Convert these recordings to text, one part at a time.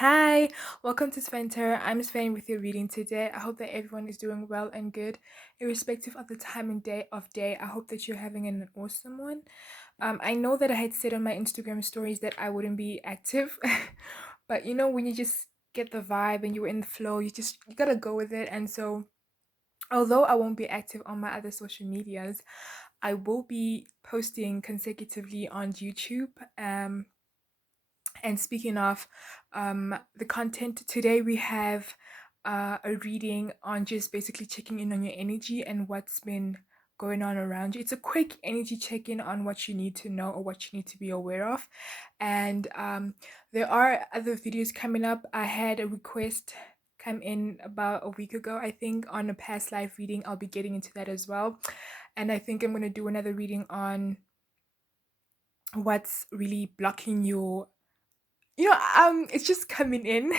Hi, welcome to Spencer. I'm Sven with your reading today. I hope that everyone is doing well and good, irrespective of the time and day of day. I hope that you're having an awesome one. I know that I had said on my Instagram stories that I wouldn't be active, but when you just get the vibe and you're in the flow, you gotta go with it. And so, although I won't be active on my other social medias, I will be posting consecutively on YouTube. And speaking of the content, today we have a reading on just basically checking in on your energy and what's been going on around you. It's a quick energy check in on what you need to know or what you need to be aware of. And there are other videos coming up. I had a request come in about a week ago, I think, on a past life reading. I'll be getting into that as well. And I think I'm going to do another reading on what's really blocking your it's just coming in.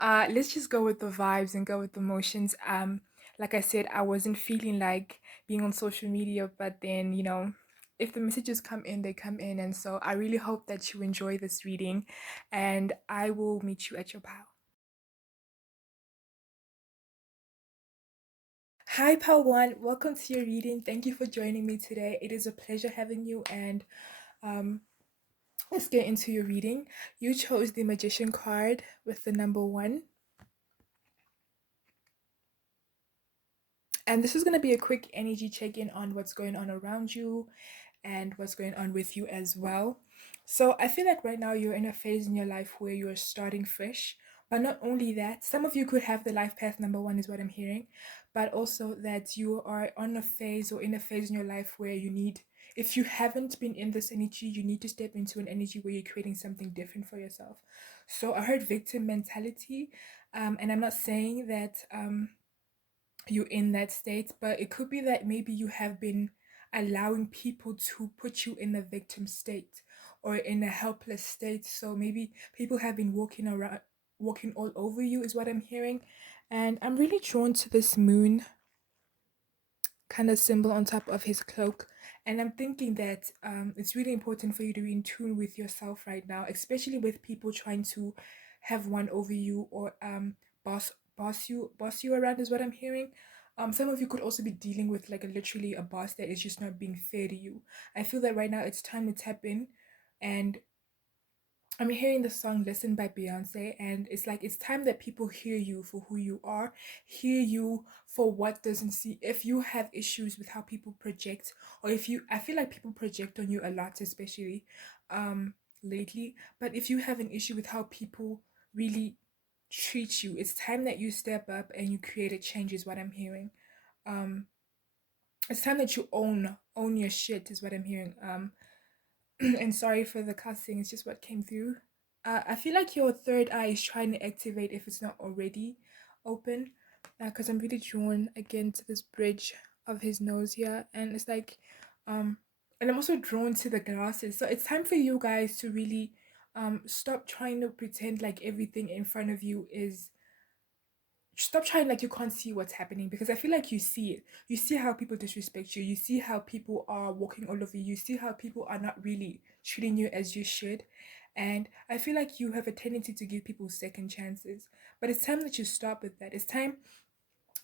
Let's just go with the vibes and go with the motions. Like I said, I wasn't feeling like being on social media, but then, if the messages come in, they come in. And so I really hope that you enjoy this reading, and I will meet you at your pile. Hi, Pal One. Welcome to your reading. Thank you for joining me today. It is a pleasure having you, and um, let's get into your reading. You chose the Magician card with the number 1. And this is going to be a quick energy check in on what's going on around you and what's going on with you as well. So, I feel like right now you're in a phase in your life where you're starting fresh. But not only that, some of you could have the life path number 1, is what I'm hearing, but also that you are on a phase or in a phase in your life where you need, if you haven't been in this energy, you need to step into an energy where you're creating something different for yourself. So, I heard victim mentality, and I'm not saying that. You in that state, but it could be that maybe you have been allowing people to put you in a victim state or in a helpless state. So maybe people have been walking all over you, is what I'm hearing. And I'm really drawn to this moon kind of symbol on top of his cloak. And I'm thinking that it's really important for you to be in tune with yourself right now, especially with people trying to have one over you or boss you around, is what I'm hearing. Some of you could also be dealing with like literally a boss that is just not being fair to you. I feel that right now it's time to tap in, and I'm hearing the song Listen by Beyonce, and it's like it's time that people hear you for who you are, hear you for what doesn't see. If you have issues with how people project, or if you, I feel like people project on you a lot, especially lately. But if you have an issue with how people really treat you, it's time that you step up and you create a change, is what I'm hearing. Um, it's time that you own your shit, is what I'm hearing. And sorry for the cussing, it's just what came through. I feel like your third eye is trying to activate if it's not already open, because I'm really drawn again to this bridge of his nose here, and it's like, um, and I'm also drawn to the glasses. So it's time for you guys to really, stop trying to pretend like everything in front of you is, stop trying like you can't see what's happening, because I feel like you see it. You see how people disrespect you. You see how people are walking all over you. You see how people are not really treating you as you should. And I feel like you have a tendency to give people second chances. But it's time that you stop with that. It's time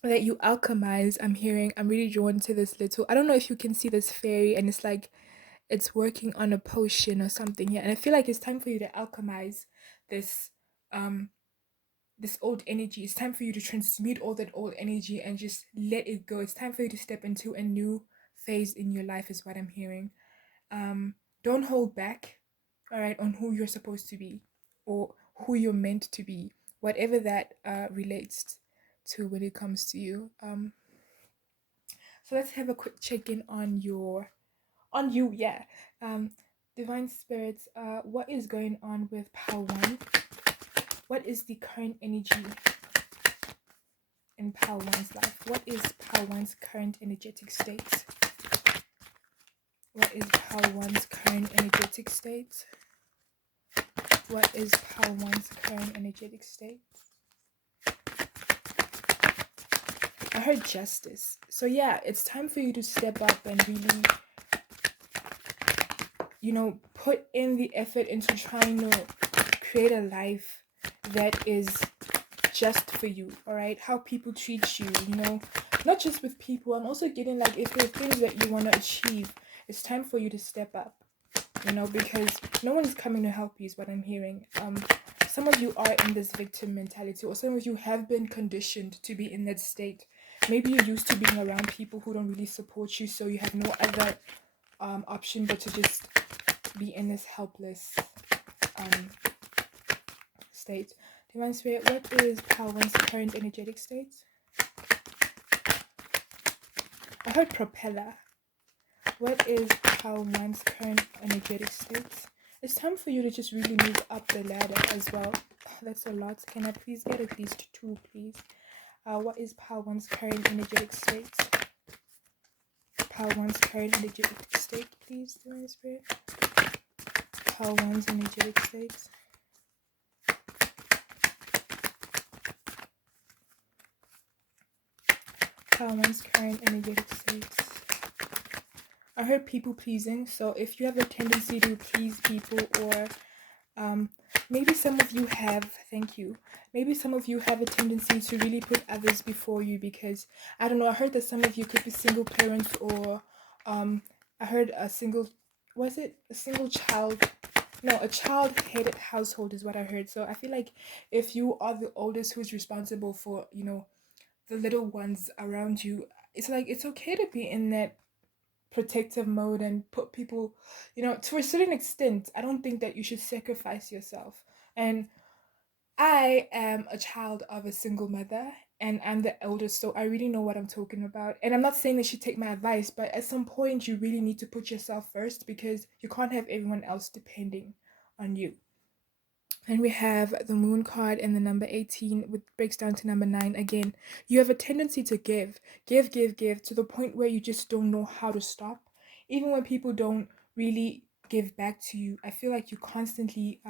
that you alchemize. I'm really drawn to this little, I don't know if you can see this fairy, and it's like it's working on a potion or something here. And I feel like it's time for you to alchemize this um this old energy. It's time for you to transmute all that old energy and just let it go. It's time for you to step into a new phase in your life, is what I'm hearing. Don't hold back, all right, on who you're supposed to be or who you're meant to be, whatever that relates to when it comes to you. So let's have a quick check-in on you, yeah. Um, Divine spirits, what is going on with Power One? What is the current energy in Power One's life? What is Power One's current energetic state? What is Power One's current energetic state? What is Power One's current energetic state? I heard justice. So yeah, it's time for you to step up and really, put in the effort into trying to create a life that is just for you, all right? How people treat you, not just with people. I'm also getting like if there are things that you want to achieve, it's time for you to step up, because no one is coming to help you, is what I'm hearing. Some of you are in this victim mentality, or some of you have been conditioned to be in that state. Maybe you're used to being around people who don't really support you, so you have no other option but to just be in this helpless um state. Divine Spirit, what is Power One's current energetic state? I heard propeller. What is Power One's current energetic state? It's time for you to just really move up the ladder as well. That's a lot. Can I please get at least 2, please? What is Power One's current energetic state? Power One's current energetic state, please, Divine Spirit. Power One's energetic state. Power One's current energetic state. I heard people pleasing, so if you have a tendency to please people, or maybe some of you have, thank you, maybe some of you have a tendency to really put others before you, because I don't know, I heard that some of you could be single parents, or I heard a single child, no, a child-headed household is what I heard. So I feel like if you are the oldest who's responsible for, the little ones around you, it's like it's okay to be in that protective mode and put people, to a certain extent. I don't think that you should sacrifice yourself. And I am a child of a single mother, and I'm the eldest, so I really know what I'm talking about. And I'm not saying that you take my advice, but at some point you really need to put yourself first, because you can't have everyone else depending on you. And we have the moon card and the number 18, which breaks down to number 9. Again, you have a tendency to give to the point where you just don't know how to stop. Even when people don't really give back to you, I feel like you constantly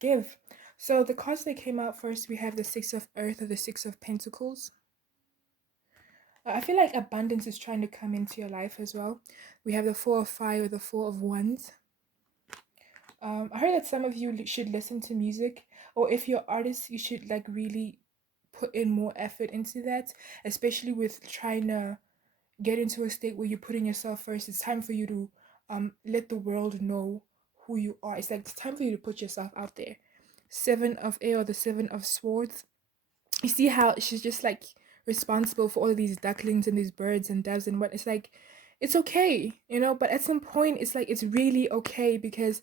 give. So the cards that came out first, we have the Six of Earth or the Six of Pentacles. I feel like abundance is trying to come into your life as well. We have the Four of Fire or the Four of Wands. I heard that some of you should listen to music, or if you're artists, you should like really put in more effort into that, especially with trying to get into a state where you're putting yourself first. It's time for you to let the world know who you are. It's like it's time for you to put yourself out there. Seven of Air or the Seven of Swords. You see how she's just like responsible for all of these ducklings and these birds and doves and what. It's like it's okay, but at some point it's like it's really okay, because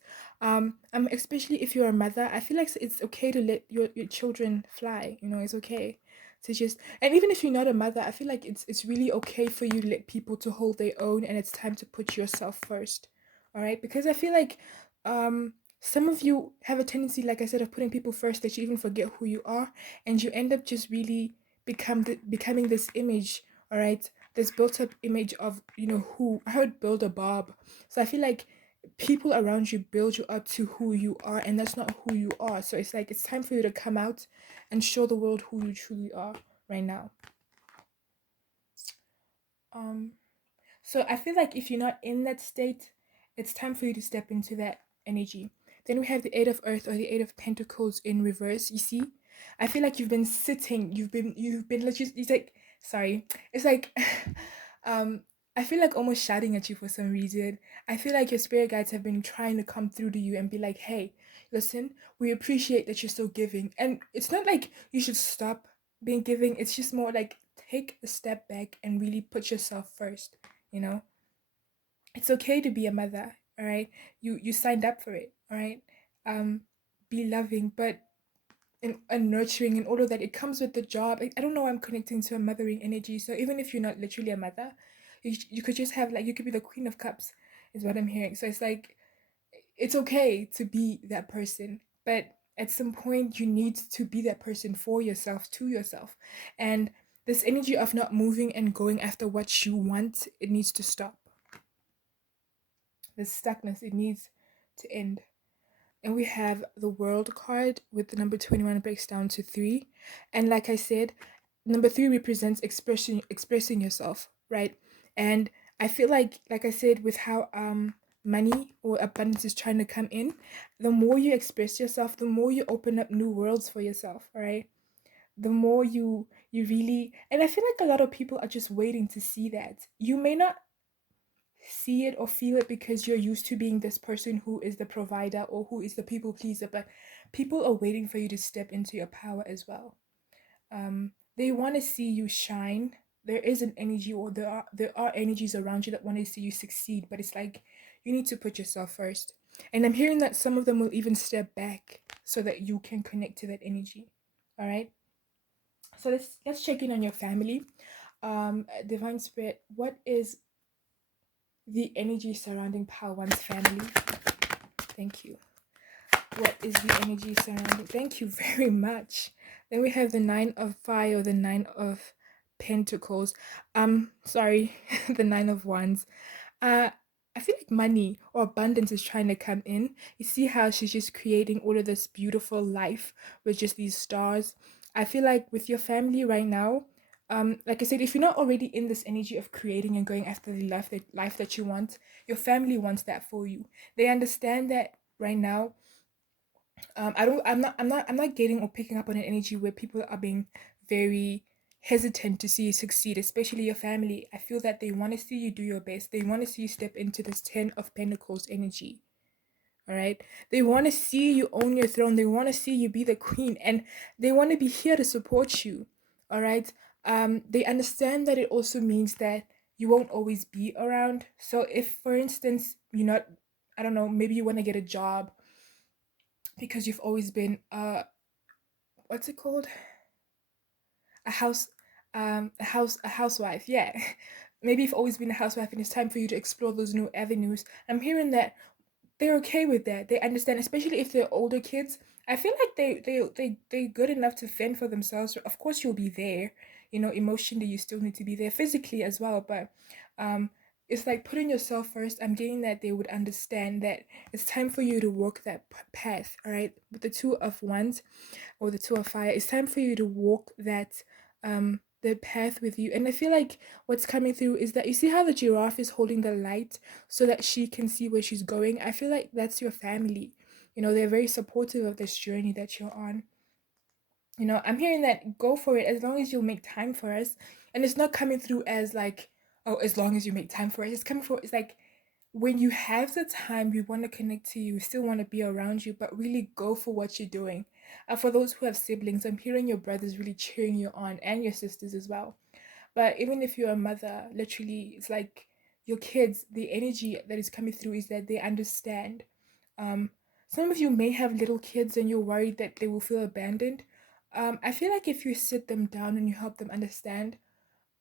especially if you're a mother, I feel like it's okay to let your children fly. It's okay to just, and even if you're not a mother, I feel like it's really okay for you to let people to hold their own, and it's time to put yourself first. All right, because I feel like some of you have a tendency, like I said, of putting people first, that you even forget who you are, and you end up just really becoming this image, all right, this built up image of who. I heard build a Bob. So I feel like people around you build you up to who you are, and that's not who you are. So it's like it's time for you to come out and show the world who you truly are right now. So I feel like if you're not in that state, it's time for you to step into that energy. Then we have the Eight of Earth or the Eight of Pentacles in reverse. You see, I feel like you've been sitting. You've been literally. It's like, sorry. It's like, um, I feel like almost shouting at you for some reason. I feel like your spirit guides have been trying to come through to you and be like, hey, listen, we appreciate that you're still giving, and it's not like you should stop being giving. It's just more like take a step back and really put yourself first. You know, it's okay to be a mother. All right, you signed up for it. All right, be loving, but and nurturing, and all of that. It comes with the job. I don't know why I'm connecting to a mothering energy. So even if you're not literally a mother, you could just have like you could be the Queen of Cups, is what I'm hearing. So it's like it's okay to be that person, but at some point you need to be that person for yourself, to yourself, and this energy of not moving and going after what you want, it needs to stop. The stuckness, it needs to end. And we have the World card with the number 21 breaks down to 3. And like I said, number 3 represents expressing yourself, right? And I feel like I said, with how money or abundance is trying to come in, the more you express yourself, the more you open up new worlds for yourself, all right? The more you really, and I feel like a lot of people are just waiting to see that. You may not see it or feel it because you're used to being this person who is the provider or who is the people pleaser, but people are waiting for you to step into your power as well. They want to see you shine. There is an energy, or there are energies around you that want to see you succeed, but it's like you need to put yourself first. And I'm hearing that some of them will even step back so that you can connect to that energy. All right. So let's check in on your family. Divine Spirit, what is the energy surrounding Power One's family? Thank you. What is the energy surrounding? Thank you very much. Then we have the Nine of Fire, the Nine of Pentacles. Sorry, the Nine of Wands. Uh, I feel like money or abundance is trying to come in. You see how she's just creating all of this beautiful life with just these stars. I feel like with your family right now, like I said, if you're not already in this energy of creating and going after the life that you want, your family wants that for you. They understand that right now. I'm not getting or picking up on an energy where people are being very hesitant to see you succeed, especially your family. I feel that they want to see you do your best. They want to see you step into this 10 of Pentacles energy. All right. They want to see you own your throne. They want to see you be the queen, and they want to be here to support you. All right. They understand that it also means that you won't always be around. So if, for instance, you're not, I don't know, maybe you want to get a job because you've always been what's it called, a house a housewife, yeah. Maybe you've always been a housewife and it's time for you to explore those new avenues. I'm hearing that they're okay with that. They understand, especially if they're older kids. I feel like they're good enough to fend for themselves. Of course you'll be there, emotionally you still need to be there, physically as well, but um it's like putting yourself first. I'm getting that they would understand that it's time for you to walk that path, all right? With the Two of Wands or the Two of Fire, it's time for you to walk that the path with you. And I feel like what's coming through is that you see how the giraffe is holding the light so that she can see where she's going. I feel like that's your family. They're very supportive of this journey that you're on. I'm hearing that go for it as long as you make time for us. And it's not coming through as like, oh, as long as you make time for us. It's coming for, it's like, when you have the time, we want to connect to you, we still want to be around you, but really go for what you're doing. For those who have siblings, I'm hearing your brothers really cheering you on, and your sisters as well. But even if you're a mother, literally, it's like your kids, the energy that is coming through is that they understand. Um, some of you may have little kids and you're worried that they will feel abandoned. I feel like if you sit them down and you help them understand,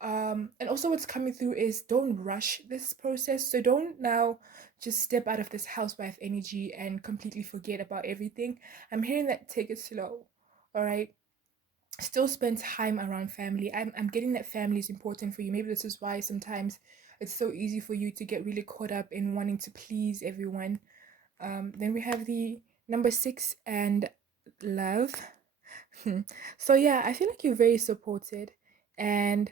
and also what's coming through is don't rush this process. So don't now just step out of this housewife energy and completely forget about everything. I'm hearing that take it slow. All right. Still spend time around family. I'm getting that family is important for you. Maybe this is why sometimes it's so easy for you to get really caught up in wanting to please everyone. Then we have the number 6 and love. So yeah, I feel like you're very supported, and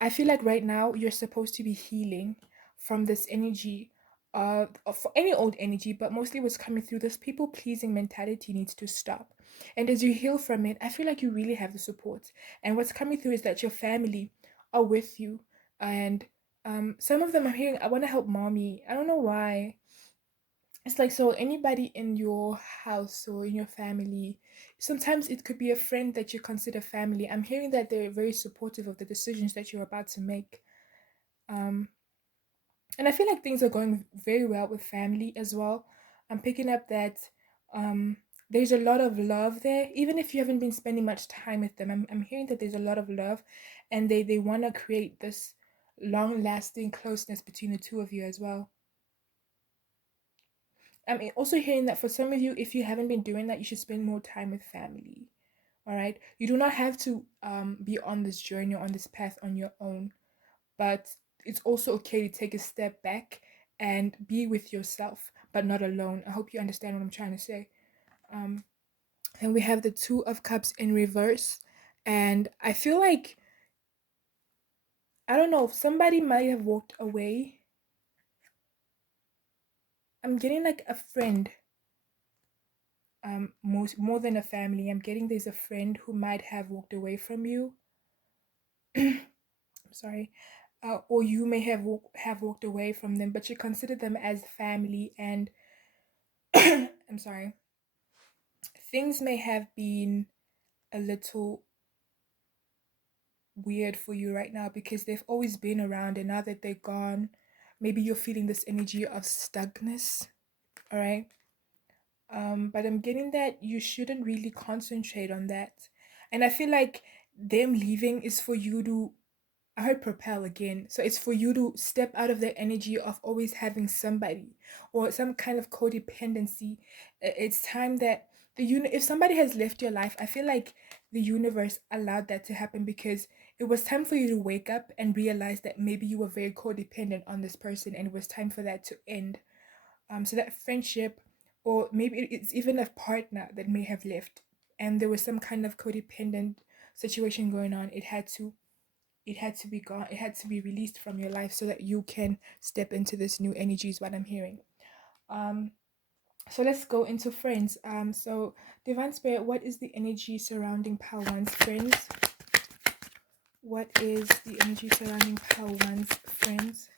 I feel like right now you're supposed to be healing from this energy of any old energy, but mostly what's coming through, this people pleasing mentality needs to stop. And as you heal from it, I feel like you really have the support. And what's coming through is that your family are with you. And some of them are hearing, I want to help mommy. I don't know why. It's like, so anybody in your house or in your family, sometimes it could be a friend that you consider family. I'm hearing that they're very supportive of the decisions that you're about to make. Um, and I feel like things are going very well with family as well. I'm picking up that um, there's a lot of love there, even if you haven't been spending much time with them. I'm hearing that there's a lot of love, and they want to create this long lasting closeness between the two of you as well. I'm also hearing that for some of you, if you haven't been doing that, you should spend more time with family. All right. You do not have to be on this journey or on this path on your own, but it's also okay to take a step back and be with yourself, but not alone. I hope you understand what I'm trying to say. Um, and we have the Two of Cups in reverse, and I feel like, I don't know, somebody might have walked away. I'm getting like a friend, most more than a family. I'm getting there's a friend who might have walked away from you. I'm sorry. Or you may have walked away from them, but you consider them as family. And I'm sorry, things may have been a little weird for you right now because they've always been around, and now that they're gone, maybe you're feeling this energy of stuckness. All right. But I'm getting that you shouldn't really concentrate on that. And I feel like them leaving is for you to, I heard propel again. So it's for you to step out of that energy of always having somebody or some kind of codependency. It's time that if somebody has left your life, I feel like the universe allowed that to happen because it was time for you to wake up and realize that maybe you were very codependent on this person and it was time for that to end. So that friendship, or maybe it's even a partner that may have left, and there was some kind of codependent situation going on. It had to be gone. It had to be released from your life so that you can step into this new energy. Is what I'm hearing. Um, so let's go into friends. So Divine Spirit, what is the energy surrounding Pal One's friends? What is the energy surrounding Pal One's friends?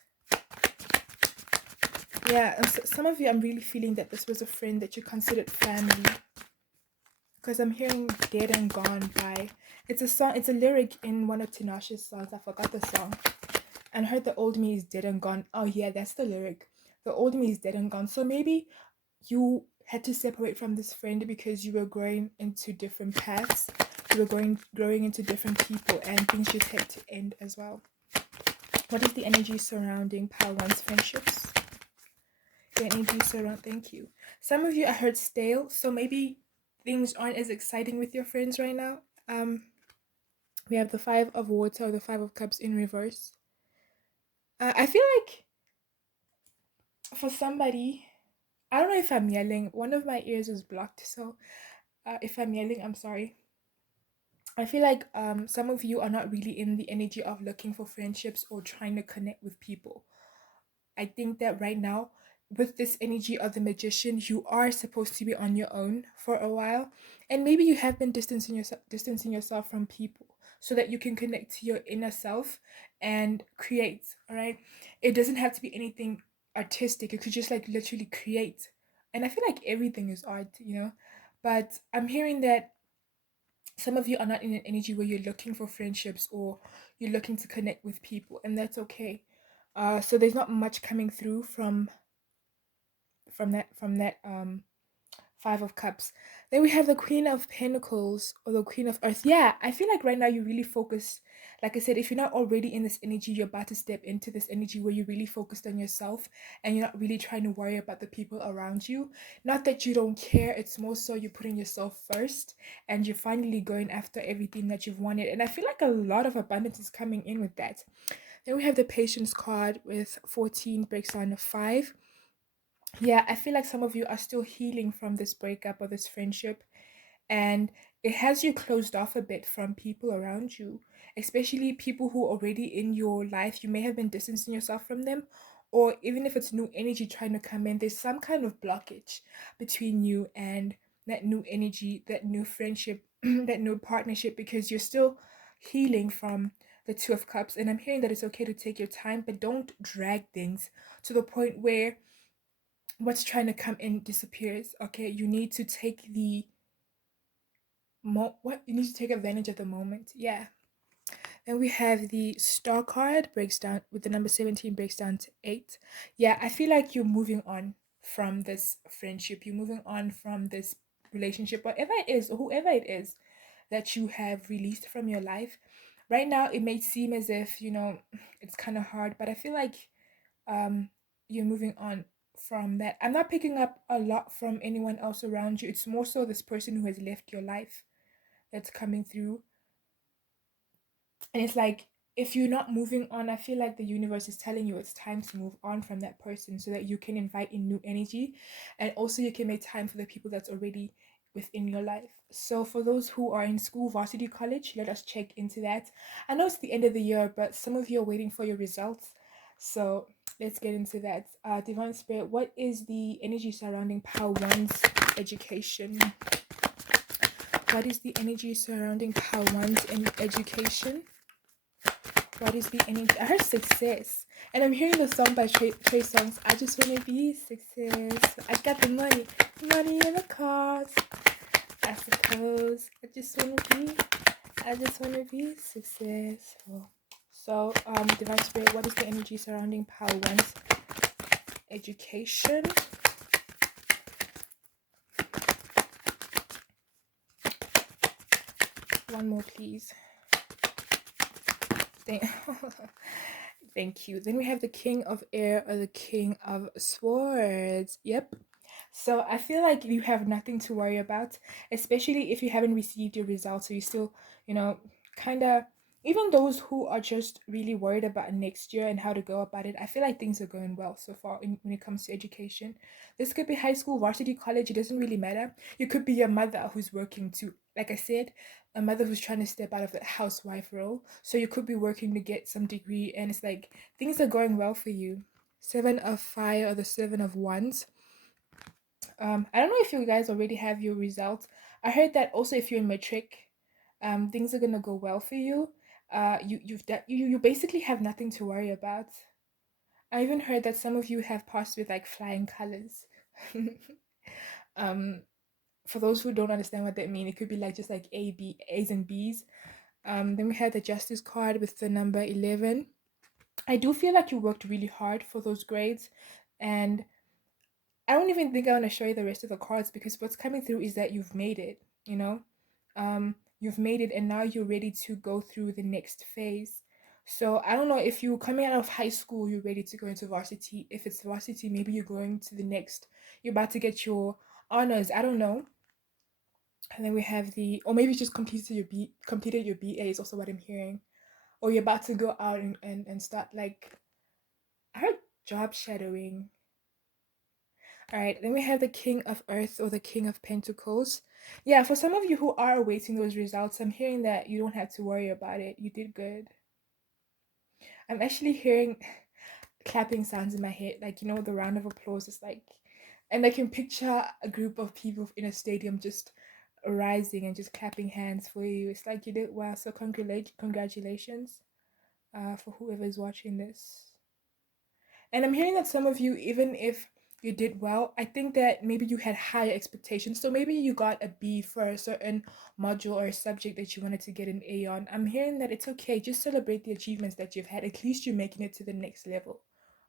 Yeah, some of you, I'm really feeling that this was a friend that you considered family. Because I'm hearing Dead and Gone by... It's a song, it's a lyric in one of Tinashe's songs. I forgot the song. And heard the old me is dead and gone. Oh yeah, that's the lyric. The old me is dead and gone. So maybe you had to separate from this friend because you were growing into different paths. You were growing into different people, and things just had to end as well. What is the energy surrounding Pal One's friendships? The energy surround... Thank you. Some of you, I heard stale, so maybe things aren't as exciting with your friends right now. We have the Five of Water or the Five of Cups in reverse. I feel like for somebody, I don't know if I'm yelling. One of my ears is blocked, so if I'm yelling, I'm sorry. I feel like some of you are not really in the energy of looking for friendships or trying to connect with people. I think that right now, with this energy of the magician, you are supposed to be on your own for a while, and maybe you have been distancing yourself from people so that you can connect to your inner self and create. All right, it doesn't have to be anything artistic. It could just like literally create, and I feel like everything is art. But I'm hearing that some of you are not in an energy where you're looking for friendships or you're looking to connect with people, and that's okay. So there's not much coming through from that Five of Cups. Then we have the Queen of Pentacles or the Queen of Earth. Yeah, I feel like right now you really focus. Like I said, if you're not already in this energy, you're about to step into this energy where you're really focused on yourself and you're not really trying to worry about the people around you. Not that you don't care, it's more so you're putting yourself first and you're finally going after everything that you've wanted. And I feel like a lot of abundance is coming in with that. Then we have the Patience card with 14 breaks down to 5. Yeah, I feel like some of you are still healing from this breakup or this friendship, and it has you closed off a bit from people around you, especially people who are already in your life. You may have been distancing yourself from them, or even if it's new energy trying to come in, there's some kind of blockage between you and that new energy, that new friendship, that new partnership, because you're still healing from the Two of Cups. And I'm hearing that it's okay to take your time, but don't drag things to the point where what's trying to come in disappears. Okay, you need to take the what you need to take advantage of the moment. Yeah. Then we have the Star card, breaks down with the number 17, breaks down to 8. Yeah, I feel like you're moving on from this friendship. You're moving on from this relationship, whatever it is, or whoever it is that you have released from your life. Right now, it may seem as if, it's kind of hard, but I feel like um you're moving on from that. I'm not picking up a lot from anyone else around you. It's more so this person who has left your life that's coming through. And it's like, if you're not moving on, I feel like the universe is telling you it's time to move on from that person so that you can invite in new energy, and also you can make time for the people that's already within your life. So for those who are in school, varsity college, let us check into that. I know it's the end of the year, but some of you are waiting for your results. So Let's get into that. Divine Spirit, what is the energy surrounding Power One's education? What is the energy surrounding Power One's education? What is the energy? I heard success. And I'm hearing the song by Trey Songz. I just want to be success. I got the money. Money in the cars. I suppose. I just want to be successful. So, Divine Spirit, what is the energy surrounding Power One's education? One more, please. Thank you. Then we have the King of Air or the King of Swords. Yep. So I feel like you have nothing to worry about, especially if you haven't received your results. So you still, kind of, even those who are just really worried about next year and how to go about it, I feel like things are going well so far when it comes to education. This could be high school, varsity, college, it doesn't really matter. You could be your mother who's working too. Like I said, a mother who's trying to step out of the housewife role. So you could be working to get some degree, and it's like things are going well for you. Seven of Fire or the Seven of Wands. I don't know if you guys already have your results. I heard that also if you're in matric, things are gonna go well for you. You basically have nothing to worry about. I even heard that some of you have passed with like flying colors. um, for those who don't understand what that means, it could be like just like A's and B's. Then we had the Justice card with the number 11. I do feel like you worked really hard for those grades, and I don't even think I want to show you the rest of the cards because what's coming through is that you've made it, you know? You've made it and now you're ready to go through the next phase. So I don't know if you're coming out of high school, you're ready to go into varsity. If it's varsity, maybe you're going to the next, you're about to get your honors. I don't know. And then we have or maybe you just completed your BA is also what I'm hearing. Or you're about to go out and start like, I heard job shadowing. All right, then we have the King of Earth or the King of Pentacles. Yeah, for some of you who are awaiting those results, I'm hearing that you don't have to worry about it. You did good. I'm actually hearing clapping sounds in my head, like, the round of applause is like, and I can picture a group of people in a stadium just rising and just clapping hands for you. It's like you did well, so congratulations for whoever is watching this. And I'm hearing that some of you, even if you did well, I think that maybe you had higher expectations. So maybe you got a B for a certain module or a subject that you wanted to get an A on. I'm hearing that it's okay. Just celebrate the achievements that you've had. At least you're making it to the next level.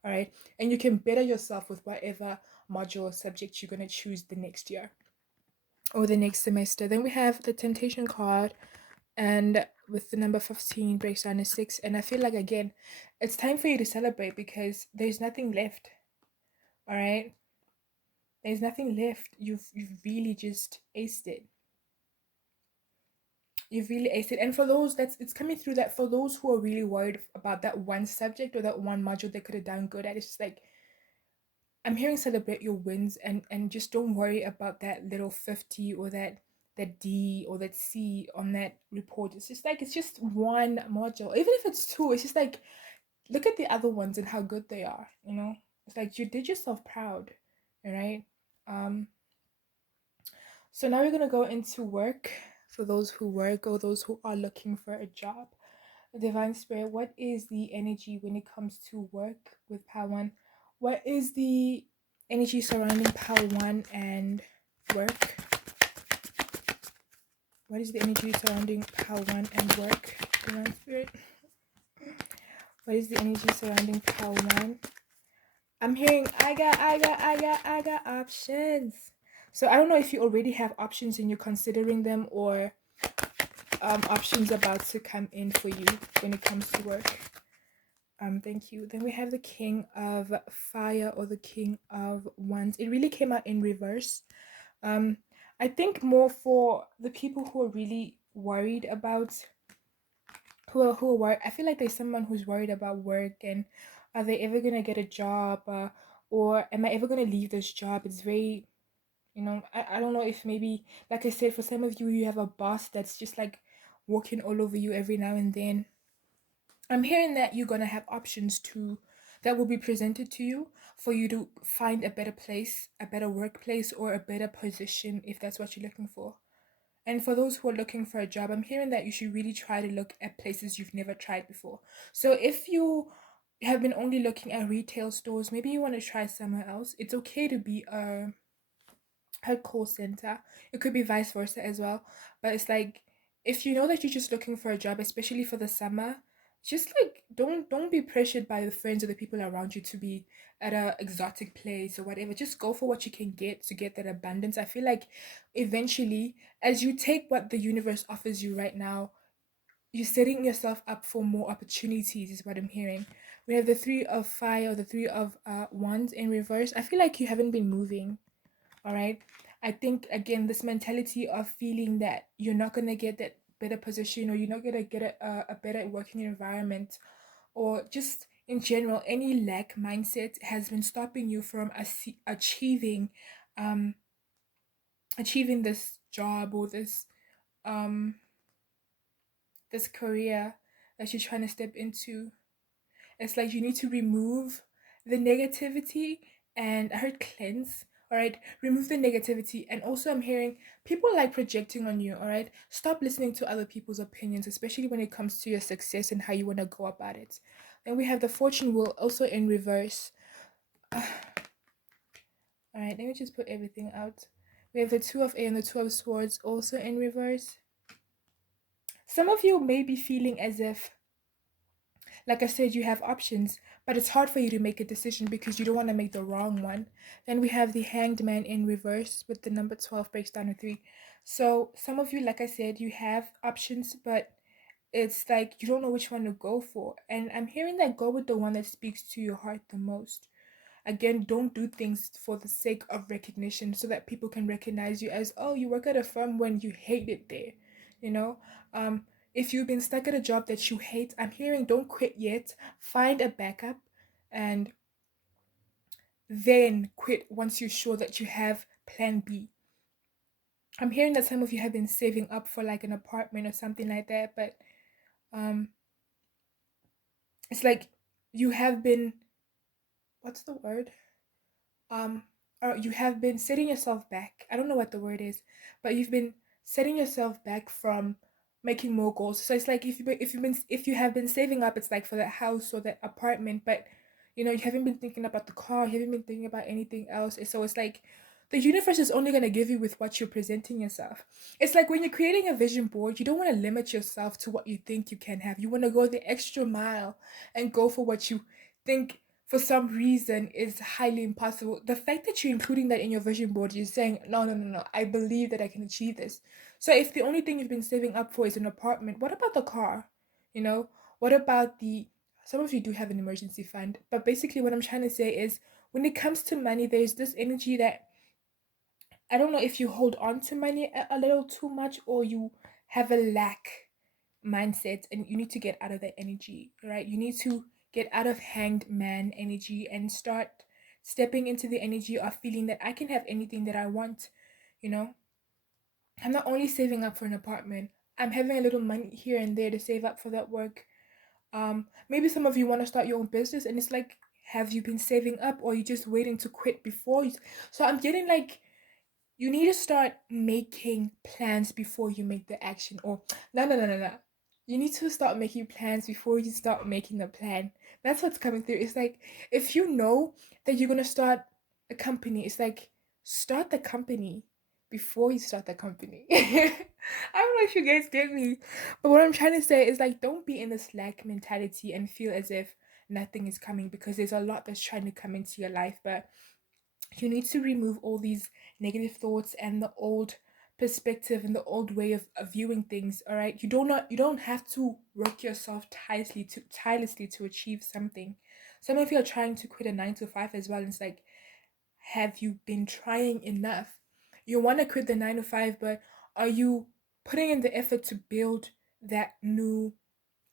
All right. And you can better yourself with whatever module or subject you're going to choose the next year or the next semester. Then we have the Temptation card, and with the number 15 breaks down to 6, and I feel like again it's time for you to celebrate because there's nothing left. All right, there's nothing left. You've really just aced it. You've really aced it. And for those it's coming through that for those who are really worried about that one subject or that one module they could have done good at, it's just like I'm hearing celebrate your wins and just don't worry about that little 50 or that D or that C on that report. It's just like it's just one module. Even if it's two, it's just like look at the other ones and how good they are, It's like you did yourself proud, all right? So now we're gonna go into work for those who work or those who are looking for a job. Divine Spirit, what is the energy when it comes to work with Power One? What is the energy surrounding Power One and work? What is the energy surrounding Power One and work? Divine Spirit. What is the energy surrounding Power One? I'm hearing I got options. So I don't know if you already have options and you're considering them or options about to come in for you when it comes to work. Thank you. Then we have the King of Fire or the King of Wands. It really came out in reverse. I think more for the people who are really worried about who are worried. I feel like there's someone who's worried about work and are they ever gonna get a job or am I ever gonna leave this job? It's very I don't know if maybe like I said, for some of you you have a boss that's just like walking all over you every now and then. I'm hearing that you're gonna have options to that will be presented to you for you to find a better place, a better workplace, or a better position if that's what you're looking for. And for those who are looking for a job, I'm hearing that you should really try to look at places you've never tried before. So if you have been only looking at retail stores, maybe you want to try somewhere else. It's okay to be a call center. It could be vice versa as well. But it's like if you know that you're just looking for a job, especially for the summer, just like don't be pressured by the friends or the people around you to be at a exotic place or whatever. Just go for what you can get to get that abundance. I feel like eventually, as you take what the universe offers you right now, you're setting yourself up for more opportunities, is what I'm hearing. We have the three of fire or the three of wands in reverse. I feel like you haven't been moving. All right. I think again, this mentality of feeling that you're not gonna get that better position or you're not gonna get a better working environment or just in general, any lack mindset has been stopping you from um achieving this job or um this career that you're trying to step into. It's like you need to remove the negativity, and I heard cleanse. All right, remove the negativity. And also, I'm hearing people like projecting on you. All right, stop listening to other people's opinions, especially when it comes to your success and how you want to go about it. Then we have the fortune wheel also in reverse. All right, let me just put everything out. We have the two of A and the two of swords also in reverse. Some of you may be feeling as if, like I said, you have options, but it's hard for you to make a decision because you don't want to make the wrong one. Then we have the hanged man in reverse with the number 12 breaks down to 3. So some of you, like I said, you have options, but it's like you don't know which one to go for. And I'm hearing that go with the one that speaks to your heart the most. Again, don't do things for the sake of recognition so that people can recognize you as, oh, you work at a firm when you hate it there. You know, um, if you've been stuck at a job that you hate, I'm hearing don't quit yet. Find a backup and then quit once you're sure that you have plan B. I'm hearing that some of you have been saving up for like an apartment or something like that, but um, it's like you have been, what's the word? um or you have been setting yourself back. I don't know what the word is, but you've been setting yourself back from making more goals. So it's like if you have been saving up, it's like for that house or that apartment, but you haven't been thinking about the car, you haven't been thinking about anything else. And so it's like the universe is only going to give you with what you're presenting yourself. It's like when you're creating a vision board, you don't want to limit yourself to what you think you can have. You want to go the extra mile and go for what you think for some reason is highly impossible. The fact that you're including that in your vision board, you're saying, no, no, no, no, I believe that I can achieve this. So if the only thing you've been saving up for is an apartment, what about the car? You know, what about some of you do have an emergency fund, but basically what I'm trying to say is when it comes to money, there's this energy that I don't know if you hold on to money a little too much or you have a lack mindset and you need to get out of that energy, right? You need to get out of hanged man energy and start stepping into the energy of feeling that I can have anything that I want, you know? I'm not only saving up for an apartment, I'm having a little money here and there to save up for that work. Maybe some of you want to start your own business and it's like, have you been saving up or you just waiting to quit before you? So I'm getting like you need to start making plans before you make the action. Or no, no, no, no, no. You need to start making plans before you start making the plan. That's what's coming through. It's like if you know that you're gonna start a company, it's like start the company before you start the company. I don't know if you guys get me, but what I'm trying to say is like don't be in the slack mentality and feel as if nothing is coming because there's a lot that's trying to come into your life, but you need to remove all these negative thoughts and the old perspective and the old way of viewing things. All right, you don't have to work yourself tirelessly to achieve something. Some of you are trying to quit a 9 to 5 as well, and it's like, have you been trying enough? You want to quit the 9 to 5, but are you putting in the effort to build that new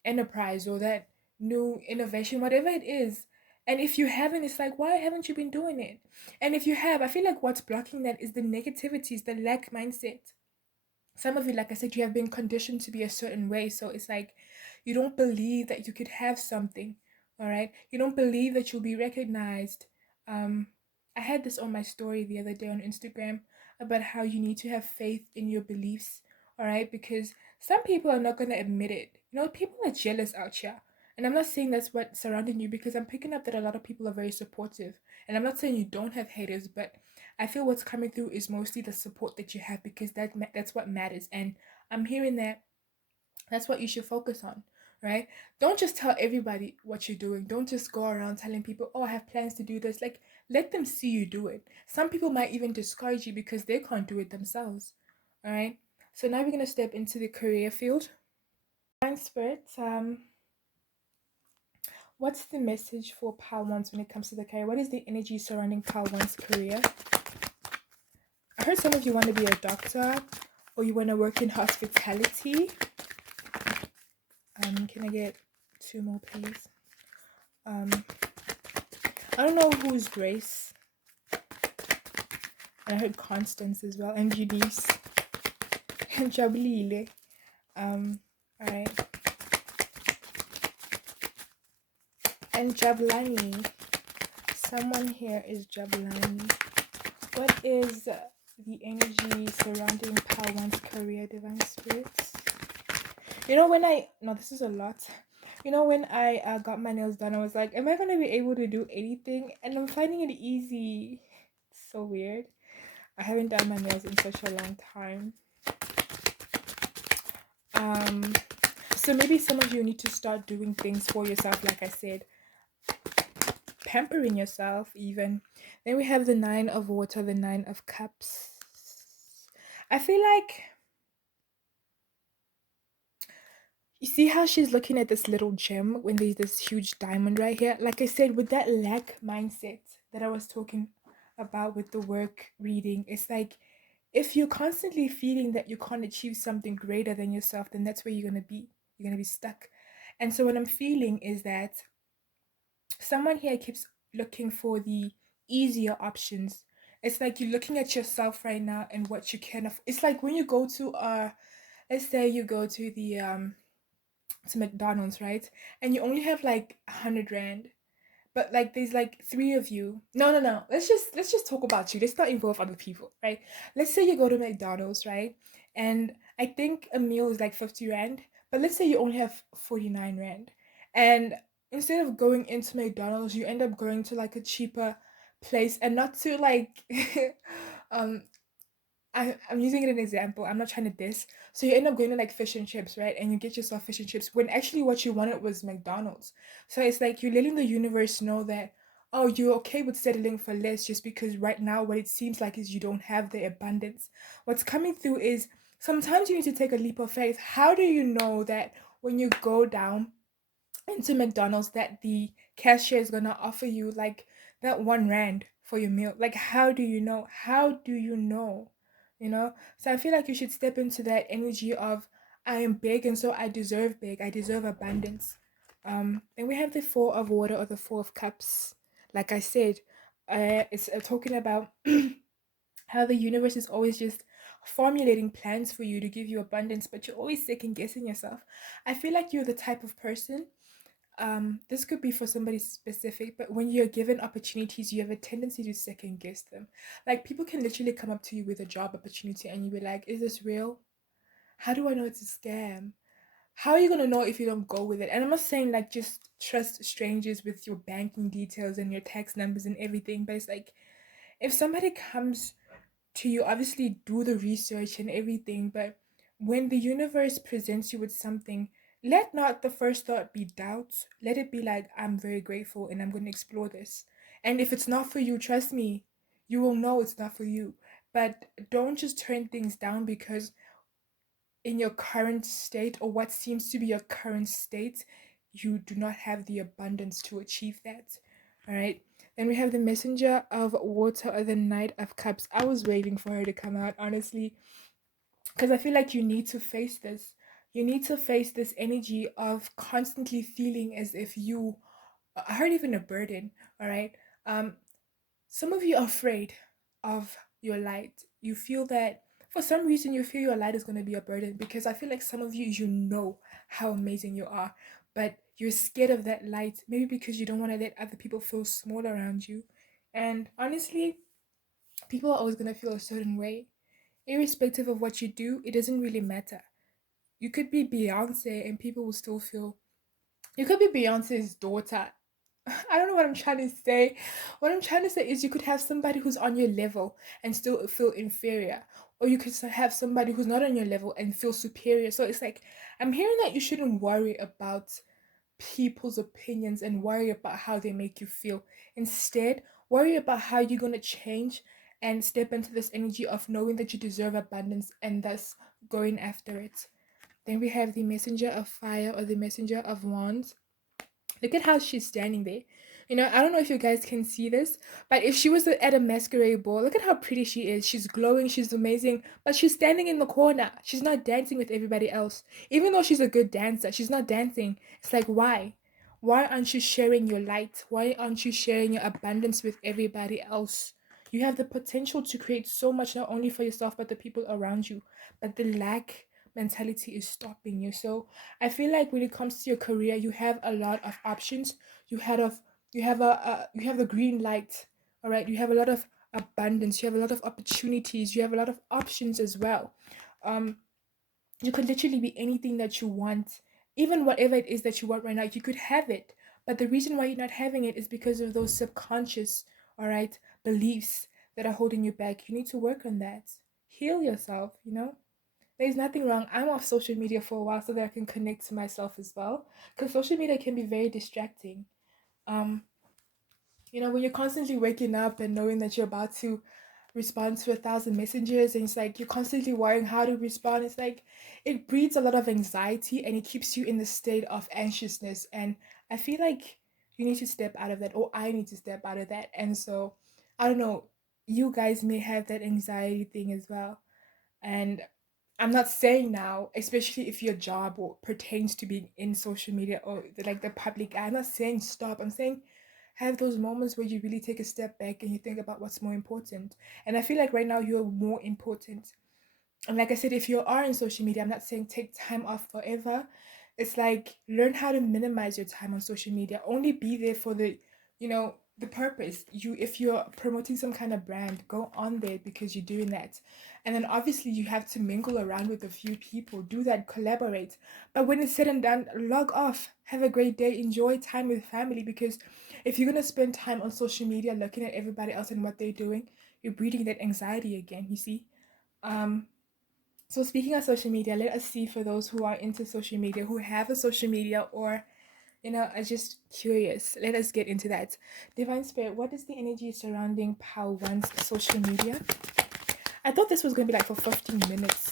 enterprise or that new innovation, whatever it is? And if you haven't, it's like, why haven't you been doing it? And if you have, I feel like what's blocking that is the negativities, the lack mindset. Some of it, like I said, you have been conditioned to be a certain way. So it's like you don't believe that you could have something, All right. You don't believe that you'll be recognized. Um, I had this on my story the other day on Instagram about how you need to have faith in your beliefs. All right. Because some people are not going to admit it. You know, people are jealous out here. And I'm not saying that's what's surrounding you, because I'm picking up that a lot of people are very supportive. And I'm not saying you don't have haters, but I feel what's coming through is mostly the support that you have, because that's what matters. And I'm hearing that that's what you should focus on, right? Don't just tell everybody what you're doing. Don't just go around telling people, oh, I have plans to do this. Like, let them see you do it. Some people might even discourage you because they can't do it themselves, all right? So now we're going to step into the career field. Fine Spirit, what's the message for Pal Ones when it comes to the career? What is the energy surrounding Pal One's career? I heard some of you want to be a doctor, or you want to work in hospitality. Can I get two more, please? I don't know who's Grace. And I heard Constance as well, and Eunice, and Jabulile. Alright. And Jablani. Someone here is Jablani. What is the energy surrounding Pawan's career, Divine Spirits? You know, this is a lot. You know, when I got my nails done, I was like, am I going to be able to do anything? And I'm finding it easy. It's so weird. I haven't done my nails in such a long time. So maybe some of you need to start doing things for yourself, like I said. Pampering yourself, even. Then we have the 9 of water, the 9 of cups. I feel like, you see how she's looking at this little gem when there's this huge diamond right here? Like I said, with that lack mindset that I was talking about with the work reading, it's like, if you're constantly feeling that you can't achieve something greater than yourself, then that's where you're going to be. You're going to be stuck. And so what I'm feeling is that someone here keeps looking for the easier options. It's like you're looking at yourself right now and what you can it's like when you go to let's say you go to the to McDonald's, right? And you only have like 100 rand, but like there's like three of you. No, let's just talk about you. Let's not involve other people, right? Let's say you go to McDonald's, right? And I think a meal is like 50 rand, but let's say you only have 49 rand. And instead of going into McDonald's, you end up going to like a cheaper place, and not to like um I'm using it as an example. I'm not trying to diss. So you end up going to like fish and chips, right? And you get yourself fish and chips when actually what you wanted was McDonald's. So it's like you're letting the universe know that, oh, you're okay with settling for less just because right now what it seems like is you don't have the abundance. What's coming through is sometimes you need to take a leap of faith. How do you know that when you go down into McDonald's that the cashier is gonna offer you like that 1 rand for your meal? Like, how do you know? How do you know? You know? So I feel like you should step into that energy of, I am big and so I deserve big. I deserve abundance. And we have the 4 of water, or the 4 of cups. Like I said, it's talking about how the universe is always just formulating plans for you to give you abundance, but you're always second guessing yourself. I feel like you're the type of person, this could be for somebody specific, but when you're given opportunities, you have a tendency to second guess them. Like, people can literally come up to you with a job opportunity and you be like, is this real? How do I know it's a scam? How are you gonna know if you don't go with it? And I'm not saying like just trust strangers with your banking details and your tax numbers and everything, but it's like, if somebody comes to you, obviously do the research and everything, but when the universe presents you with something, let not the first thought be doubt. Let it be like, I'm very grateful and I'm going to explore this. And if it's not for you, trust me, you will know it's not for you. But don't just turn things down because in your current state, or what seems to be your current state, you do not have the abundance to achieve that. All right. Then we have the messenger of water, or the knight of cups. I was waiting for her to come out, honestly, because I feel like you need to face this. You need to face this energy of constantly feeling as if you I heard even a burden. All right. Um, some of you are afraid of your light. You feel that for some reason you feel your light is going to be a burden, because I feel like some of you, you know how amazing you are, but you're scared of that light, maybe because you don't want to let other people feel small around you. And honestly, people are always going to feel a certain way. Irrespective of what you do, it doesn't really matter. You could be Beyonce and people will still feel. You could be Beyonce's daughter. I don't know what I'm trying to say. What I'm trying to say is you could have somebody who's on your level and still feel inferior. Or you could have somebody who's not on your level and feel superior. So it's like, I'm hearing that you shouldn't worry about people's opinions and worry about how they make you feel. Instead, worry about how you're going to change and step into this energy of knowing that you deserve abundance and thus going after it. Then we have the messenger of fire or the messenger of wands. Look at how she's standing there. I don't know if you guys can see this, but if she was at a masquerade ball, look at how pretty she is. She's glowing, she's amazing, but she's standing in the corner. She's not dancing with everybody else. Even though she's a good dancer, she's not dancing. It's like, why? Why aren't you sharing your light? Why aren't you sharing your abundance with everybody else? You have the potential to create so much, not only for yourself, but the people around you. But the lack mentality is stopping you. So I feel like when it comes to your career, you have a lot of options. You had of you have the green light. All right, you have a lot of abundance. You have a lot of opportunities. You have a lot of options as well. Um, you could literally be anything that you want, even whatever it is that you want right now. You could have it, but the reason why you're not having it is because of those subconscious, all right, beliefs that are holding you back. You need to work on that. Heal yourself. There's nothing wrong. I'm off social media for a while so that I can connect to myself as well. Because social media can be very distracting. Um, when you're constantly waking up and knowing that you're about to respond to 1,000 messages, and it's like you're constantly worrying how to respond. It's like it breeds a lot of anxiety and it keeps you in the state of anxiousness. And I feel like you need to step out of that, or I need to step out of that. And so, I don't know, you guys may have that anxiety thing as well. And I'm not saying now, especially if your job or pertains to being in social media or like the public eye, I'm not saying stop. I'm saying have those moments where you really take a step back and you think about what's more important. And I feel like right now you're more important. And like I said, if you are in social media, I'm not saying take time off forever. It's like learn how to minimize your time on social media. Only be there for the purpose. If you're promoting some kind of brand, go on there because you're doing that. And then obviously you have to mingle around with a few people, do that, collaborate. But when it's said and done, log off. Have a great day. Enjoy time with family, because if you're gonna spend time on social media looking at everybody else and what they're doing, you're breeding that anxiety again, you see? Um so speaking of social media, let us see, for those who are into social media, who have a social media, or are just curious. Let us get into that. Divine Spirit, what is the energy surrounding Power One's social media? I thought this was gonna be like for 15 minutes.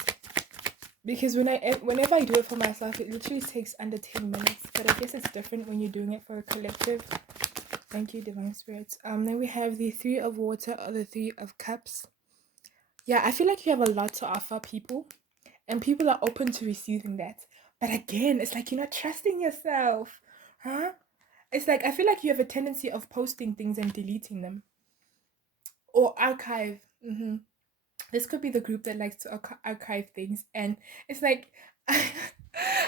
Because whenever I do it for myself, it literally takes under 10 minutes. But I guess it's different when you're doing it for a collective. Thank you, Divine Spirits. Then we have the Three of Water or the Three of Cups. Yeah, I feel like you have a lot to offer people, and people are open to receiving that. But again, it's like you're not trusting yourself, huh? It's like I feel like you have a tendency of posting things and deleting them or archive. This could be the group that likes to archive things, and it's like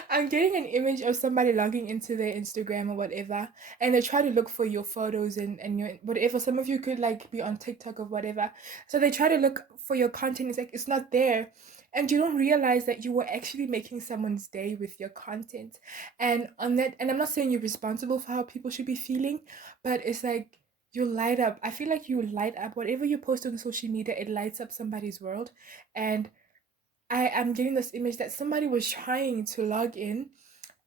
I'm getting an image of somebody logging into their Instagram or whatever, and they try to look for your photos and your whatever. Some of you could like be on TikTok or whatever, so they try to look for your content. It's like it's not there, and you don't realize that you were actually making someone's day with your content. And on that, and I'm not saying you're responsible for how people should be feeling, but it's like you light up. I feel like you light up whatever you post on social media. It lights up somebody's world. And I am getting this image that somebody was trying to log in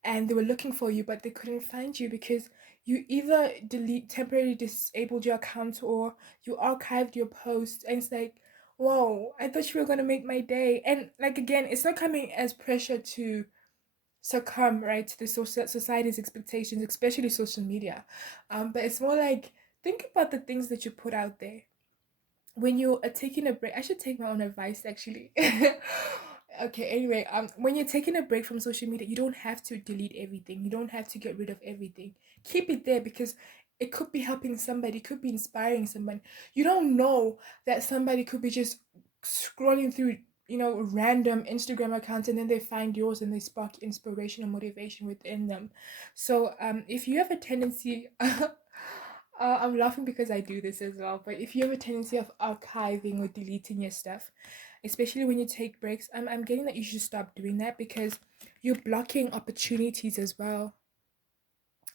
and they were looking for you, but they couldn't find you because you either temporarily disabled your account, or you archived your post. And it's like, whoa, I thought you were going to make my day. And like, again, it's not coming as pressure to succumb, right, to the society's expectations, especially social media. But it's more like, think about the things that you put out there when you are taking a break. I should take my own advice actually. Okay, anyway, when you're taking a break from social media, you don't have to delete everything. You don't have to get rid of everything. Keep it there because it could be helping somebody, it could be inspiring someone. You don't know that somebody could be just scrolling through random Instagram accounts, and then they find yours and they spark inspiration and motivation within them. So if you have a tendency I'm laughing because I do this as well, but if you have a tendency of archiving or deleting your stuff, especially when you take breaks, I'm getting that you should stop doing that, because you're blocking opportunities as well.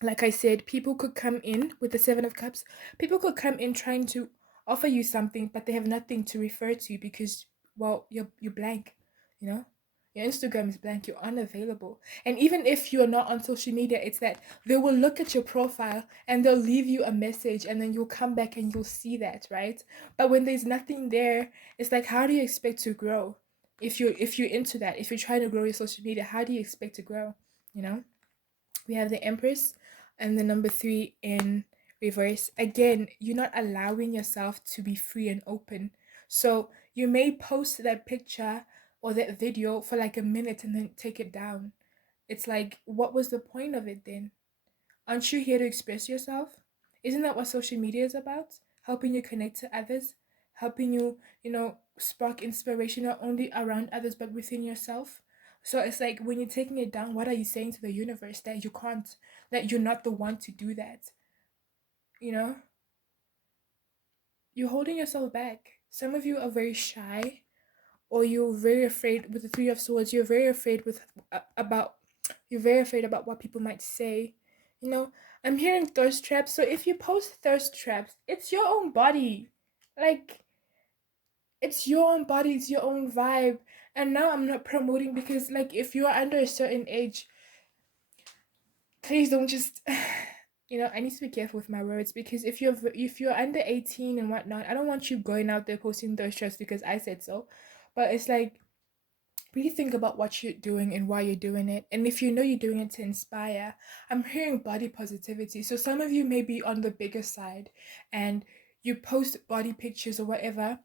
Like I said, people could come in with the Seven of Cups. People could come in trying to offer you something, but they have nothing to refer to because, well, you're blank, you know? Your Instagram is blank, you're unavailable. And even if you're not on social media, it's that they will look at your profile and they'll leave you a message, and then you'll come back and you'll see that, right? But when there's nothing there, it's like, how do you expect to grow? If you're into that, if you're trying to grow your social media, how do you expect to grow? You know? We have the Empress and the number 3 in reverse. Again, you're not allowing yourself to be free and open. So you may post that picture or that video for like a minute and then take it down. It's like, what was the point of it then? Aren't you here to express yourself? Isn't that what social media is about? Helping you connect to others, helping you, spark inspiration not only around others but within yourself. So it's like, when you're taking it down, what are you saying to the universe? That you can't, that you're not the one to do that? You know? You're holding yourself back. Some of you are very shy, or you're very afraid with the Three of Swords. You're very afraid about you're very afraid about what people might say. I'm hearing thirst traps. So if you post thirst traps, it's your own body. Like, it's your own body, it's your own vibe. And now I'm not promoting, because like, if you are under a certain age, please don't just I need to be careful with my words, because if you're under 18 and whatnot, I don't want you going out there posting thirst traps because I said so. But it's like, really think about what you're doing and why you're doing it. And if you know you're doing it to inspire, I'm hearing body positivity. So some of you may be on the bigger side and you post body pictures or whatever.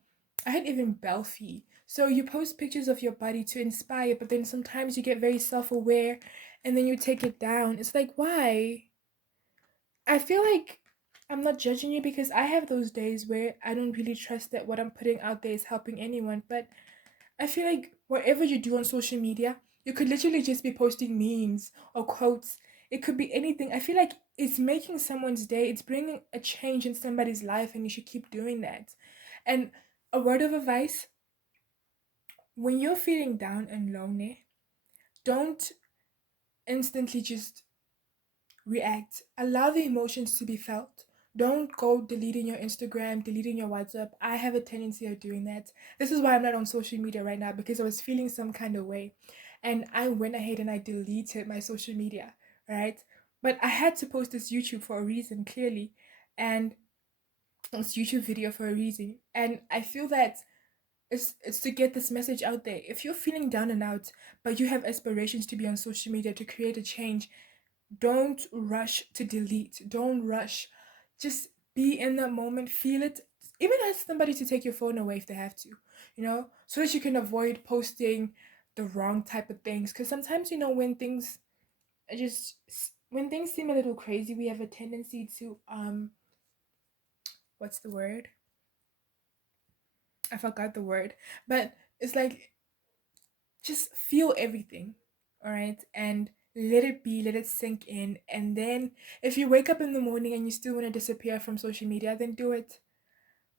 I had even Belfie. So you post pictures of your body to inspire, but then sometimes you get very self-aware and then you take it down. It's like, why? I feel like I'm not judging you, because I have those days where I don't really trust that what I'm putting out there is helping anyone. But I feel like whatever you do on social media, you could literally just be posting memes or quotes. It could be anything. I feel like it's making someone's day. It's bringing a change in somebody's life, and you should keep doing that. And a word of advice: when you're feeling down and lonely, don't instantly just react. Allow the emotions to be felt. Don't go deleting your Instagram, deleting your WhatsApp. I have a tendency of doing that. This is why I'm not on social media right now, because I was feeling some kind of way. And I went ahead and I deleted my social media, right? But I had to post this YouTube for a reason, clearly. And this YouTube video for a reason. And I feel that it's to get this message out there. If you're feeling down and out, but you have aspirations to be on social media to create a change, don't rush to delete. Don't rush. Just be in that moment, feel it. Even ask somebody to take your phone away if they have to, so that you can avoid posting the wrong type of things. Because sometimes, when things seem a little crazy, we have a tendency to what's the word? I forgot the word. But it's like, just feel everything, all right? And let it be, let it sink in. And then if you wake up in the morning and you still want to disappear from social media, then do it.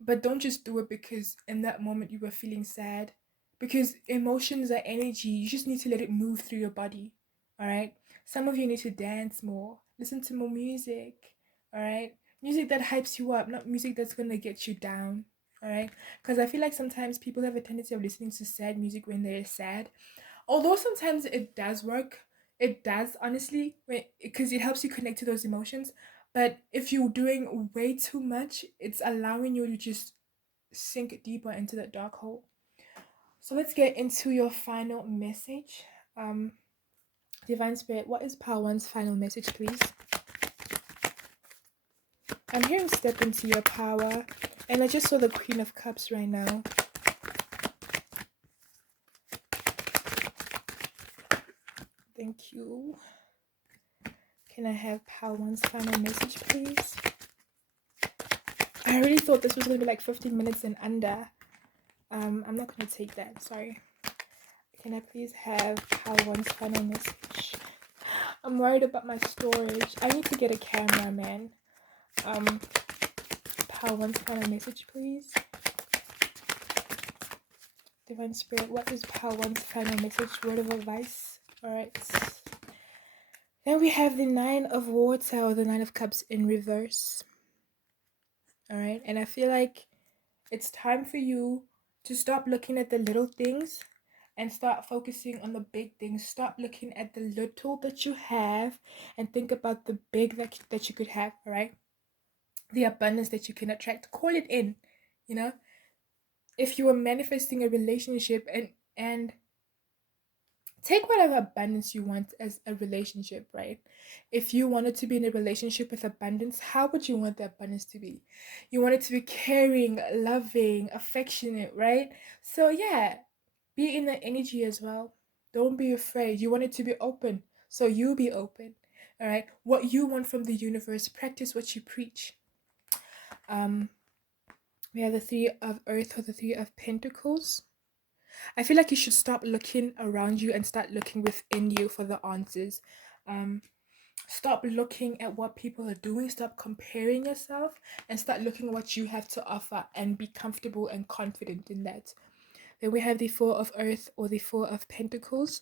But don't just do it because in that moment you were feeling sad. Because emotions are energy. You just need to let it move through your body, all right? Some of you need to dance more, listen to more music, all right? Music that hypes you up, not music that's going to get you down, all right? Because I feel like sometimes people have a tendency of listening to sad music when they're sad. Although sometimes it does work, it does honestly, because it helps you connect to those emotions. But if you're doing way too much, it's allowing you to just sink deeper into that dark hole. So let's get into your final message. Divine Spirit, what is Power One's final message, please? I'm hearing step into your power, and I just saw the Queen of Cups right now. Thank you. Can I have Power One's final message, please? I really thought this was going to be like 15 minutes and under. I'm not going to take that. Sorry. Can I please have Pal1's final message? I'm worried about my storage. I need to get a camera, man. Pal1's final message, please. Divine Spirit, what is Pal1's final message? Word of advice. Alright. Then we have the Nine of Water, or the Nine of Cups in reverse. Alright, and I feel like it's time for you to stop looking at the little things and start focusing on the big things. Stop looking at the little that you have and think about the big that you could have, all right? The abundance that you can attract. Call it in, you know? If you are manifesting a relationship and take whatever abundance you want as a relationship, right? If you wanted to be in a relationship with abundance, how would you want the abundance to be? You want it to be caring, loving, affectionate, right? So yeah, be in the energy as well. Don't be afraid. You want it to be open, so you be open. All right, what you want from the universe, practice what you preach. We have the Three of Earth, or the Three of Pentacles. I feel like you should stop looking around you and start looking within you for the answers. Stop looking at what people are doing. Stop comparing yourself and start looking at what you have to offer and be comfortable and confident in that. Then we have the Four of Earth, or the Four of Pentacles.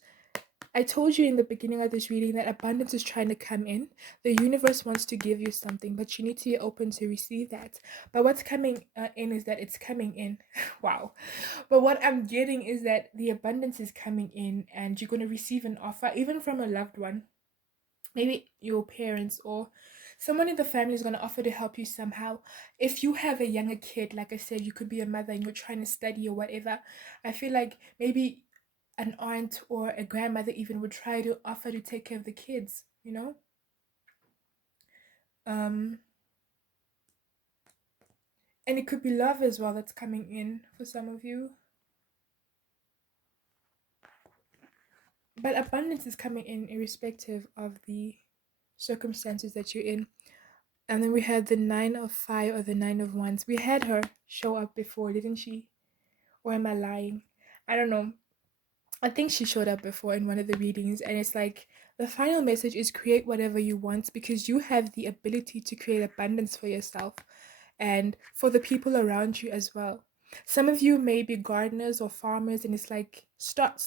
I told you in the beginning of this reading that abundance is trying to come in. The universe wants to give you something, but you need to be open to receive that. But what's coming in is that it's coming in. Wow. But what I'm getting is that the abundance is coming in and you're going to receive an offer, even from a loved one. Maybe your parents or someone in the family is going to offer to help you somehow. If you have a younger kid, like I said, you could be a mother and you're trying to study or whatever. I feel like maybe an aunt or a grandmother even would try to offer to take care of the kids, you know? And it could be love as well that's coming in for some of you. But abundance is coming in irrespective of the circumstances that you're in. And then we had the Nine of Fire, or the Nine of Wands. We had her show up before, didn't she? Or am I lying? I don't know. I think she showed up before in one of the readings, and it's like the final message is create whatever you want, because you have the ability to create abundance for yourself and for the people around you as well. Some of you may be gardeners or farmers, and it's like stop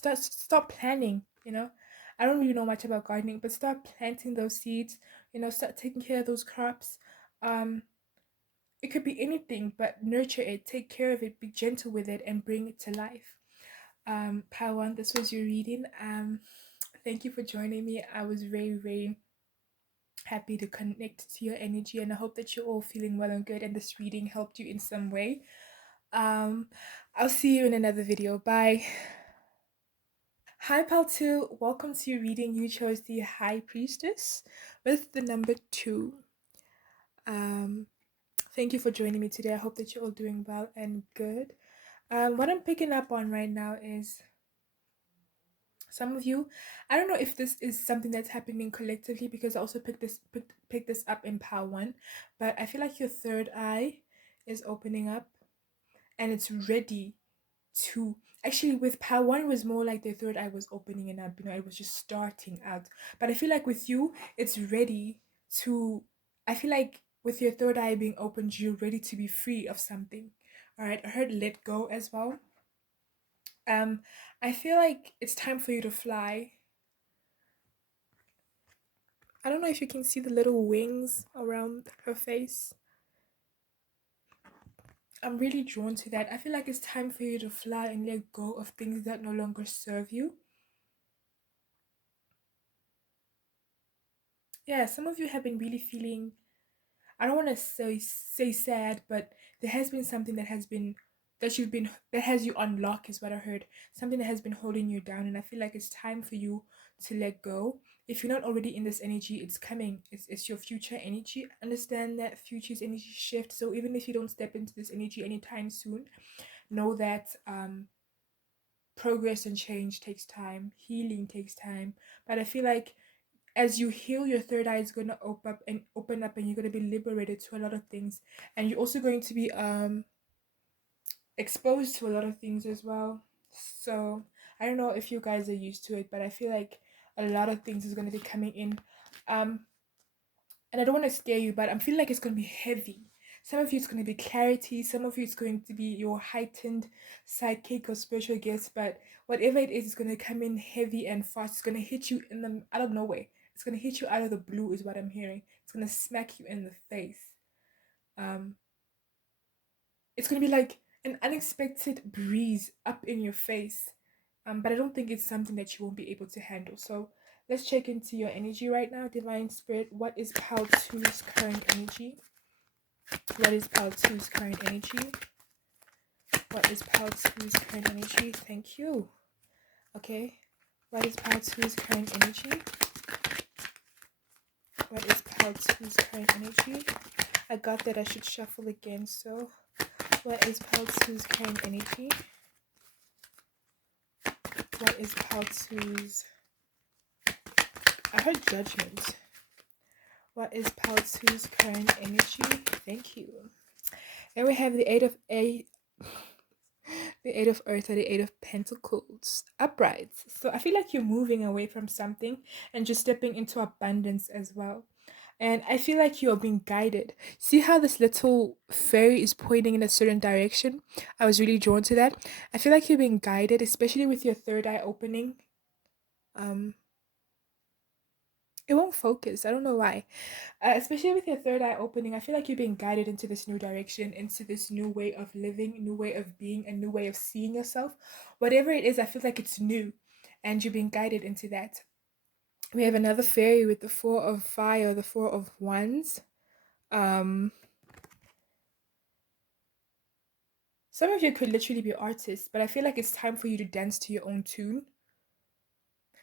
planning, you know. I don't really know much about gardening, but start planting those seeds, you know, start taking care of those crops. It could be anything, but nurture it, take care of it, be gentle with it, and bring it to life. Pal1, this was your reading. Thank you for joining me. I was very, very happy to connect to your energy, and I hope that you're all feeling well and good and this reading helped you in some way. I'll see you in another video. Bye. Hi Pal2, welcome to your reading. You chose the High Priestess with the number 2. Thank you for joining me today. I hope that you're all doing well and good. What I'm picking up on right now is some of you, I don't know if this is something that's happening collectively, because I also picked this up in Pal1, but I feel like your third eye is opening up and it's ready to, actually with Pal1 was more like the third eye was opening up, you know, it was just starting out. But I feel like with you, it's ready to, I feel like with your third eye being opened, you're ready to be free of something. All right, I heard let go as well. I feel like it's time for you to fly. I don't know if you can see the little wings around her face. I'm really drawn to that. I feel like it's time for you to fly and let go of things that no longer serve you. Yeah, some of you have been really feeling, I don't want to say sad, but there has been something that has you unlock, is what I heard. Something that has been holding you down, and I feel like it's time for you to let go. If you're not already in this energy, it's coming. It's your future energy. Understand that future's energy shift. So even if you don't step into this energy anytime soon, know that progress and change takes time. Healing takes time. But I feel like as you heal, your third eye is going to open up and you're going to be liberated to a lot of things, and you're also going to be exposed to a lot of things as well. So I don't know if you guys are used to it, but I feel like a lot of things is going to be coming in. Um, and I don't want to scare you, but I'm feeling like it's going to be heavy. Some of you it's going to be clarity, some of you it's going to be your heightened sidekick or spiritual gifts, but whatever it is, it's going to come in heavy and fast. It's going to hit you in the out of nowhere. It's going to hit you out of the blue, is what I'm hearing. It's going to smack you in the face. Um, it's going to be like an unexpected breeze up in your face. But I don't think it's something that you won't be able to handle. So let's check into your energy right now, Divine Spirit. What is Pal 2's current energy? What is Pal 2's current energy? What is Pal 2's current energy? Thank you. Okay. What is Pal 2's current energy? What is Pal 2's current energy? I got that I should shuffle again. So what is Pal 2's current energy? What is Pal 2's? I heard judgment. What is Pal 2's current energy? Thank you. Then we have the the Eight of Earth or the Eight of Pentacles upright. So I feel like you're moving away from something and just stepping into abundance as well. And I feel like you're being guided. See how this little fairy is pointing in a certain direction? I was really drawn to that. I feel like you're being guided, especially with your third eye opening. Um, it won't focus. I don't know why. Especially with your third eye opening, I feel like you're being guided into this new direction, into this new way of living, new way of being, a new way of seeing yourself. Whatever it is, I feel like it's new, and you're being guided into that. We have another fairy with the Four of Fire, the Four of Wands. Some of you could literally be artists, but I feel like it's time for you to dance to your own tune.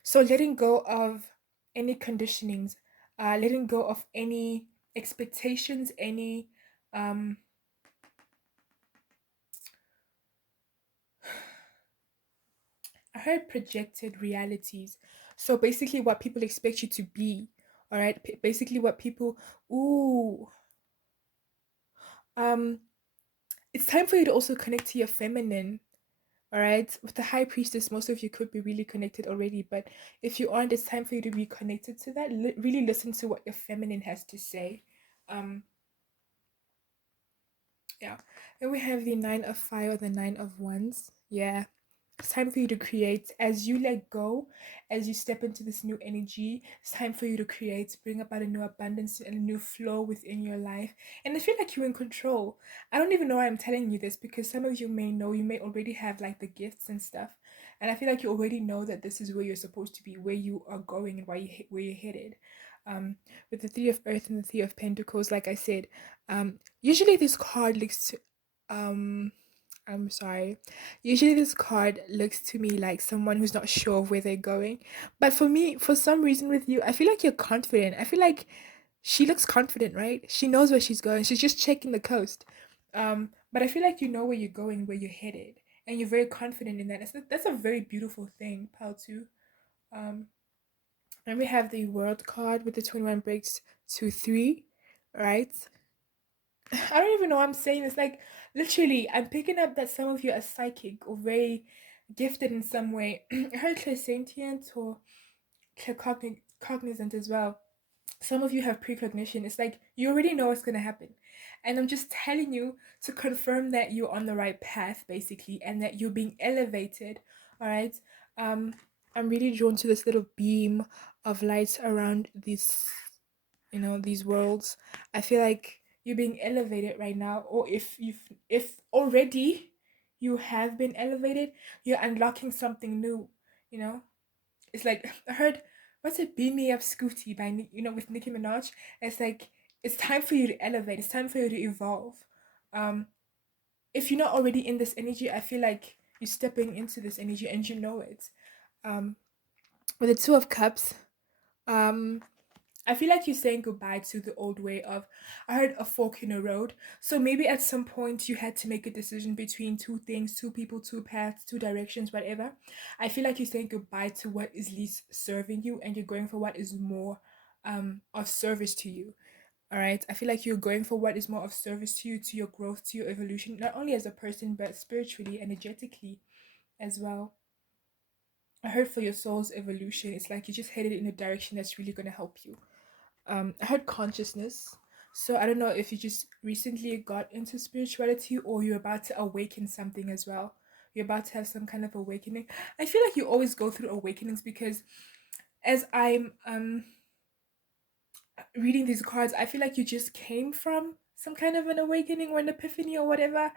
So letting go of any conditionings, letting go of any expectations, any I heard projected realities. So basically what people expect you to be. All right. Basically what people ooh. Um it's time for you to also connect to your feminine. All right. With the high priestess, most of you could be really connected already, but if you aren't, it's time for you to be connected to that. Really listen to what your feminine has to say. Um yeah. Then we have the Nine of Fire, the Nine of Wands. Yeah. It's time for you to create. As you let go, as you step into this new energy, it's time for you to create, bring about a new abundance and a new flow within your life. And I feel like you're in control. I don't even know why I'm telling you this, because some of you may know, you may already have like the gifts and stuff. And I feel like you already know that this is where you're supposed to be, where you are going and where you're headed. With the Three of Earth and the Three of Pentacles, like I said, usually this card looks to I'm sorry. Usually, this card looks to me like someone who's not sure of where they're going. But for me, for some reason with you, I feel like you're confident. I feel like she looks confident, right? She knows where she's going. She's just checking the coast. But I feel like you know where you're going, where you're headed, and you're very confident in that. That's a very beautiful thing, pal. Too. Um, and we have the World card with the 21 breaks to 3, right? I don't even know what I'm saying. It's like literally, I'm picking up that some of you are psychic or very gifted in some way. I heard clairsentient or cognizant as well. Some of you have precognition. It's like you already know what's gonna happen, and I'm just telling you to confirm that you're on the right path, basically, and that you're being elevated. All right. Um, I'm really drawn to this little beam of light around this, these worlds. I feel like you're being elevated right now, or if already you have been elevated, you're unlocking something new. you know it's like I heard, what's it, Beam Me Up Scooty by with Nicki Minaj. It's like it's time for you to elevate, it's time for you to evolve. um if you're not already in this energy, I feel like you're stepping into this energy and you know it. um with the Two of Cups, um I feel like you're saying goodbye to the old way of, I heard a fork in a road. So maybe at some point you had to make a decision between two things, two people, two paths, two directions, whatever. I feel like you're saying goodbye to what is least serving you and you're going for what is more of service to you. All right. I feel like you're going for what is more of service to you, to your growth, to your evolution, not only as a person, but spiritually, energetically as well. I heard for your soul's evolution, it's like you just headed in a direction that's really gonna help you. I heard consciousness. So I don't know if you just recently got into spirituality or you're about to awaken something as well. You're about to have some kind of awakening. I feel like you always go through awakenings because as I'm reading these cards, I feel like you just came from some kind of an awakening or an epiphany or whatever.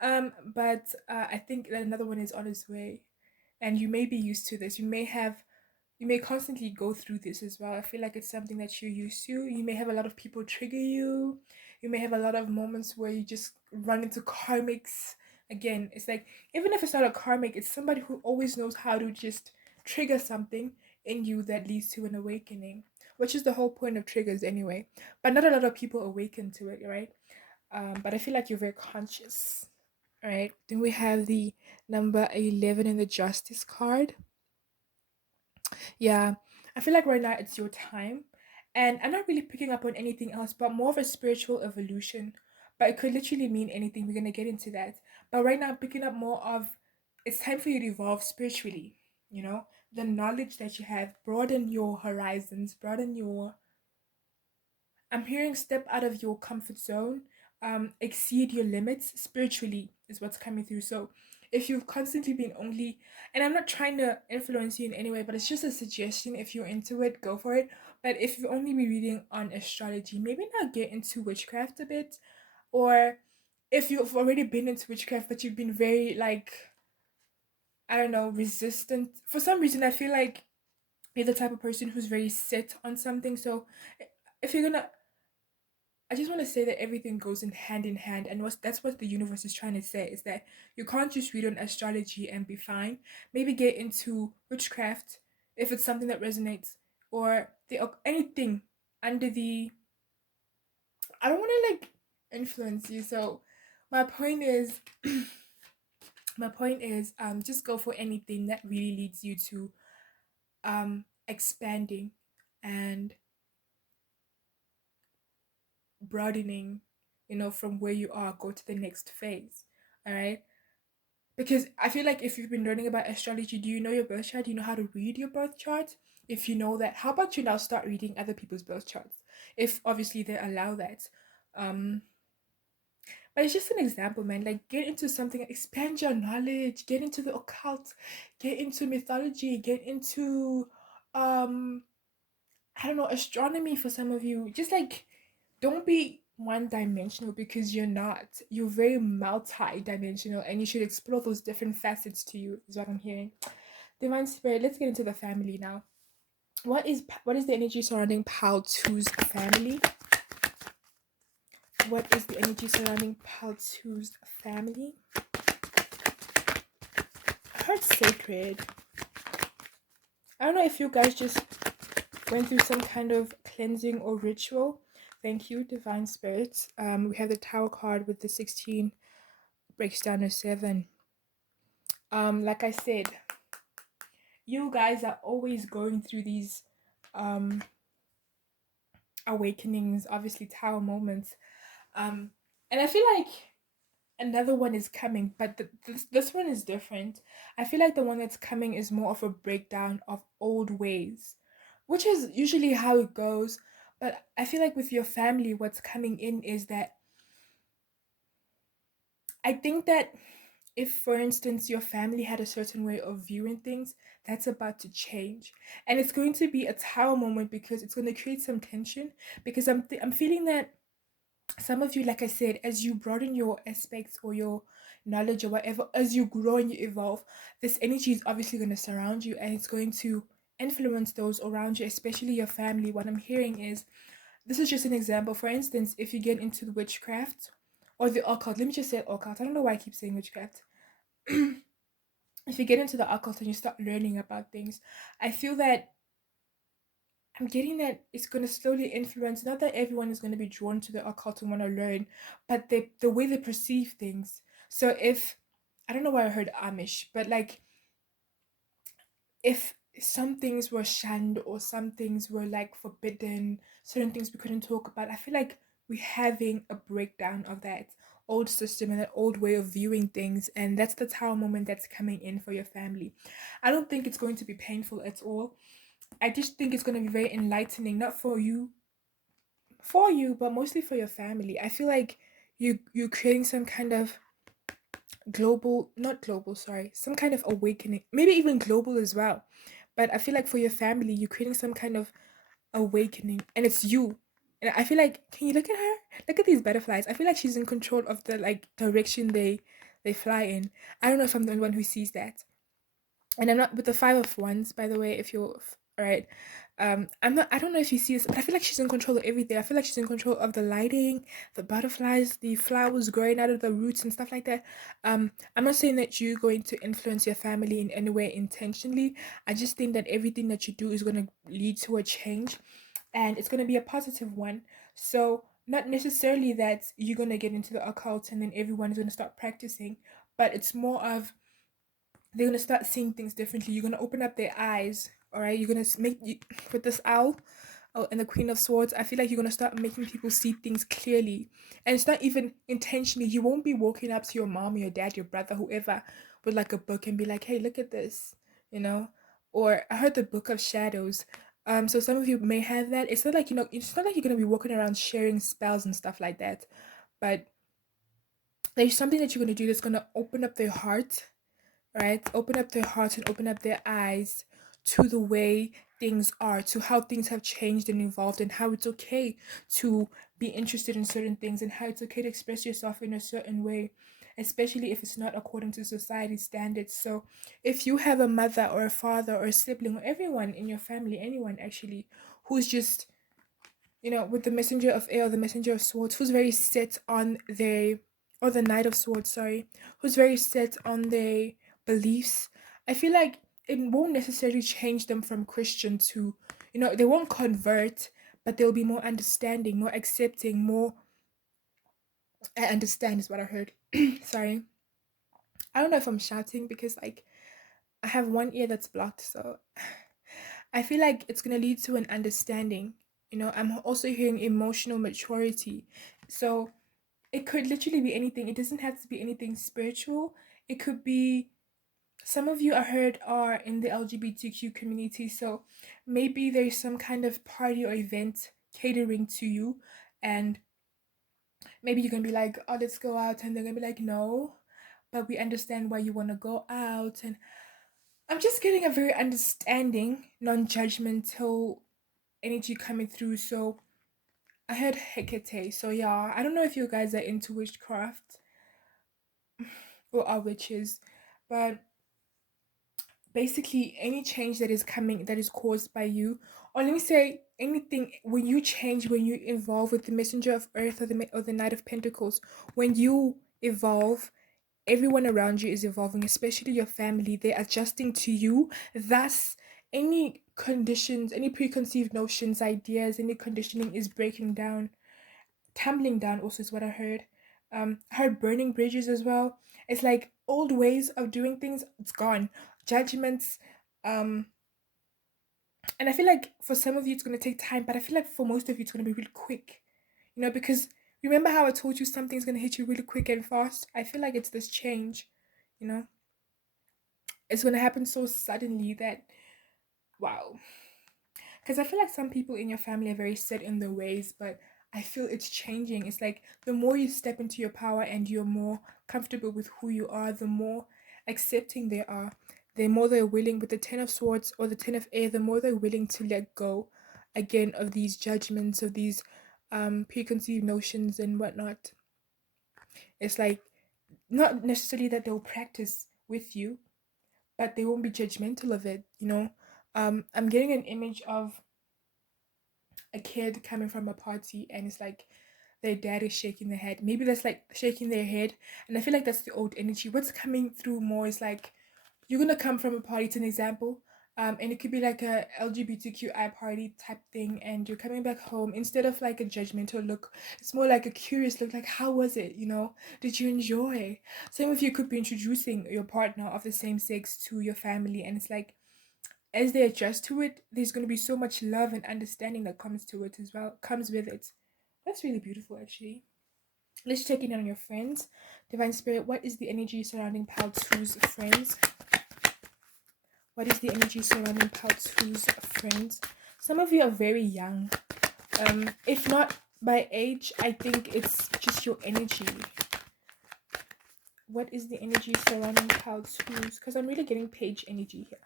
But I think that another one is on its way, and you may be used to this. You may constantly go through this as well. I feel like it's something that you're used to. You may have a lot of people trigger you. You may have a lot of moments where you just run into karmics. Again, it's like even if it's not a karmic, it's somebody who always knows how to just trigger something in you that leads to an awakening, which is the whole point of triggers anyway. But not a lot of people awaken to it, right? But I feel like you're very conscious. All right. Then we have the number 11 in the Justice card. Yeah, I feel like right now it's your time. And I'm not really picking up on anything else, but more of a spiritual evolution. But it could literally mean anything. We're going to get into that. But right now, I'm picking up more of it's time for you to evolve spiritually. You know, the knowledge that you have, broaden your horizons, broaden your I'm hearing step out of your comfort zone, exceed your limits spiritually is what's coming through. So if you've constantly been only, and I'm not trying to influence you in any way, but it's just a suggestion. If you're into it, go for it. But if you've only been reading on astrology, maybe not get into witchcraft a bit, or if you've already been into witchcraft, but you've been very like I don't know resistant for some reason. I feel like you're the type of person who's very set on something. So if you're gonna I just want to say that everything goes in hand, and that's what the universe is trying to say is that you can't just read on astrology and be fine. Maybe get into witchcraft if it's something that resonates, or anything under the. I don't want to like influence you, so my point is, just go for anything that really leads you to expanding and broadening, from where you are, go to the next phase. All right. Because I feel like if you've been learning about astrology, do you know your birth chart? Do you know how to read your birth chart? If you know that, how about you now start reading other people's birth charts? If obviously they allow that. Um, but it's just an example, man. Like get into something, expand your knowledge, get into the occult, get into mythology, get into um I don't know, astronomy for some of you. Just like don't be one dimensional because you're not. You're very multi dimensional and you should explore those different facets to you, is what I'm hearing. Divine Spirit, let's get into the family now. What is the energy surrounding Pal 2's family? What is the energy surrounding Pal 2's family? I heard sacred. I don't know if you guys just went through some kind of cleansing or ritual. Thank you, Divine Spirits. We have the Tower card with the 16 breaks down to 7. Like I said, you guys are always going through these um awakenings, obviously Tower moments. Um, and I feel like another one is coming, but this one is different. I feel like the one that's coming is more of a breakdown of old ways, which is usually how it goes. But I feel like with your family, what's coming in is that I think that if, for instance, your family had a certain way of viewing things, that's about to change, and it's going to be a tower moment because it's going to create some tension. Because I'm feeling that some of you, like I said, as you broaden your aspects or your knowledge or whatever, as you grow and you evolve, this energy is obviously going to surround you and it's going to influence those around you, especially your family. What I'm hearing is this is just an example. For instance, if you get into the witchcraft or the occult, let me just say occult. I don't know why I keep saying witchcraft. If you get into the occult and you start learning about things, I feel that I'm getting that it's going to slowly influence. Not that everyone is going to be drawn to the occult and want to learn, but the way they perceive things. So if I don't know why I heard Amish, but like if some things were shunned or some things were like forbidden, certain things we couldn't talk about, I feel like we're having a breakdown of that. old system and that old way of viewing things, and that's the tower moment that's coming in for your family. I don't think it's going to be painful at all. I just think it's going to be very enlightening, not for you, but mostly for your family. I feel like you're creating some kind of global, not global, sorry, some kind of awakening, maybe even global as well. But I feel like for your family, you're creating some kind of awakening, and it's you. And I feel like, can you look at her? Look at these butterflies. I feel like she's in control of the like direction they fly in. I don't know if I'm the only one who sees that. And I'm not with the five of wands, by the way, if you're all right. I'm not, I don't know if you see this, but I feel like she's in control of everything. I feel like she's in control of the lighting, the butterflies, the flowers growing out of the roots and stuff like that. I'm not saying that you're going to influence your family in any way intentionally. I just think that everything that you do is going to lead to a change, and it's going to be a positive one. So not necessarily that you're going to get into the occult and then everyone is going to start practicing, but it's more of they're gonna start seeing things differently. You're gonna open up their eyes. All right, you're gonna make you, with this owl, oh, and the Queen of Swords. I feel like you're gonna start making people see things clearly, and it's not even intentionally. You won't be walking up to your mom, your dad, your brother, whoever, with like a book and be like, "Hey, look at this," you know. Or I heard the Book of Shadows. So some of you may have that. It's not like it's not like you're gonna be walking around sharing spells and stuff like that, but there's something that you're gonna do that's gonna open up their heart, right? Open up their hearts and open up their eyes to the way things are, to how things have changed and evolved, and how it's okay to be interested in certain things, and how it's okay to express yourself in a certain way, especially if it's not according to society's standards. So, if you have a mother or a father or a sibling or everyone in your family, anyone actually, who's just with the messenger of air or the messenger of swords, who's very set on their, or the knight of swords, sorry, who's very set on their beliefs, I feel like it won't necessarily change them from Christian to, they won't convert, but they'll be more understanding, more accepting, more, I understand is what I heard. Sorry. I don't know if I'm shouting because, like, I have one ear that's blocked, so I feel like it's going to lead to an understanding. I'm also hearing emotional maturity. So it could literally be anything. It doesn't have to be anything spiritual. It could be, some of you I heard are in the LGBTQ community. So maybe there's some kind of party or event catering to you. And maybe you're going to be like, oh, let's go out. And they're going to be like, no, but we understand why you want to go out. And I'm just getting a very understanding, non-judgmental energy coming through. So I heard Hecate. So yeah, I don't know if you guys are into witchcraft or are witches, but basically any change that is coming that is caused by you, or let me say anything, when you change, when you evolve with the messenger of earth, or the knight of pentacles, when you evolve, everyone around you is evolving, especially your family. They're adjusting to you. Thus, any conditions, any preconceived notions, ideas, any conditioning is breaking down, tumbling down. Also, is what I heard. I heard burning bridges as well. It's like old ways of doing things. It's gone. Judgments. Um, and I feel like for some of you it's gonna take time, but I feel like for most of you it's gonna be really quick. Because remember how I told you something's gonna hit you really quick and fast? I feel like it's this change, you know? It's gonna happen so suddenly that, wow. Because I feel like some people in your family are very set in their ways, but I feel it's changing. It's like the more you step into your power and you're more comfortable with who you are, the more accepting they are, the more they're willing, with the Ten of Swords or the Ten of Air, the more they're willing to let go again of these judgments, of these preconceived notions and whatnot. It's like not necessarily that they'll practice with you, but they won't be judgmental of it. I'm getting an image of a kid coming from a party, and it's like their dad is shaking their head. Maybe that's like shaking their head. And I feel like that's the old energy. What's coming through more is like you're gonna come from a party, it's an example. And it could be like a LGBTQI party type thing, and you're coming back home, instead of like a judgmental look, it's more like a curious look, like how was it? Did you enjoy? Same with you could be introducing your partner of the same sex to your family, and it's like as they adjust to it, there's going to be so much love and understanding that comes to it as well, comes with it. That's really beautiful, actually. Let's check in on your friends. Divine Spirit, what is the energy surrounding Pal 2's friends? What is the energy surrounding Pal 2's friends? Some of you are very young. If not by age, I think it's just your energy. What is the energy surrounding Pal 2's? Because I'm really getting page energy here.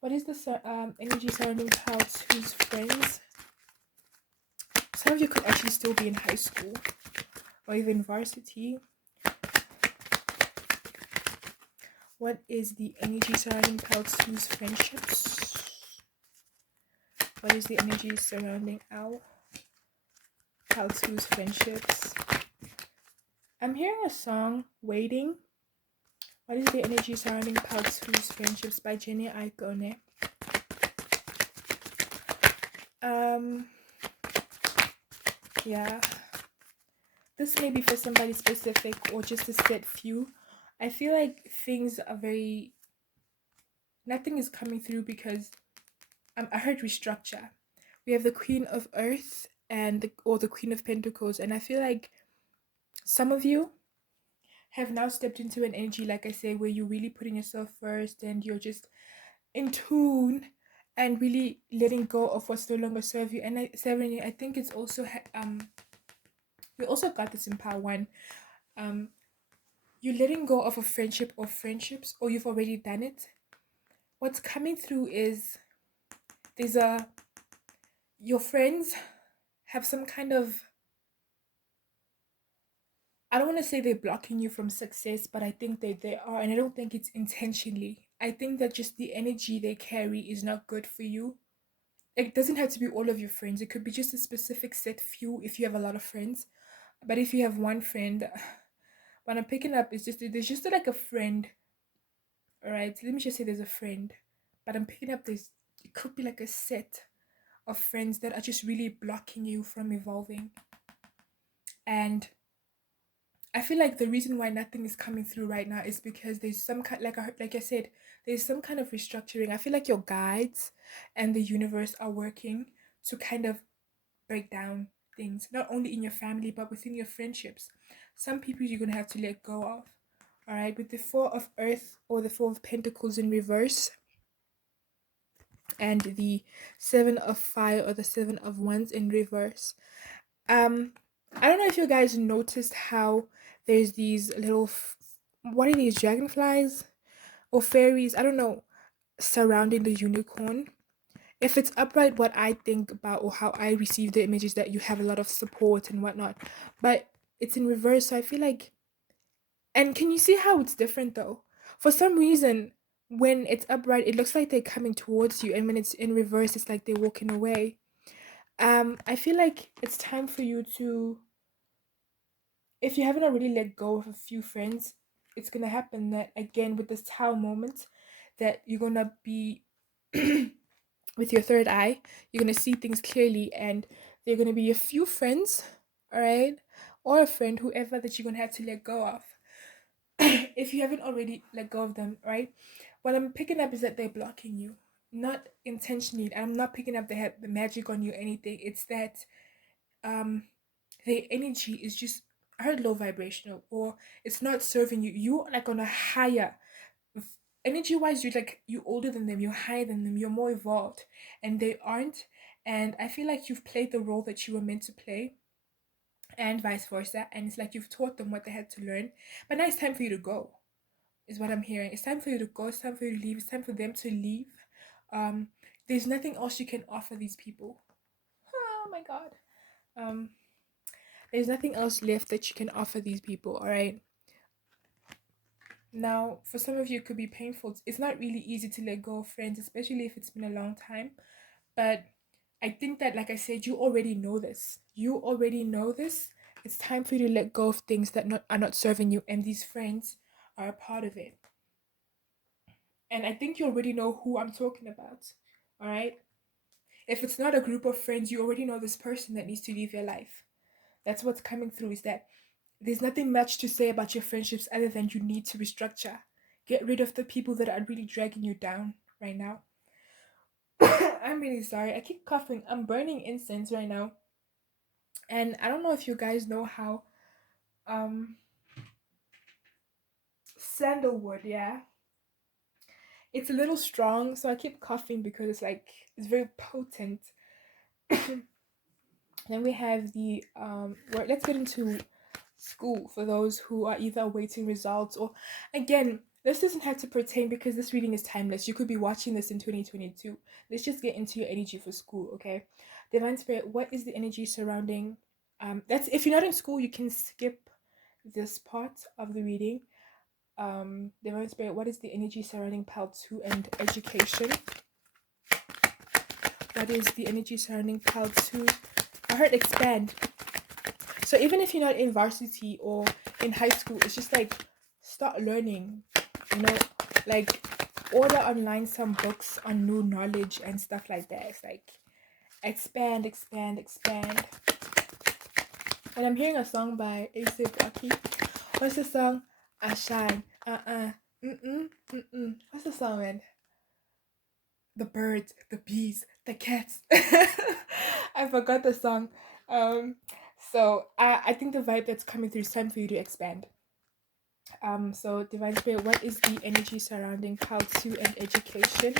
What is the energy surrounding Pal 2's friends? Some of you could actually still be in high school or even varsity. What is the energy surrounding Pal 2's friendships? What is the energy surrounding Pal 2's friendships? I'm hearing a song, Waiting. What is the energy surrounding Pal 2's friendships by Jenny Aikone? Yeah. This may be for somebody specific or just a set few. I feel like things are nothing is coming through because I heard restructure. We have the Queen of Earth and the Queen of Pentacles, and I feel like some of you have now stepped into an energy, like I say, where you're really putting yourself first and you're just in tune and really letting go of what's no longer serve you. And I think it's also we also got this in Power 1. You're letting go of a friendship or friendships, or you've already done it. What's coming through is your friends have some kind of, I don't want to say they're blocking you from success, but I think they are, and I don't think it's intentionally. I think that just the energy they carry is not good for you. It doesn't have to be all of your friends. It could be just a specific set few if you have a lot of friends. But if you have one friend, what I'm picking up is there's just like a friend. All right, let me just say there's a friend, but I'm picking up this. It could be like a set of friends that are just really blocking you from evolving. And I feel like the reason why nothing is coming through right now is because there's some kind, like I said, there's some kind of restructuring. I feel like your guides and the universe are working to kind of break down things, not only in your family but within your friendships. Some people you're gonna have to let go of. All right, with the Four of Earth or the Four of Pentacles in reverse, and the Seven of Fire or the Seven of Wands in reverse. I don't know if you guys noticed how there's these little what are these, dragonflies or fairies, I don't know, surrounding the unicorn. If it's upright, what I think about or how I receive the image is that you have a lot of support and whatnot, but it's in reverse, so I feel like, and can you see how it's different though? For some reason, when it's upright it looks like they're coming towards you, and when it's in reverse it's like they're walking away. I feel like it's time for you to, if you haven't already let go of a few friends, it's gonna happen that again with this Tao moment, that you're gonna be with your third eye, you're gonna see things clearly, and there are gonna be a few friends, all right, or a friend, whoever, that you're gonna have to let go of. If you haven't already let go of them, right? What I'm picking up is that they're blocking you, not intentionally. I'm not picking up they have the magic on you or anything. It's that um their energy is just, I heard, low vibrational, or it's not serving you. You're like on a higher energy wise, you're older than them, you're higher than them, you're more evolved, and they aren't. And I feel like you've played the role that you were meant to play, and vice versa, and it's like you've taught them what they had to learn, but now it's time for you to go, is what I'm hearing. It's time for you to go, it's time for you to leave, it's time for them to leave. um there's nothing else you can offer these people. Oh my god. um there's nothing else left that you can offer these people, all right? Now, for some of you, it could be painful. It's not really easy to let go of friends, especially if it's been a long time. But I think that, like I said, you already know this. You already know this. It's time for you to let go of things that are not serving you, and these friends are a part of it. And I think you already know who I'm talking about. All right? If it's not a group of friends, you already know this person that needs to leave your life. That's what's coming through, is that there's nothing much to say about your friendships other than you need to restructure. Get rid of the people that are really dragging you down right now. I'm really sorry. I keep coughing. I'm burning incense right now. And I don't know if you guys know how Um, Sandalwood, yeah. It's a little strong, so I keep coughing because it's very potent. Then we have the let's get into school for those who are either awaiting results or, again, this doesn't have to pertain because this reading is timeless. You could be watching this in 2022. Let's just get into your energy for school, okay? Divine Spirit, what is the energy surrounding that's if you're not in school, you can skip this part of the reading. Divine Spirit, what is the energy surrounding Pal 2 and education? What is the energy surrounding Pal 2? I heard expand. So even if you're not in varsity or in high school, it's just like start learning, you know, like order online some books on new knowledge and stuff like that. It's like expand, expand, expand. And I'm hearing a song by AFFIRMATION. What's the song? I shine. What's the song, man? The birds, the bees, the cats. I forgot the song. So I think the vibe that's coming through is time for you to expand. So Divine Spirit, what is the energy surrounding Pal 2 and education?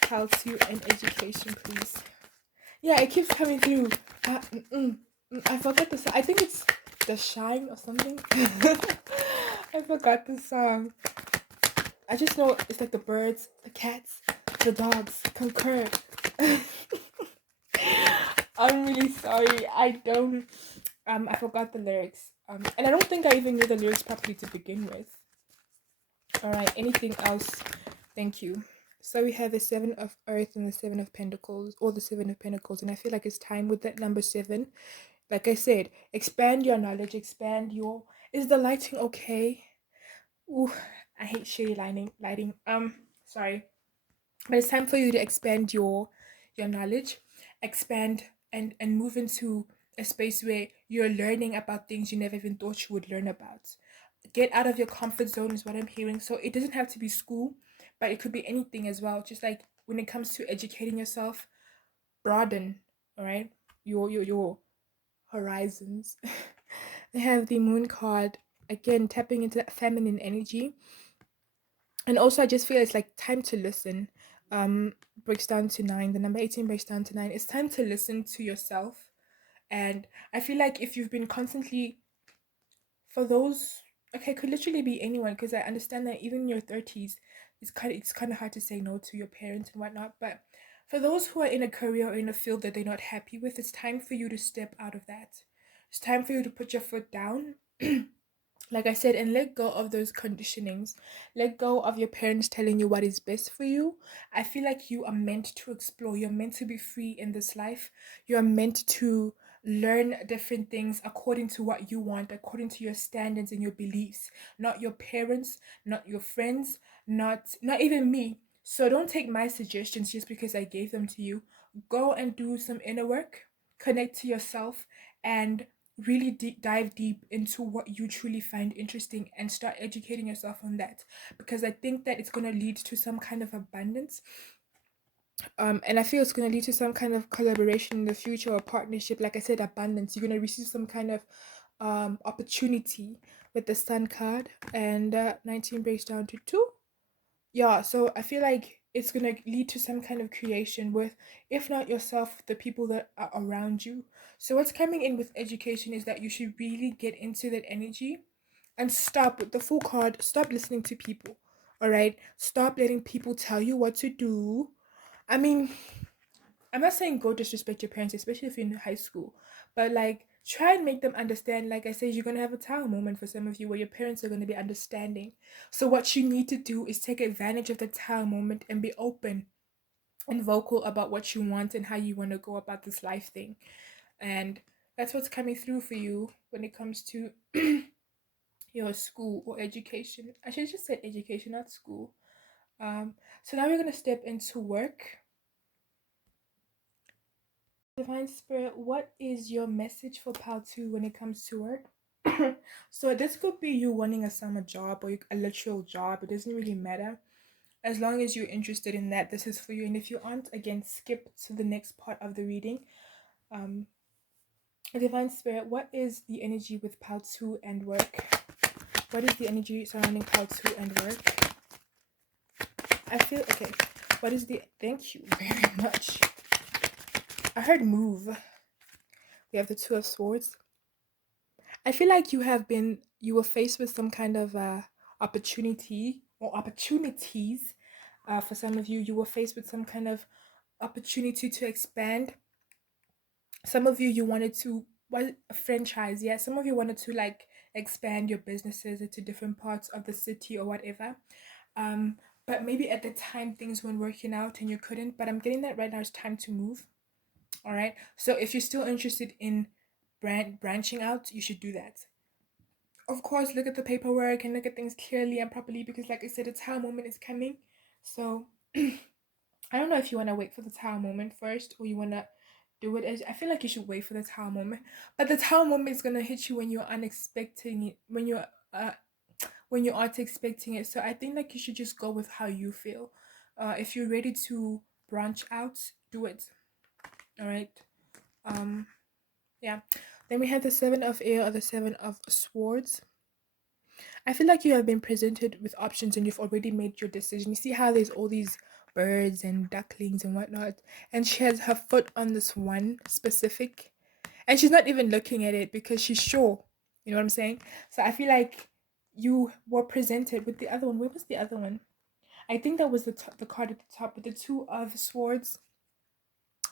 Pal 2 and education, please. Yeah, it keeps coming through. I forgot the song. I think it's The Shine or something. I forgot the song. I just know it's like the birds, the cats, the dogs concur. I'm really sorry. I forgot the lyrics. And I don't think I even knew the lyrics properly to begin with. All right, anything else? Thank you. So we have the Seven of Earth and the Seven of Pentacles, or the Seven of Pentacles, and I feel like it's time with that number 7. Like I said, expand your knowledge, expand your. Is the lighting okay? Ooh, I hate shitty lighting. Sorry, but it's time for you to expand your knowledge, expand and move into a space where you're learning about things you never even thought you would learn about. Get out of your comfort zone is what I'm hearing. So it doesn't have to be school, but it could be anything as well. Just like when it comes to educating yourself, broaden, all right, your horizons. I have the Moon card again, tapping into that feminine energy. And also I just feel it's like time to listen. Breaks down to 9. The number 18 breaks down to 9. It's time to listen to yourself. And I feel like if you've been constantly, for those, okay, it could literally be anyone, because I understand that even in your 30s, it's kind of hard to say no to your parents and whatnot. But for those who are in a career or in a field that they're not happy with, it's time for you to step out of that. It's time for you to put your foot down. Like I said, and let go of those conditionings. Let go of your parents telling you what is best for you. I feel like you are meant to explore. You're meant to be free in this life. You're meant to learn different things according to what you want, according to your standards and your beliefs, not your parents, not your friends, not even me. So don't take my suggestions just because I gave them to you. Go and do some inner work, connect to yourself, and really dive deep into what you truly find interesting and start educating yourself on that, because I think that it's going to lead to some kind of abundance, and I feel it's going to lead to some kind of collaboration in the future or partnership. Like I said, abundance, you're going to receive some kind of opportunity with the Sun card, and 19 breaks down to 2. Yeah, so I feel like it's gonna lead to some kind of creation with, if not yourself, the people that are around you. So what's coming in with education is that you should really get into that energy and stop with the full card. Stop listening to people. All right, stop letting people tell you what to do. I mean, I'm not saying go disrespect your parents, especially if you're in high school, but like try and make them understand. Like I said, you're gonna have a tower moment for some of you where your parents are gonna be understanding. So what you need to do is take advantage of the tower moment and be open and vocal about what you want and how you want to go about this life thing. And that's what's coming through for you when it comes to your school or education. I should just say education, not school. So now we're gonna step into work. Divine Spirit, what is your message for Pal 2 when it comes to work? So this could be you wanting a summer job or a literal job. It doesn't really matter. As long as you're interested in that, this is for you. And if you aren't, again, skip to the next part of the reading. Um, Divine Spirit, what is the energy with pile 2 and work? What is the energy surrounding pile 2 and work? I feel okay. What is the thank you very much. I heard move. We have the Two of Swords. I feel like you were faced with some kind of opportunity or opportunities. For some of you, you were faced with some kind of opportunity to expand. Some of you, you wanted to what a franchise, yeah. Some of you wanted to like expand your businesses into different parts of the city or whatever. Um, but maybe at the time things weren't working out and you couldn't. But I'm getting that right now it's time to move. All right. So if you're still interested in branching out, you should do that. Of course, look at the paperwork and look at things clearly and properly because, like I said, the tower moment is coming. So I don't know if you want to wait for the tower moment first or you want to do it as I feel like you should wait for the tower moment. But the tower moment is going to hit you when you're unexpecting it, when you aren't expecting it. So I think like you should just go with how you feel. If you're ready to branch out, do it. All right. Um yeah. Then we have the 7 of air or the 7 of swords. I feel like you have been presented with options and you've already made your decision. You see how there's all these birds and ducklings and whatnot, and she has her foot on this one specific, and she's not even looking at it because she's sure. You know what I'm saying? So I feel like you were presented with the other one. Where was the other one? I think that was the card at the top with the Two of Swords.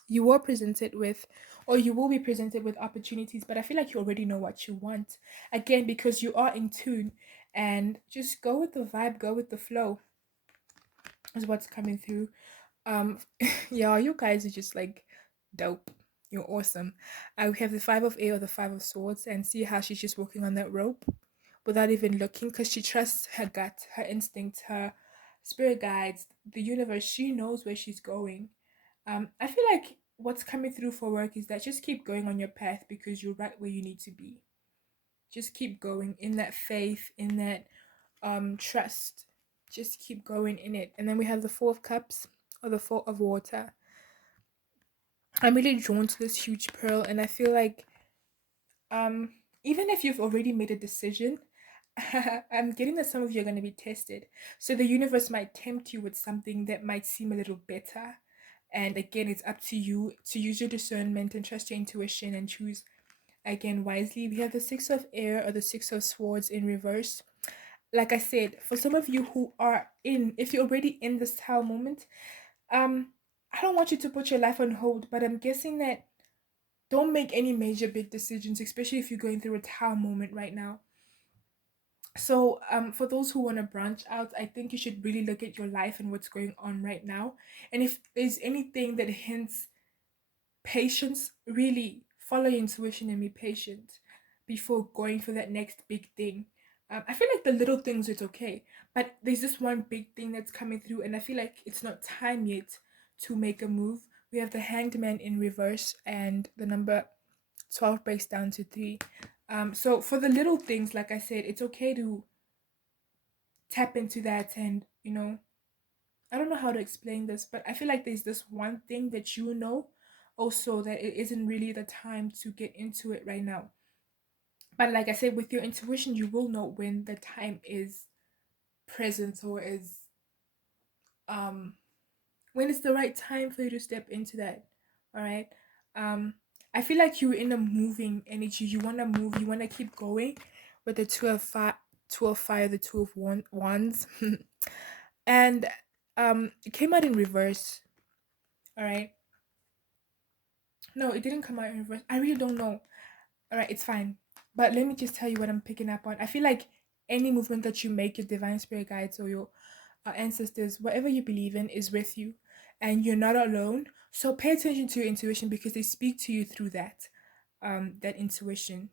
You were presented with, or you will be presented with opportunities, but I feel like you already know what you want. Again, because you are in tune and just go with the vibe, go with the flow is what's coming through. Yeah, you guys are just like dope. You're awesome. We have the 5 of air or the 5 of swords, and see how she's just walking on that rope without even looking because she trusts her gut, her instinct, her spirit guides, the universe. She knows where she's going. I feel like what's coming through for work is that just keep going on your path because you're right where you need to be. Just keep going in that faith, in that trust. Just keep going in it. And then we have the 4 of cups or the 4 of water. I'm really drawn to this huge pearl, and I feel like um even if you've already made a decision, I'm getting that some of you are going to be tested. So the universe might tempt you with something that might seem a little better. And again, it's up to you to use your discernment and trust your intuition and choose again wisely. We have the 6 of air or the 6 of swords in reverse. Like I said, for some of you who are in, if you're already in this tower moment, um, I don't want you to put your life on hold, but I'm guessing that don't make any major big decisions, especially if you're going through a tower moment right now. So, for those who want to branch out, I think you should really look at your life and what's going on right now. And if there's anything that hints patience, really follow your intuition and be patient before going for that next big thing. I feel like the little things it's okay, but there's this one big thing that's coming through, and I feel like it's not time yet to make a move. We have the Hanged Man in reverse, and the number 12 breaks down to 3. So for the little things, like I said, it's okay to tap into that, and I don't know how to explain this, but I feel like there's this one thing that you know also that it isn't really the time to get into it right now. But like I said, with your intuition, you will know when the time is present or is um when it's the right time for you to step into that. All right. Um I feel like you're in a moving energy. You want to move, you want to keep going with the two of fire, the two of wands. And it came out in reverse. All right. No, it didn't come out in reverse. I really don't know. All right, it's fine. But let me just tell you what I'm picking up on. I feel like any movement that you make, your divine spirit guides or your ancestors, whatever you believe in, is with you, and you're not alone. So pay attention to your intuition because they speak to you through that intuition.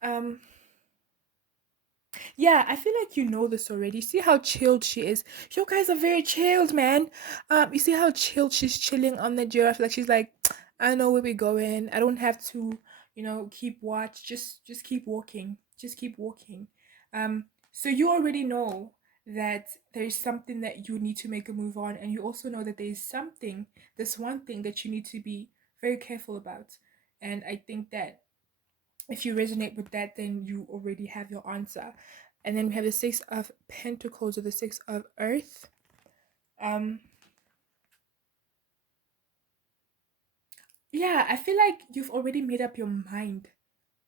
Um, Yeah, I feel like you know this already. See how chilled she is. You guys are very chilled, man. You see how chilled she's chilling on the giraffe. Like she's like, I know where we're going. I don't have to, keep watch. Just keep walking. Just keep walking. So you already know that there's something that you need to make a move on, and you also know that there's something, this one thing that you need to be very careful about. And I think that if you resonate with that, then you already have your answer. And then we have the Six of Pentacles or the Six of Earth. Um, yeah, I feel like you've already made up your mind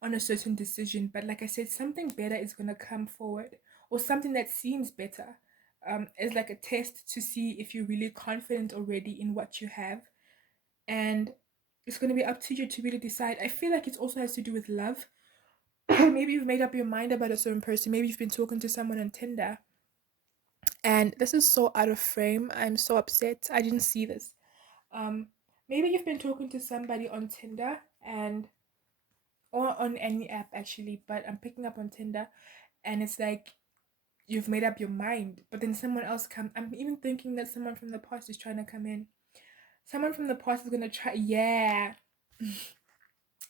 on a certain decision, but like I said, something better is gonna come forward, or something that seems better, as like a test to see if you're really confident already in what you have, and it's gonna be up to you to really decide. I feel like it also has to do with love. Maybe you've made up your mind about a certain person. Maybe you've been talking to someone on Tinder, and this is so out of frame. I'm so upset. I didn't see this. Um, Maybe you've been talking to somebody on Tinder and or on any app actually, but I'm picking up on Tinder, and it's like you've made up your mind, but then someone else come. I'm even thinking that someone from the past is trying to come in. Someone from the past is gonna try. Yeah,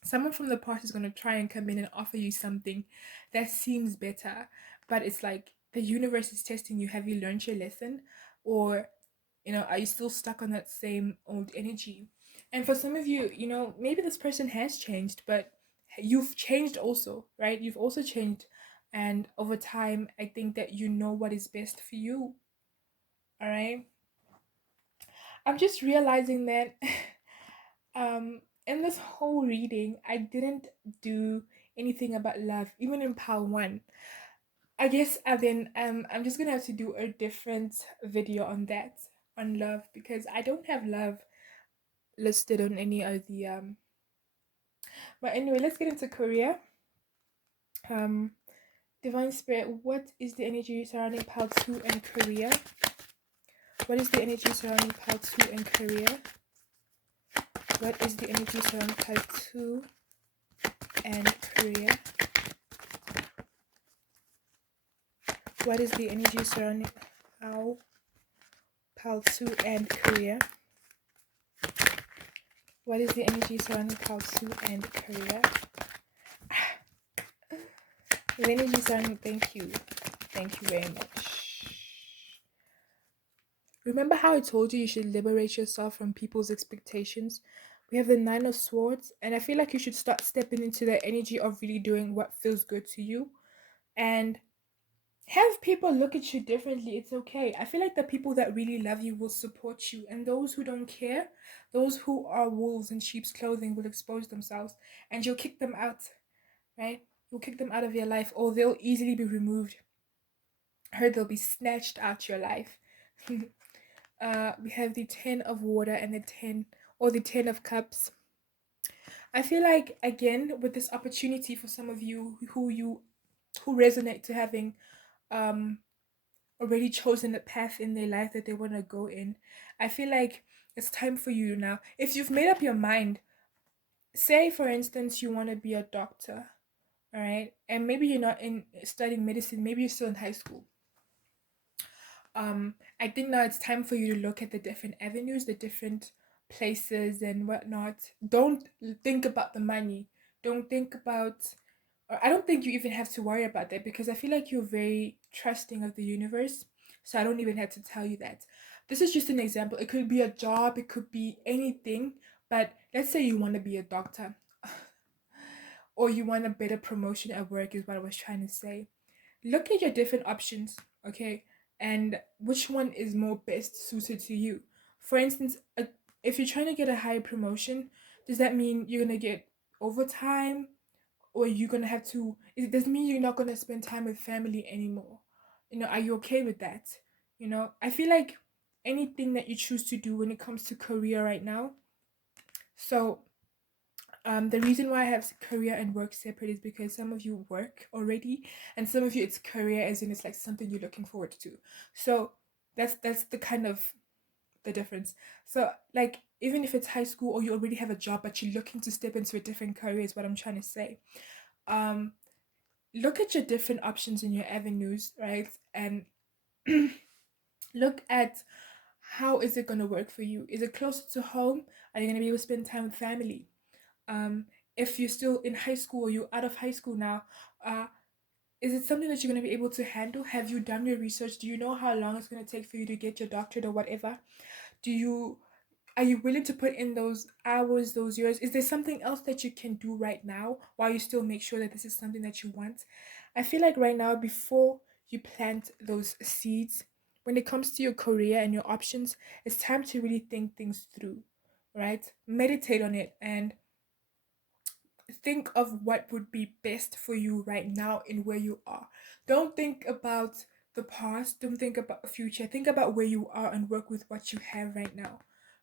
someone from the past is gonna try and come in and offer you something that seems better, but it's like the universe is testing you. Have you learned your lesson, or are you still stuck on that same old energy? And for some of you, maybe this person has changed, but you've changed also, right? You've also changed. And over time, I think that you know what is best for you. All right. I'm just realizing that in this whole reading, I didn't do anything about love, even in part one. I guess I'm just gonna have to do a different video on that, on love, because I don't have love listed on any of the but anyway, let's get into career. um Divine Spirit, what is the energy surrounding pile 2 and career? What is the energy surrounding pile 2 and career? What is the energy surrounding pile 2 and career? What is the energy surrounding pile 2 and career? What is the energy surrounding pile 2 and career? The energy surrounding, thank you. Thank you very much. Remember how I told you should liberate yourself from people's expectations? We have the Nine of Swords, and I feel like you should start stepping into the energy of really doing what feels good to you and have people look at you differently. It's okay. I feel like the people that really love you will support you, and those who don't care, those who are wolves in sheep's clothing, will expose themselves, and you'll kick them out, right? You'll kick them out of your life, or they'll easily be removed. I heard they'll be snatched out your life. We have the 10 of water and the 10 of cups. I feel like, again, with this opportunity for some of you who resonate to having um already chosen a path in their life that they want to go in, I feel like it's time for you now. If you've made up your mind, say for instance you want to be a doctor, all right, and maybe you're not in studying medicine, maybe you're still in high school. I think now it's time for you to look at the different avenues, the different places and whatnot. Don't think about the money. Don't think about, or I don't think you even have to worry about that, because I feel like you're very trusting of the universe. So I don't even have to tell you that. This is just an example. It could be a job, it could be anything. But let's say you want to be a doctor, or you want a better promotion at work, is what I was trying to say. Look at your different options, okay, and which one is more best suited to you. For instance, if you're trying to get a higher promotion, does that mean you're gonna get overtime, or you're gonna have to, it doesn't mean you're not gonna spend time with family anymore? Are you okay with that? I feel like anything that you choose to do when it comes to career right now. So the reason why I have career and work separate is because some of you work already, and some of you it's career as in it's like something you're looking forward to. So that's the kind of the difference. So like even if it's high school or you already have a job but you're looking to step into a different career, is what I'm trying to say. Um, Look at your different options in your avenues, right? And look at how is it gonna work for you. Is it closer to home? Are you gonna be able to spend time with family? um if you're still in high school or you're out of high school now, uh is it something that you're going to be able to handle? Have you done your research? Do you know how long it's going to take for you to get your doctorate or whatever? Do you Are you willing to put in those hours, those years? Is there something else that you can do right now while you still make sure that this is something that you want? I feel like right now, before you plant those seeds, when it comes to your career and your options, it's time to really think things through, right? Meditate on it and think of what would be best for you right now in where you are. Don't think about the past, don't think about the future. Think about where you are and work with what you have right now,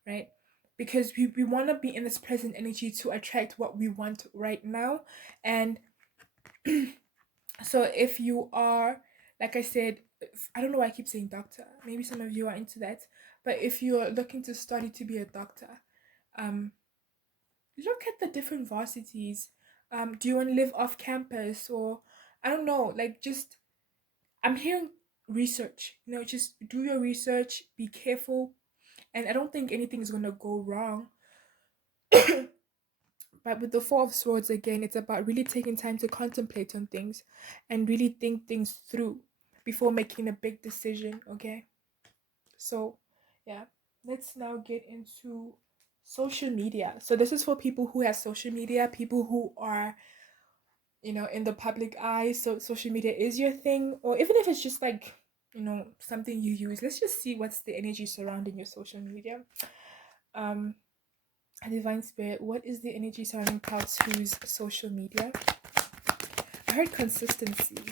right? Because we want to be in this present energy to attract what we want right now. And so if you are, like I said, I don't know why I keep saying doctor. Maybe some of you are into that. But if you're looking to study to be a doctor, um, look at the different varsities. Do you want to live off campus, or I don't know, like just I'm hearing research, just do your research, be careful, and I don't think anything is gonna go wrong. But with the Four of Swords again, it's about really taking time to contemplate on things and really think things through before making a big decision, okay? So, yeah, let's now get into social media. So, this is for people who have social media, people who are, in the public eye. So, social media is your thing, or even if it's just like, something you use. Let's just see what's the energy surrounding your social media. Um, Divine Spirit, what is the energy surrounding Clouds whose social media? I heard consistency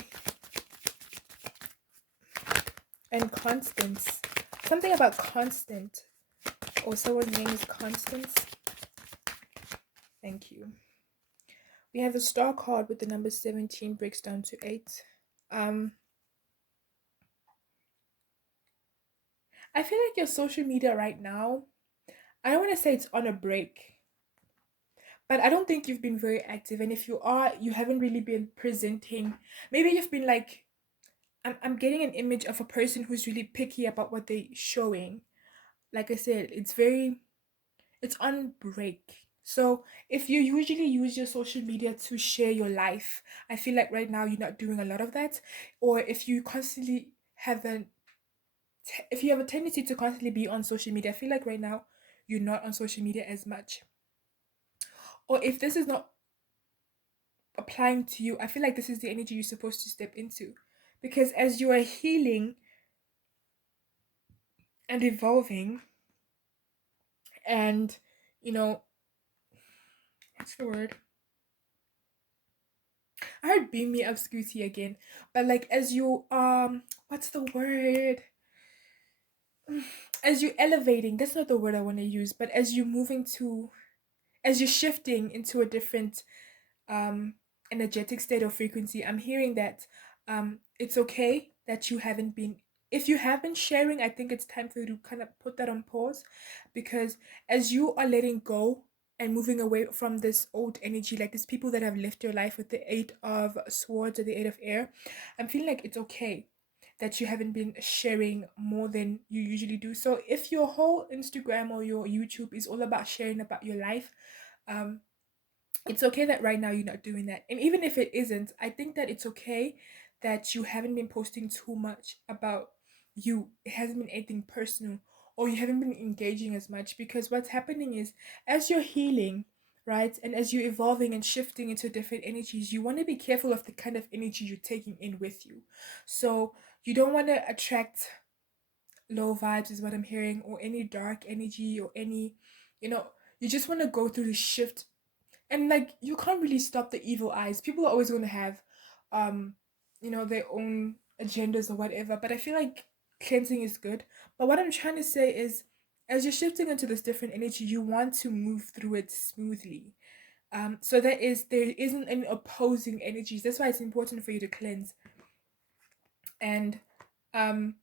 and constance. Something about constant. Or someone's name is Constance. Thank you. We have a star card with the number 17 breaks down to 8. I feel like your social media right now, I don't want to say it's on a break, but I don't think you've been very active. And if you are, you haven't really been presenting. Maybe you've been like, I'm getting an image of a person who's really picky about what they're showing. Like I said, it's on break. So if you usually use your social media to share your life, I feel like right now you're not doing a lot of that. Or if you constantly have if you have a tendency to constantly be on social media, I feel like right now you're not on social media as much. Or if this is not applying to you, I feel like this is the energy you're supposed to step into. Because as you are healing and evolving, and what's the word? I heard beam me up Scooty again. But like as you what's the word? As you elevating, that's not the word I want to use, but as you're shifting into a different um energetic state of frequency, I'm hearing that it's okay that you haven't been, if you have been sharing, I think it's time for you to kind of put that on pause, because as you are letting go and moving away from this old energy, like these people that have left your life with the 8 of Swords or the 8 of Air, I'm feeling like it's okay that you haven't been sharing more than you usually do. So if your whole Instagram or your YouTube is all about sharing about your life, um it's okay that right now you're not doing that. And even if it isn't, I think that it's okay that you haven't been posting too much about you. It hasn't been anything personal, or you haven't been engaging as much, because what's happening is as you're healing, right? And as you're evolving and shifting into different energies, you want to be careful of the kind of energy you're taking in with you. So you don't want to attract low vibes, is what I'm hearing, or any dark energy, or any, you know, you just want to go through the shift. And like you can't really stop the evil eyes. People are always going to have um their own agendas or whatever, but I feel like cleansing is good. But what I'm trying to say is, as you're shifting into this different energy, you want to move through it smoothly, so there isn't any opposing energies. That's why it's important for you to cleanse. And um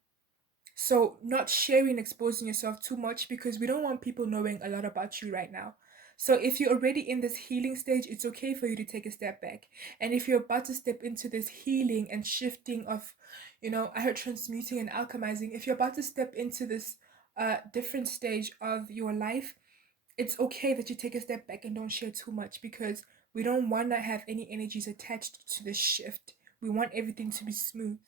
so not sharing, exposing yourself too much, because we don't want people knowing a lot about you right now. So if you're already in this healing stage, it's okay for you to take a step back. And if you're about to step into this healing and shifting of, I heard transmuting and alchemizing. If you're about to step into this different stage of your life, it's okay that you take a step back and don't share too much, because we don't want to have any energies attached to this shift. We want everything to be smooth.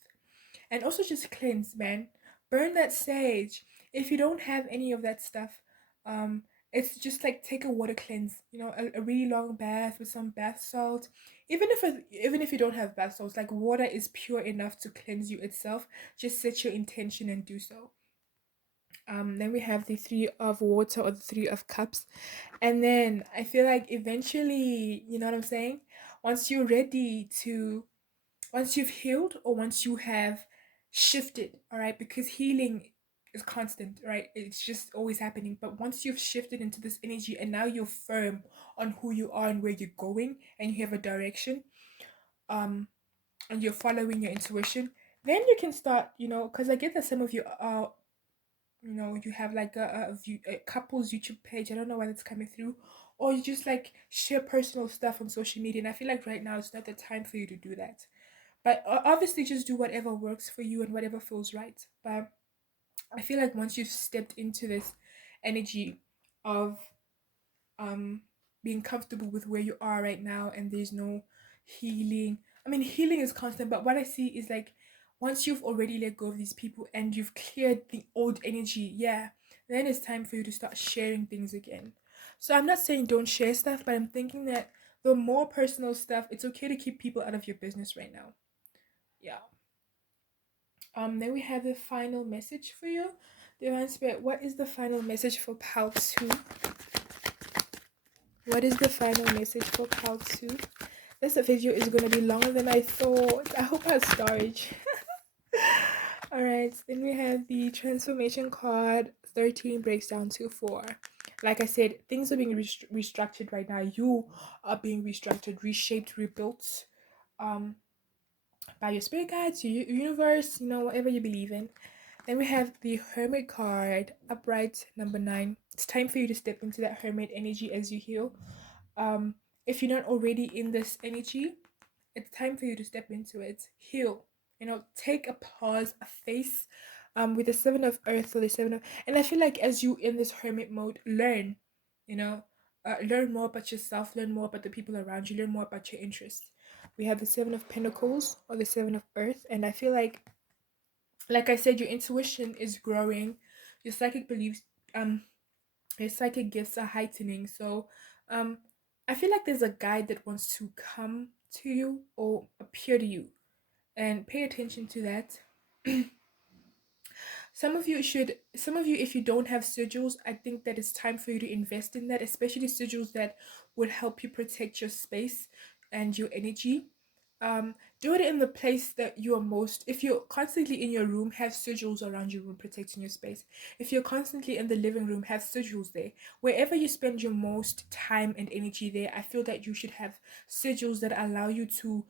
And also just cleanse, man. Burn that sage. If you don't have any of that stuff, Um, it's just like take a water cleanse, you know, a really long bath with some bath salt. Even if you don't have bath salts, like water is pure enough to cleanse you itself. Just set your intention and do so. Then we have the three of water or the three of cups. And then I feel like eventually, you know what I'm saying? Once you're ready to, once you've healed or once you have shifted, all right, because healing is constant, right? It's just always happening. But once you've shifted into this energy and now you're firm on who you are and where you're going and you have a direction, um, and you're following your intuition, then you can start, you know, because I get that some of you are, you know, you have like a couples YouTube page. I don't know why that's coming through, or you just like share personal stuff on social media. And I feel like right now it's not the time for you to do that. But obviously, just do whatever works for you and whatever feels right. But I feel like once you've stepped into this energy of um being comfortable with where you are right now, and there's no healing. I mean, healing is constant, but what I see is like once you've already let go of these people and you've cleared the old energy, yeah, then it's time for you to start sharing things again. So I'm not saying don't share stuff, but I'm thinking that the more personal stuff, it's okay to keep people out of your business right now. Yeah. Then we have the final message for you. Divine Spirit, what is the final message for Pal 2? What is the final message for Pal 2? This video is going to be longer than I thought. I hope I have storage. Alright, then we have the transformation card. 13 breaks down to 4. Like I said, things are being restructured right now. You are being restructured, reshaped, rebuilt. By your spirit guides, your universe, you know, whatever you believe in. Then we have the Hermit card, upright, number 9. It's time for you to step into that Hermit energy as you heal. If you're not already in this energy, it's time for you to step into it. Heal. You know, take a pause, a face. With the 7 of Earth or the 7 of, and I feel like as you in this Hermit mode, learn. You know, learn more about yourself. Learn more about the people around you. Learn more about your interests. We have the 7 of Pentacles or the 7 of Earth, and I feel like I said, your intuition is growing, your psychic beliefs, your psychic gifts are heightening. So, um, I feel like there's a guide that wants to come to you or appear to you, and pay attention to that. Some of you, if you don't have sigils, I think that it's time for you to invest in that, especially sigils that would help you protect your space and your energy. Do it in the place that you are most. If you're constantly in your room, have sigils around your room protecting your space. If you're constantly in the living room, have sigils there. Wherever you spend your most time and energy there, I feel that you should have sigils that allow you to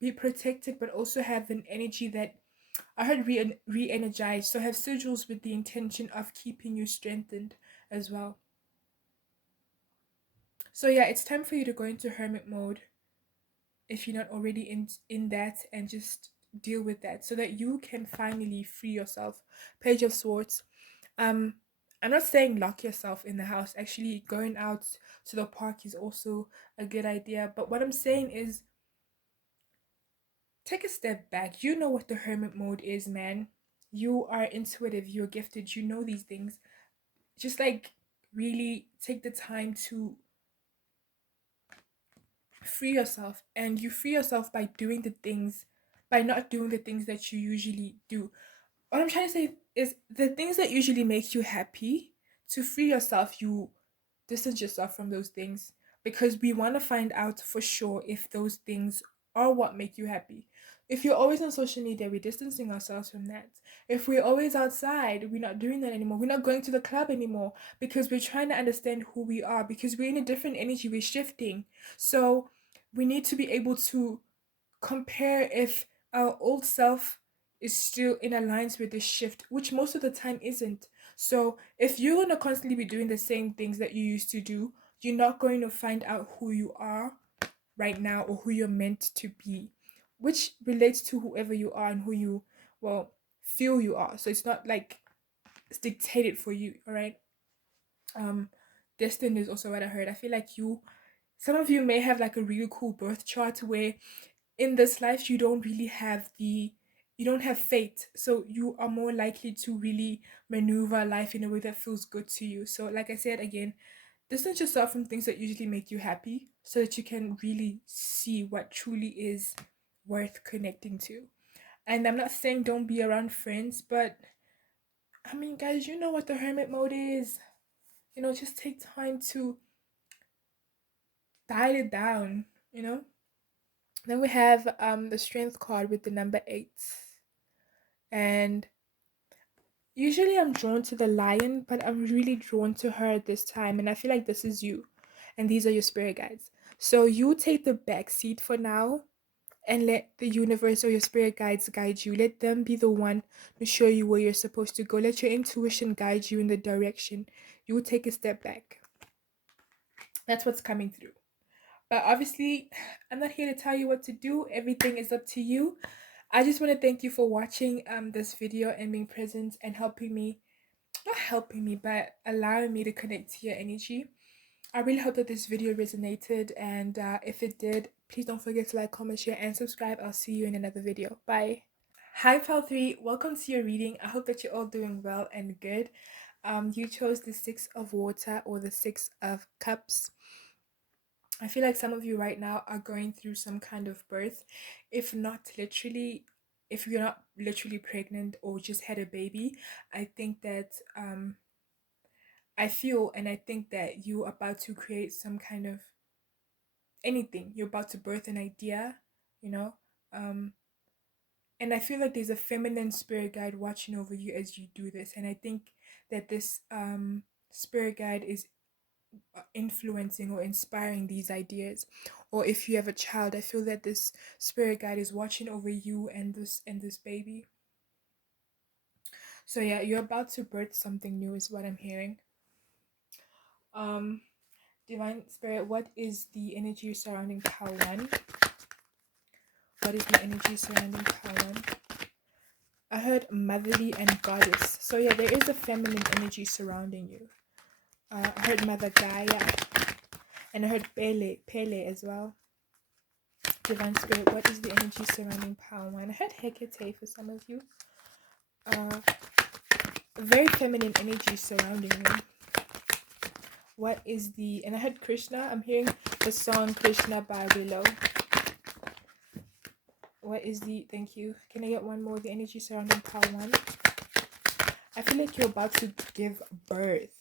be protected, but also have an energy that I heard re-energized. So have sigils with the intention of keeping you strengthened as well. So yeah, it's time for you to go into hermit mode if you're not already in that, and just deal with that so that you can finally free yourself. Page of Swords. um I'm not saying lock yourself in the house. Actually, going out to the park is also a good idea, but what I'm saying is take a step back. You know what the hermit mode is, man. You are intuitive, you're gifted, you know these things. Just like really take the time to free yourself, and you free yourself by doing the things, by not doing the things that you usually do. What I'm trying to say is the things that usually make you happy, to free yourself, you distance yourself from those things, because we want to find out for sure if those things are what make you happy. If you're always on social media, we're distancing ourselves from that. If we're always outside, we're not doing that anymore. We're not going to the club anymore, because we're trying to understand who we are, because we're in a different energy, we're shifting. So we need to be able to compare if our old self is still in alliance with the shift, which most of the time isn't. So if you're going to constantly be doing the same things that you used to do, you're not going to find out who you are right now or who you're meant to be, which relates to whoever you are and who you, well, feel you are. So it's not like it's dictated for you, all right? Um, Destined is also what I heard. I feel like some of you may have like a really cool birth chart where in this life you don't really have the you don't have fate, so you are more likely to really maneuver life in a way that feels good to you. So like I said again, distance yourself from things that usually make you happy so that you can really see what truly is worth connecting to. And I'm not saying don't be around friends, but I mean, guys, you know what the hermit mode is. Just take time to dial it down, you know? Then we have the strength card with the number 8. And usually I'm drawn to the lion, but I'm really drawn to her this time. And I feel like this is you. And these are your spirit guides. So you take the back seat for now and let the universe or your spirit guides guide you. Let them be the one to show you where you're supposed to go. Let your intuition guide you in the direction. You will take a step back. That's what's coming through. But obviously, I'm not here to tell you what to do. Everything is up to you. I just want to thank you for watching this video and being present and helping me, not helping me, but allowing me to connect to your energy. I really hope that this video resonated, and if it did, please don't forget to like, comment, share, and subscribe. I'll see you in another video. Bye. Hi, Pal 3. Welcome to your reading. I hope that you're all doing well and good. You chose the 6 of water or the 6 of cups. I feel like some of you right now are going through some kind of birth. If you're not literally pregnant or just had a baby, I think that I feel and I think that you're about to create some kind of anything. You're about to birth an idea, you know. And I feel like there's a feminine spirit guide watching over you as you do this. And I think that this spirit guide is influencing or inspiring these ideas. Or if you have a child, I feel that this spirit guide is watching over you and this baby. So yeah, you're about to birth something new is what I'm hearing. Divine Spirit, what is the energy surrounding Pal 1? What is the energy surrounding Pal 1? I heard motherly and goddess. So yeah, there is a feminine energy surrounding you. I heard Mother Gaia. And I heard Pele as well. Divine Spirit, what is the energy surrounding Pal 1? I heard Hecate for some of you. Very feminine energy surrounding you. What is the... And I heard Krishna. I'm hearing the song Krishna by Willow. What is the... Thank you. Can I get one more? The energy surrounding Pal 1. I feel like you're about to give birth.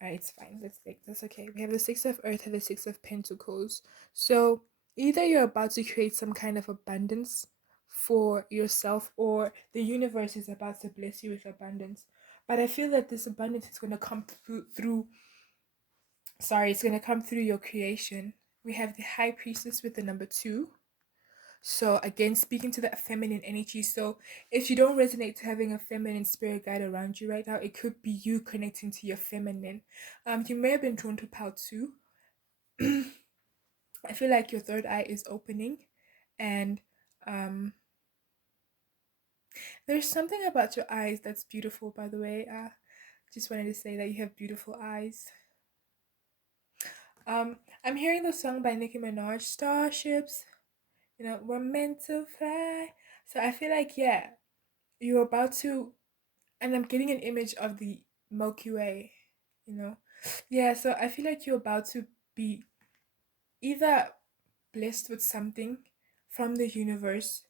Alright, it's fine. Let's take that's okay. We have the 6 of Earth and the 6 of Pentacles. So either you're about to create some kind of abundance for yourself, or the universe is about to bless you with abundance. But I feel that this abundance is going to come through it's going to come through your creation. We have the High Priestess with the number 2. So again, speaking to the feminine energy. So if you don't resonate to having a feminine spirit guide around you right now, it could be you connecting to your feminine. You may have been drawn to Pal 2. I feel like your third eye is opening, and there's something about your eyes that's beautiful, by the way. Just wanted to say that you have beautiful eyes. I'm hearing the song by Nicki Minaj, Starships. We're meant to fly. So I feel like, yeah, you're about to, and I'm getting an image of the Milky Way, Yeah, so I feel like you're about to be either blessed with something from the universe.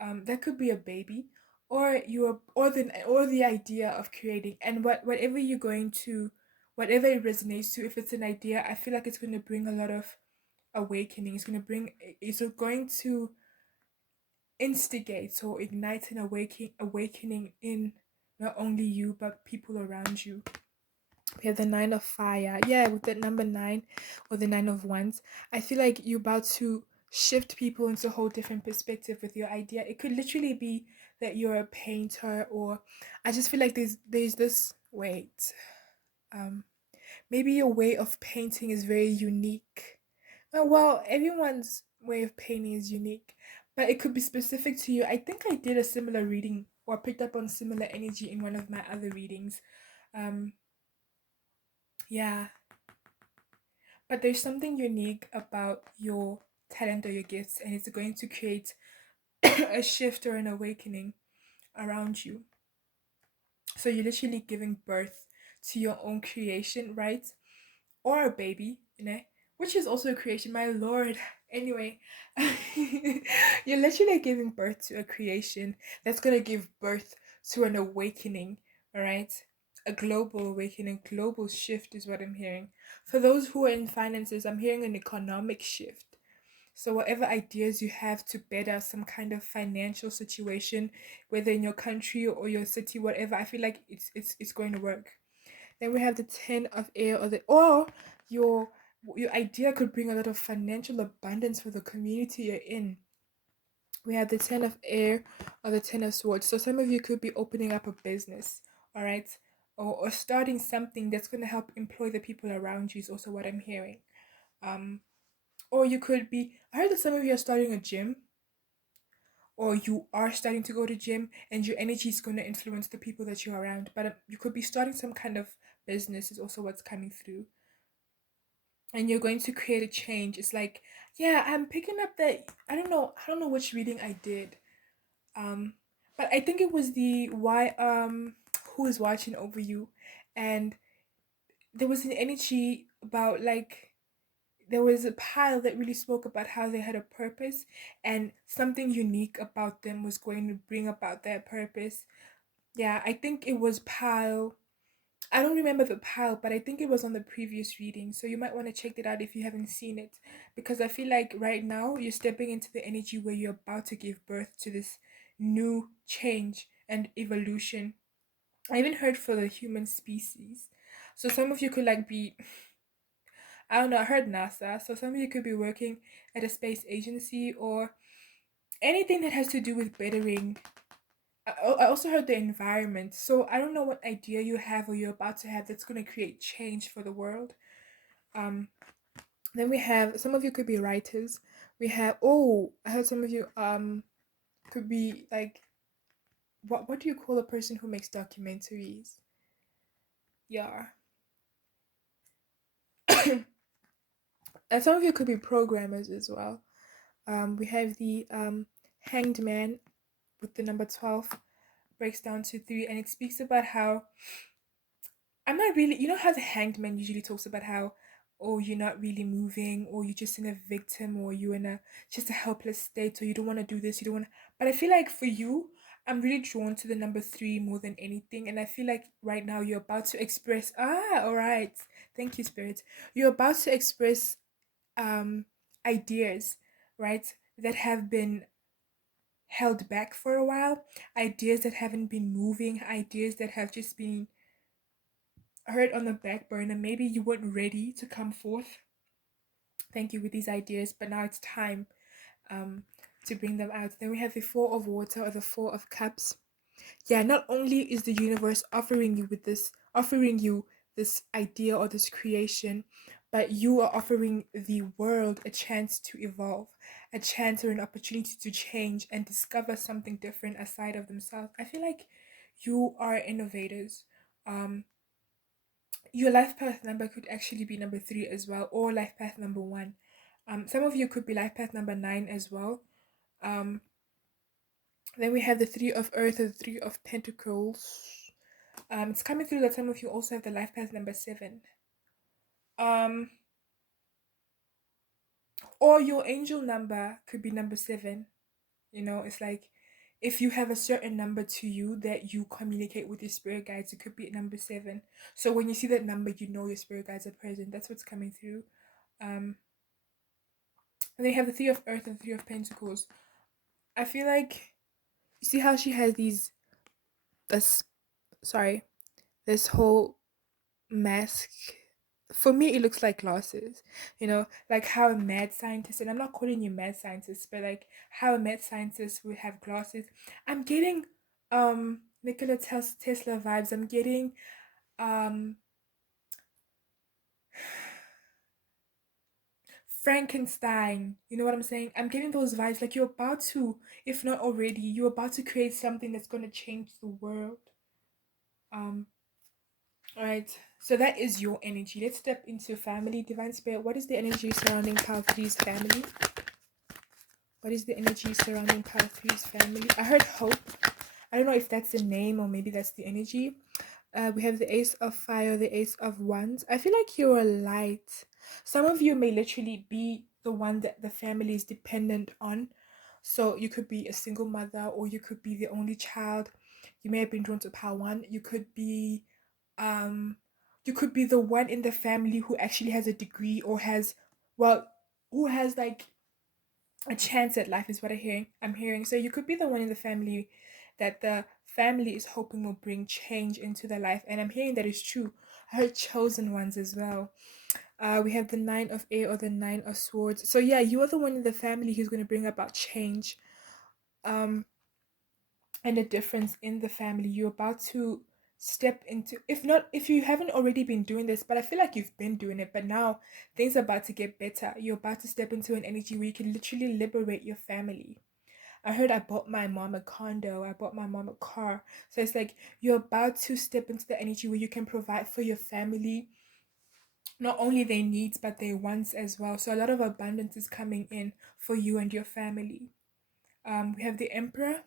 That could be a baby, or the idea of creating, and whatever you're going to, whatever it resonates to. If it's an idea, I feel like it's going to bring a lot of awakening. It's going to instigate or ignite an awakening in not only you but people around you. We have the 9 of fire. Yeah, with that number 9 or the 9 of wands, I feel like you're about to shift people into a whole different perspective with your idea. It could literally be that you're a painter, or I just feel like there's this maybe your way of painting is very unique. Well, everyone's way of painting is unique, but it could be specific to you. I think I did a similar reading or picked up on similar energy in one of my other readings. Yeah. But there's something unique about your talent or your gifts, and it's going to create a shift or an awakening around you. So you're literally giving birth to your own creation, right? Or a baby, which is also a creation, my lord. Anyway, you're literally giving birth to a creation that's going to give birth to an awakening, all right? A global awakening, global shift is what I'm hearing. For those who are in finances, I'm hearing an economic shift. So whatever ideas you have to better some kind of financial situation, whether in your country or your city, whatever, I feel like it's going to work. Then we have the 10 of air, or your your idea could bring a lot of financial abundance for the community you're in. We have the 10 of air or the 10 of swords. So some of you could be opening up a business, all right? Or starting something that's going to help employ the people around you is also what I'm hearing. Um, or you could be, I heard that some of you are starting a gym, or you are starting to go to gym, and your energy is going to influence the people that you're around. But you could be starting some kind of business is also what's coming through, and you're going to create a change. It's like, yeah, I'm picking up that, I don't know which reading I did, um but I think it was the why who is watching over you, and there was an energy about, like, there was a pile that really spoke about how they had a purpose, and something unique about them was going to bring about their purpose. Yeah, I think it was pile. I don't remember the pile, but I think it was on the previous reading. So you might want to check it out if you haven't seen it. Because I feel like right now you're stepping into the energy where you're about to give birth to this new change and evolution. I even heard for the human species. So some of you could like be, I don't know, I heard NASA. So some of you could be working at a space agency or anything that has to do with bettering. I also heard the environment. So I don't know what idea you have or you're about to have that's going to create change for the world. Um, then we have, some of you could be writers. We have, oh, I heard some of you could be like, what do you call a person who makes documentaries? Yeah. And some of you could be programmers as well. We have the Hanged Man with the number 12, breaks down to 3, and it speaks about how I'm not really, you know how the Hanged Man usually talks about how, oh, you're not really moving, or you're just in a victim, or you're in a just a helpless state, or you don't want to do this, you don't want to. But I feel like for you, I'm really drawn to the number 3 more than anything, and I feel like right now you're about to express. All right, thank you, Spirit. You're about to express ideas, right, that have been held back for a while, ideas that haven't been moving, ideas that have just been heard on the back burner. Maybe you weren't ready to come forth, thank you, with these ideas, but now it's time um to bring them out. Then we have the 4 of water or the 4 of cups. Yeah, not only is the universe offering you this idea or this creation, but you are offering the world a chance to evolve, a chance or an opportunity to change and discover something different aside of themselves. I feel like you are innovators. um your life path number could actually be number 3 as well, or life path number 1. Some of you could be life path number 9 as well. um then we have the 3 of earth and the 3 of pentacles. It's coming through that some of you also have the life path number 7. Um, or your angel number could be number 7. It's like if you have a certain number to you that you communicate with your spirit guides, it could be number 7. So when you see that number, you know your spirit guides are present. That's what's coming through. And they have the 3 of earth and 3 of pentacles. I feel like you see how she has this sorry, this whole mask. For me it looks like glasses, like how a mad scientist, and I'm not calling you mad scientist, but like how a mad scientist would have glasses. I'm getting Nikola Tesla vibes. I'm getting um Frankenstein, you know what I'm saying? I'm getting those vibes, like you're about to, if not already, you're about to create something that's going to change the world. um All right, so that is your energy. Let's step into family. Divine Spirit, what is the energy surrounding Power Three's family? What is the energy surrounding pile three's family? I heard hope. I don't know if that's the name or maybe that's the energy. We have the Ace of Fire, the Ace of Wands. I feel like you're a light. Some of you may literally be the one that the family is dependent on. So you could be a single mother, or you could be the only child. You may have been drawn to Power One. Um you could be the one in the family who actually has a degree, or has, well, who has like a chance at life, is what I'm hearing. So you could be the one in the family that the family is hoping will bring change into their life, and I'm hearing that is true. I heard chosen ones as well. We have the Nine of Air, or the Nine of Swords. So yeah, you are the one in the family who's going to bring about change, um and a difference in the family. You're about to step into, if not, if you haven't already been doing this, but I feel like you've been doing it, but now things are about to get better. You're about to step into an energy where you can literally liberate your family. I heard I bought my mom a condo, I bought my mom a car. So it's like you're about to step into the energy where you can provide for your family not only their needs but their wants as well. So a lot of abundance is coming in for you and your family. We have the Emperor.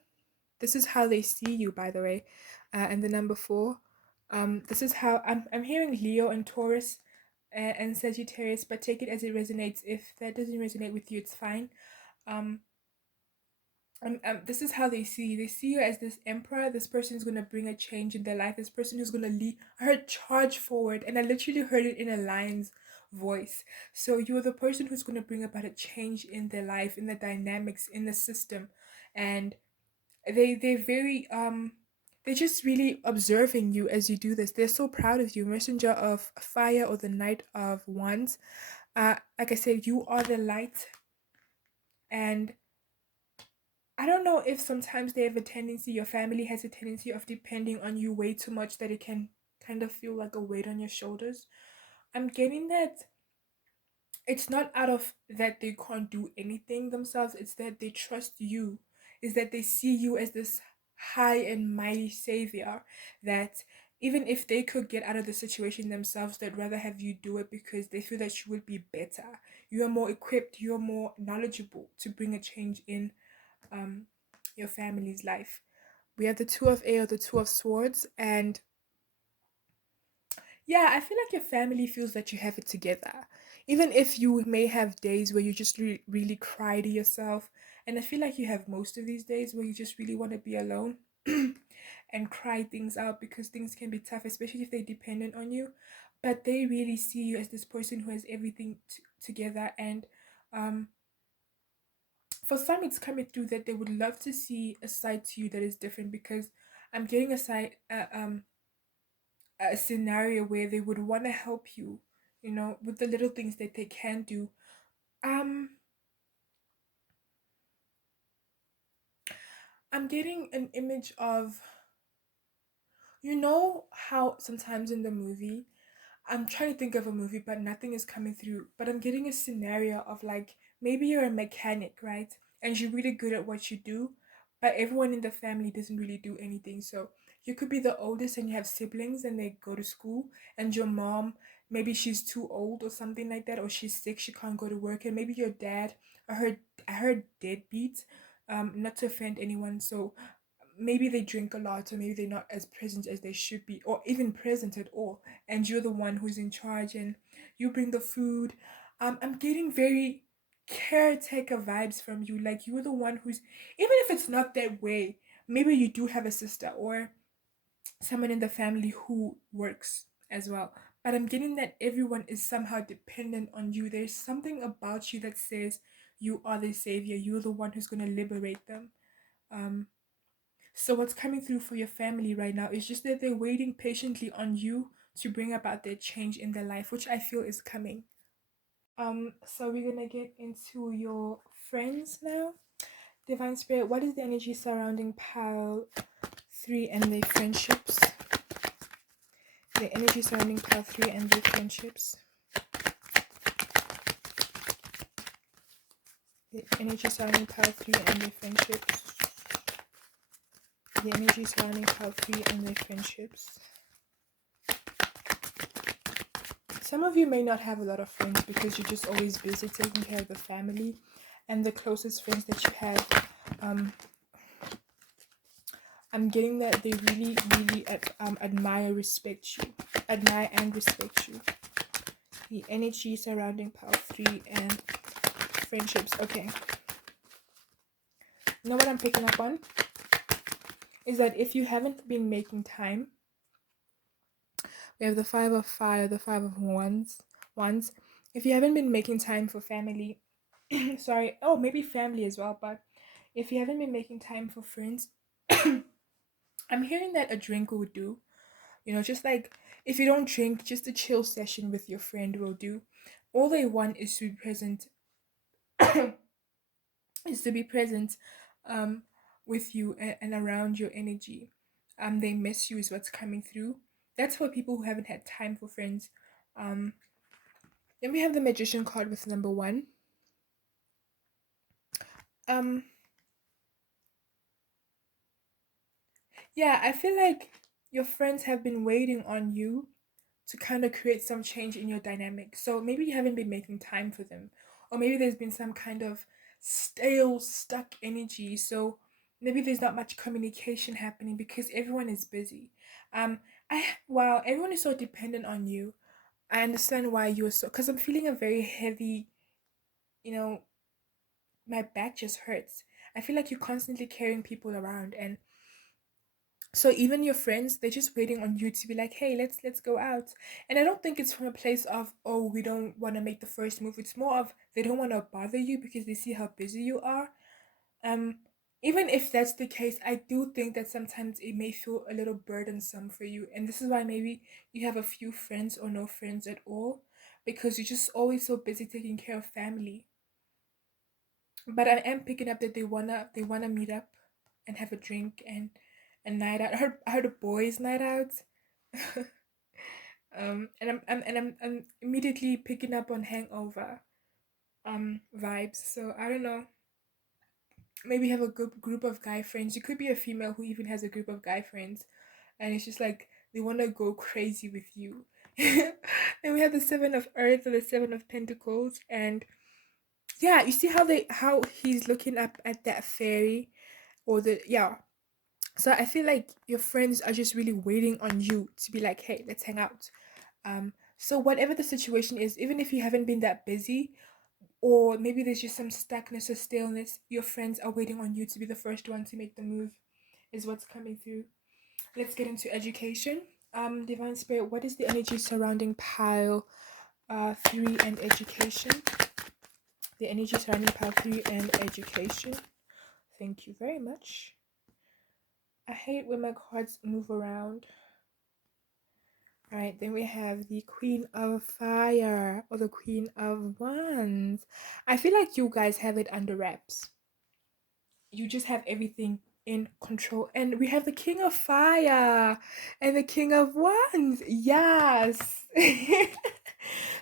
This is how they see you, by the way. And the number four. This is how I'm hearing Leo and Taurus and Sagittarius, but take it as it resonates. If that doesn't resonate with you, it's fine. Um, this is how they see you. They see you as this emperor. This person is going to bring a change in their life. This person who's going to lead. I heard charge forward, and I literally heard it in a lion's voice. So you're the person who's going to bring about a change in their life, in the dynamics, in the system. And they're just really observing you as you do this. They're so proud of you. Messenger of Fire, or the Knight of Wands. Like I said, you are the light, and I don't know if sometimes they have a tendency, your family has a tendency of depending on you way too much, that it can kind of feel like a weight on your shoulders. I'm getting that it's not out of that they can't do anything themselves, it's that they trust you, is that they see you as this high and mighty savior, that even if they could get out of the situation themselves, they'd rather have you do it because they feel that you would be better. You are more equipped, you're more knowledgeable to bring a change in um your family's life. We have the Two of Air, the Two of Swords, and yeah, I feel like your family feels that you have it together. Even if you may have days where you just really cry to yourself, and I feel like you have most of these days where you just really want to be alone and cry things out because things can be tough, especially if they're dependent on you. But they really see you as this person who has everything together, and um for some it's coming through that they would love to see a side to you that is different, because I'm getting a scenario where they would want to help you, with the little things that they can do. um I'm getting an image of, how sometimes in the movie, I'm trying to think of a movie, but nothing is coming through. But I'm getting a scenario of like, maybe you're a mechanic, right? And you're really good at what you do, but everyone in the family doesn't really do anything. So you could be the oldest and you have siblings and they go to school, and your mom, maybe she's too old or something like that, or she's sick, she can't go to work, and maybe your dad, I heard deadbeat, not to offend anyone. So maybe they drink a lot, or maybe they're not as present as they should be, or even present at all, and you're the one who's in charge and you bring the food. I'm getting very caretaker vibes from you, like you're the one who's, even if it's not that way, maybe you do have a sister or someone in the family who works as well, but I'm getting that everyone is somehow dependent on you. There's something about you that says you are the savior, you're the one who's going to liberate them. um so what's coming through for your family right now is just that they're waiting patiently on you to bring about their change in their life, which I feel is coming. So we're gonna get into your friends now. Divine Spirit, what is the energy surrounding pile three and their friendships? The energy surrounding pile three and their friendships. The energy surrounding pile three and their friendships. The energy surrounding pile three and their friendships. Some of you may not have a lot of friends because you're just always busy taking care of the family. and the closest friends that you have. Um, I'm getting that they really, really admire and respect you. The energy surrounding Power 3 and friendships. Okay. You know what I'm picking up on? Is that if you haven't been making time, we have the Five of Fire, the Five of Wands. If you haven't been making time for family, sorry, oh, maybe family as well, but if you haven't been making time for friends, I'm hearing that a drink will do. Just like if you don't drink, just a chill session with your friend will do. All they want is to be present, is to be present um, with you and around your energy. They miss you, is what's coming through. That's for people who haven't had time for friends. Um, then we have the Magician card with number one. Um, yeah, I feel like your friends have been waiting on you to kind of create some change in your dynamic. So maybe you haven't been making time for them, or maybe there's been some kind of stale, stuck energy. So maybe there's not much communication happening because everyone is busy. Wow, everyone is so dependent on you. I understand why you're so, because I'm feeling a very heavy, you know, my back just hurts. I feel like you're constantly carrying people around, and so even your friends, they're just waiting on you to be like, hey, let's go out. And I don't think it's from a place of, oh, we don't want to make the first move. It's more of they don't want to bother you because they see how busy you are. um Even if that's the case, I do think that sometimes it may feel a little burdensome for you, and this is why maybe you have a few friends or no friends at all, because you're just always so busy taking care of family. But I am picking up that they wanna meet up and have a drink and a night out. I heard a boys' night out. I'm immediately picking up on hangover vibes. So I don't know. Maybe have a good group of guy friends. You could be a female who even has a group of guy friends, and it's just like they want to go crazy with you. Then we have the Seven of Earth or the Seven of Pentacles, and yeah, you see how he's looking up at that fairy, or the yeah. So I feel like your friends are just really waiting on you to be like, hey, let's hang out. So whatever the situation is, even if you haven't been that busy, or maybe there's just some stuckness or staleness, your friends are waiting on you to be the first one to make the move, is what's coming through. Let's get into education. Divine Spirit, what is the energy surrounding pile 3 and education? The energy surrounding pile 3 and education. Thank you very much. I hate when my cards move around. All right, then we have the Queen of Fire or the Queen of Wands. I feel like you guys have it under wraps. You just have everything in control. And we have the King of Fire and the King of Wands. Yes.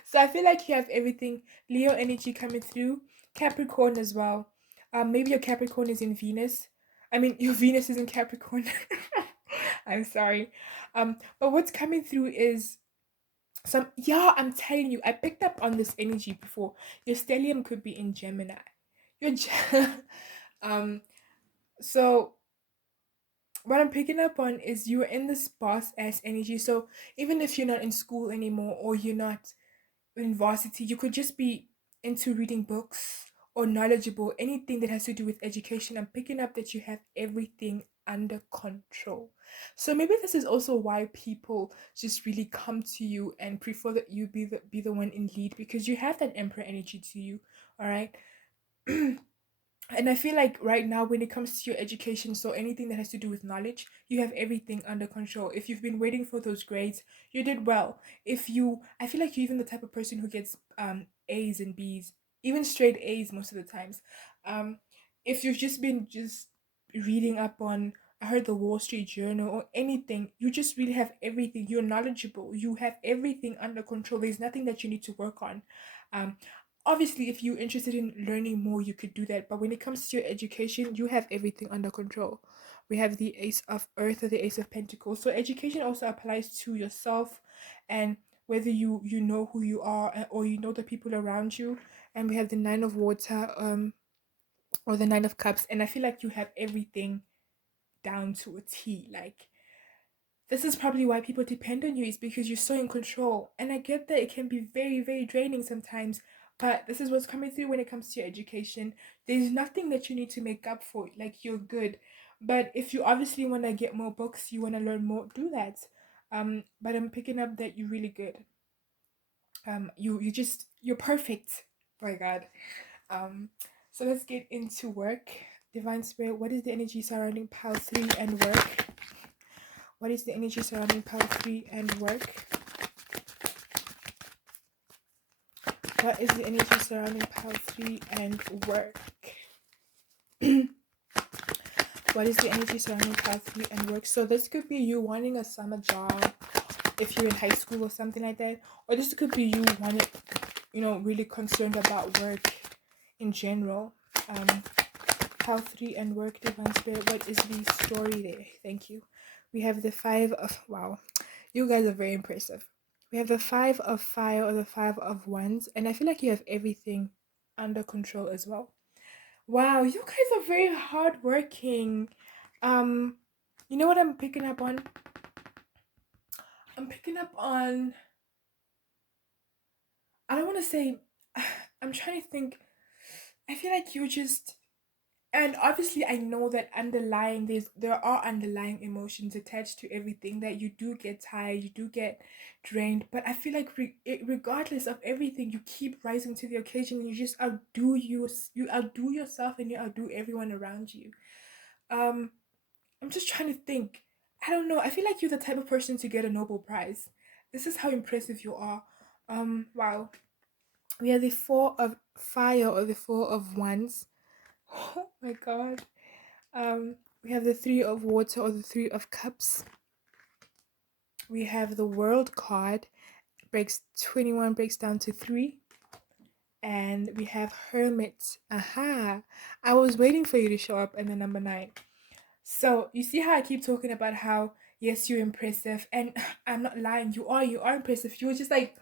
So I feel like you have everything. Leo energy coming through. Capricorn as well. Maybe your Capricorn is in Venus. I mean, your Venus is in Capricorn. I'm sorry. But what's coming through is some, yeah, I'm telling you, I picked up on this energy before. Your stellium could be in Gemini. Your um so what I'm picking up on is you're in this boss ass energy. So even if you're not in school anymore, or you're not in varsity, you could just be into reading books or knowledgeable, anything that has to do with education. I'm picking up that you have everything under control. So maybe this is also why people just really come to you and prefer that you be the one in lead, because you have that emperor energy to you. All right. And I feel like right now, when it comes to your education, so anything that has to do with knowledge, you have everything under control. If you've been waiting for those grades, you did well. I feel like you're even the type of person who gets A's and B's, even straight A's most of the times. Um, if you've just been just reading up on, I heard the Wall Street Journal or anything, you just really have everything. You're knowledgeable. You have everything under control. There's nothing that you need to work on. Um, Obviously, if you're interested in learning more, you could do that, but when it comes to your education, you have everything under control. We have the Ace of Earth or the Ace of Pentacles. So education also applies to yourself, and whether you know who you are, or you know the people around you. And we have the Nine of Water. or the Nine of Cups, and I feel like you have everything down to a T. Like, this is probably why people depend on you, is because you're so in control. And I get that it can be very, very draining sometimes, but this is what's coming through when it comes to your education. There's nothing that you need to make up for. Like, you're good. But if you obviously want to get more books, you want to learn more, do that. But I'm picking up that you're really good. You're perfect. Oh my God. Um, so let's get into work. Divine Spirit, what is the energy surrounding Pile 3 and work? What is the energy surrounding Pile 3 and work? What is the energy surrounding Pile 3 and work? What is the energy surrounding Pile 3 and work? So this could be you wanting a summer job if you're in high school or something like that. Or this could be you wanting, really concerned about work in general. Pile 3 and work, Divine Spirit, what is the story there? Thank you. We have the 5 of, wow, you guys are very impressive. We have the 5 of fire or the 5 of wands, and I feel like you have everything under control as well. Wow, you guys are very hardworking. You know what I'm picking up on? I'm picking up on, I don't want to say, I'm trying to think. I feel like you're just, and obviously I know that there are underlying emotions attached to everything, that you do get tired, you do get drained, but I feel like regardless of everything, you keep rising to the occasion, and you just you outdo yourself, and you outdo everyone around you. um I'm just trying to think. I don't know, I feel like you're the type of person to get a Nobel Prize. This is how impressive you are. Wow. We have the 4 of fire or the 4 of wands. Oh my God. We have the 3 of water or the 3 of cups. We have the world card, breaks 21, breaks down to 3. And we have hermit. Aha. I was waiting for you to show up, and the number 9. So you see how I keep talking about how, yes, you're impressive, and I'm not lying, you are impressive. You were just like,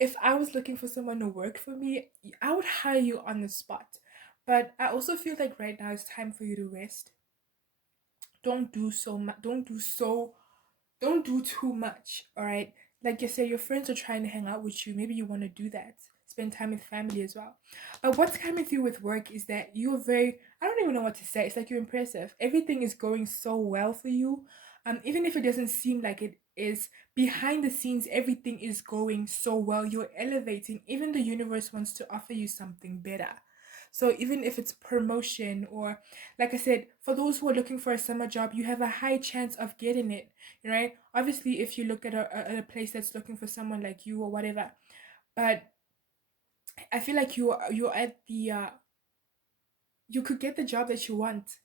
if I was looking for someone to work for me, I would hire you on the spot. But I also feel like right now it's time for you to rest. Don't do so much. Don't do too much. All right. Like you said, your friends are trying to hang out with you. Maybe you want to do that. Spend time with family as well. But what's coming through with work is that you're very, I don't even know what to say. It's like you're impressive. Everything is going so well for you. Even if it doesn't seem like it is, behind the scenes, everything is going so well. You're elevating. Even the universe wants to offer you something better. So even if it's promotion, or like I said, for those who are looking for a summer job, you have a high chance of getting it, right? Obviously, if you look at a place that's looking for someone like you or whatever, but I feel like you're at the you could get the job that you want.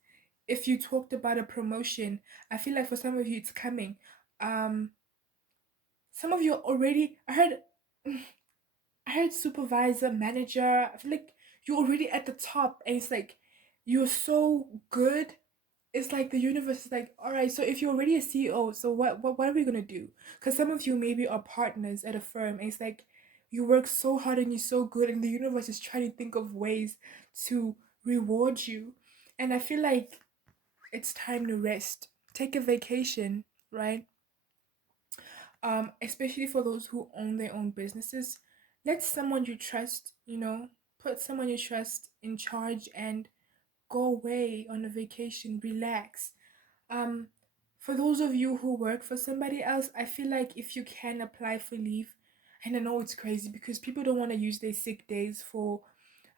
If you talked about a promotion, I feel like for some of you it's coming. Um, some of you already. I heard supervisor, manager. I feel like you're already at the top, and it's like you're so good. It's like the universe is like, all right, so if you're already a CEO, so what are we gonna do? Because some of you maybe are partners at a firm, and it's like you work so hard and you're so good, and the universe is trying to think of ways to reward you. And I feel like it's time to rest, take a vacation, right? Especially for those who own their own businesses, let someone you trust, put someone you trust in charge, and go away on a vacation, relax. um for those of you who work for somebody else, I feel like if you can apply for leave, and I know it's crazy because people don't want to use their sick days for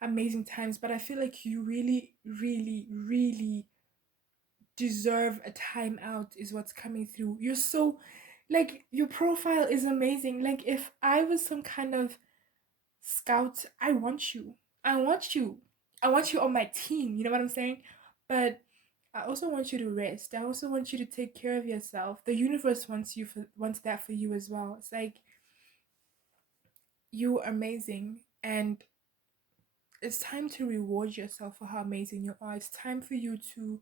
amazing times, but I feel like you really, really, really deserve a time out, is what's coming through. You're so, like, your profile is amazing. Like, if I was some kind of scout, I want you. I want you. I want you on my team. You know what I'm saying? But I also want you to rest. I also want you to take care of yourself. The universe wants that for you as well. It's like you are amazing, and it's time to reward yourself for how amazing you are. It's time for you to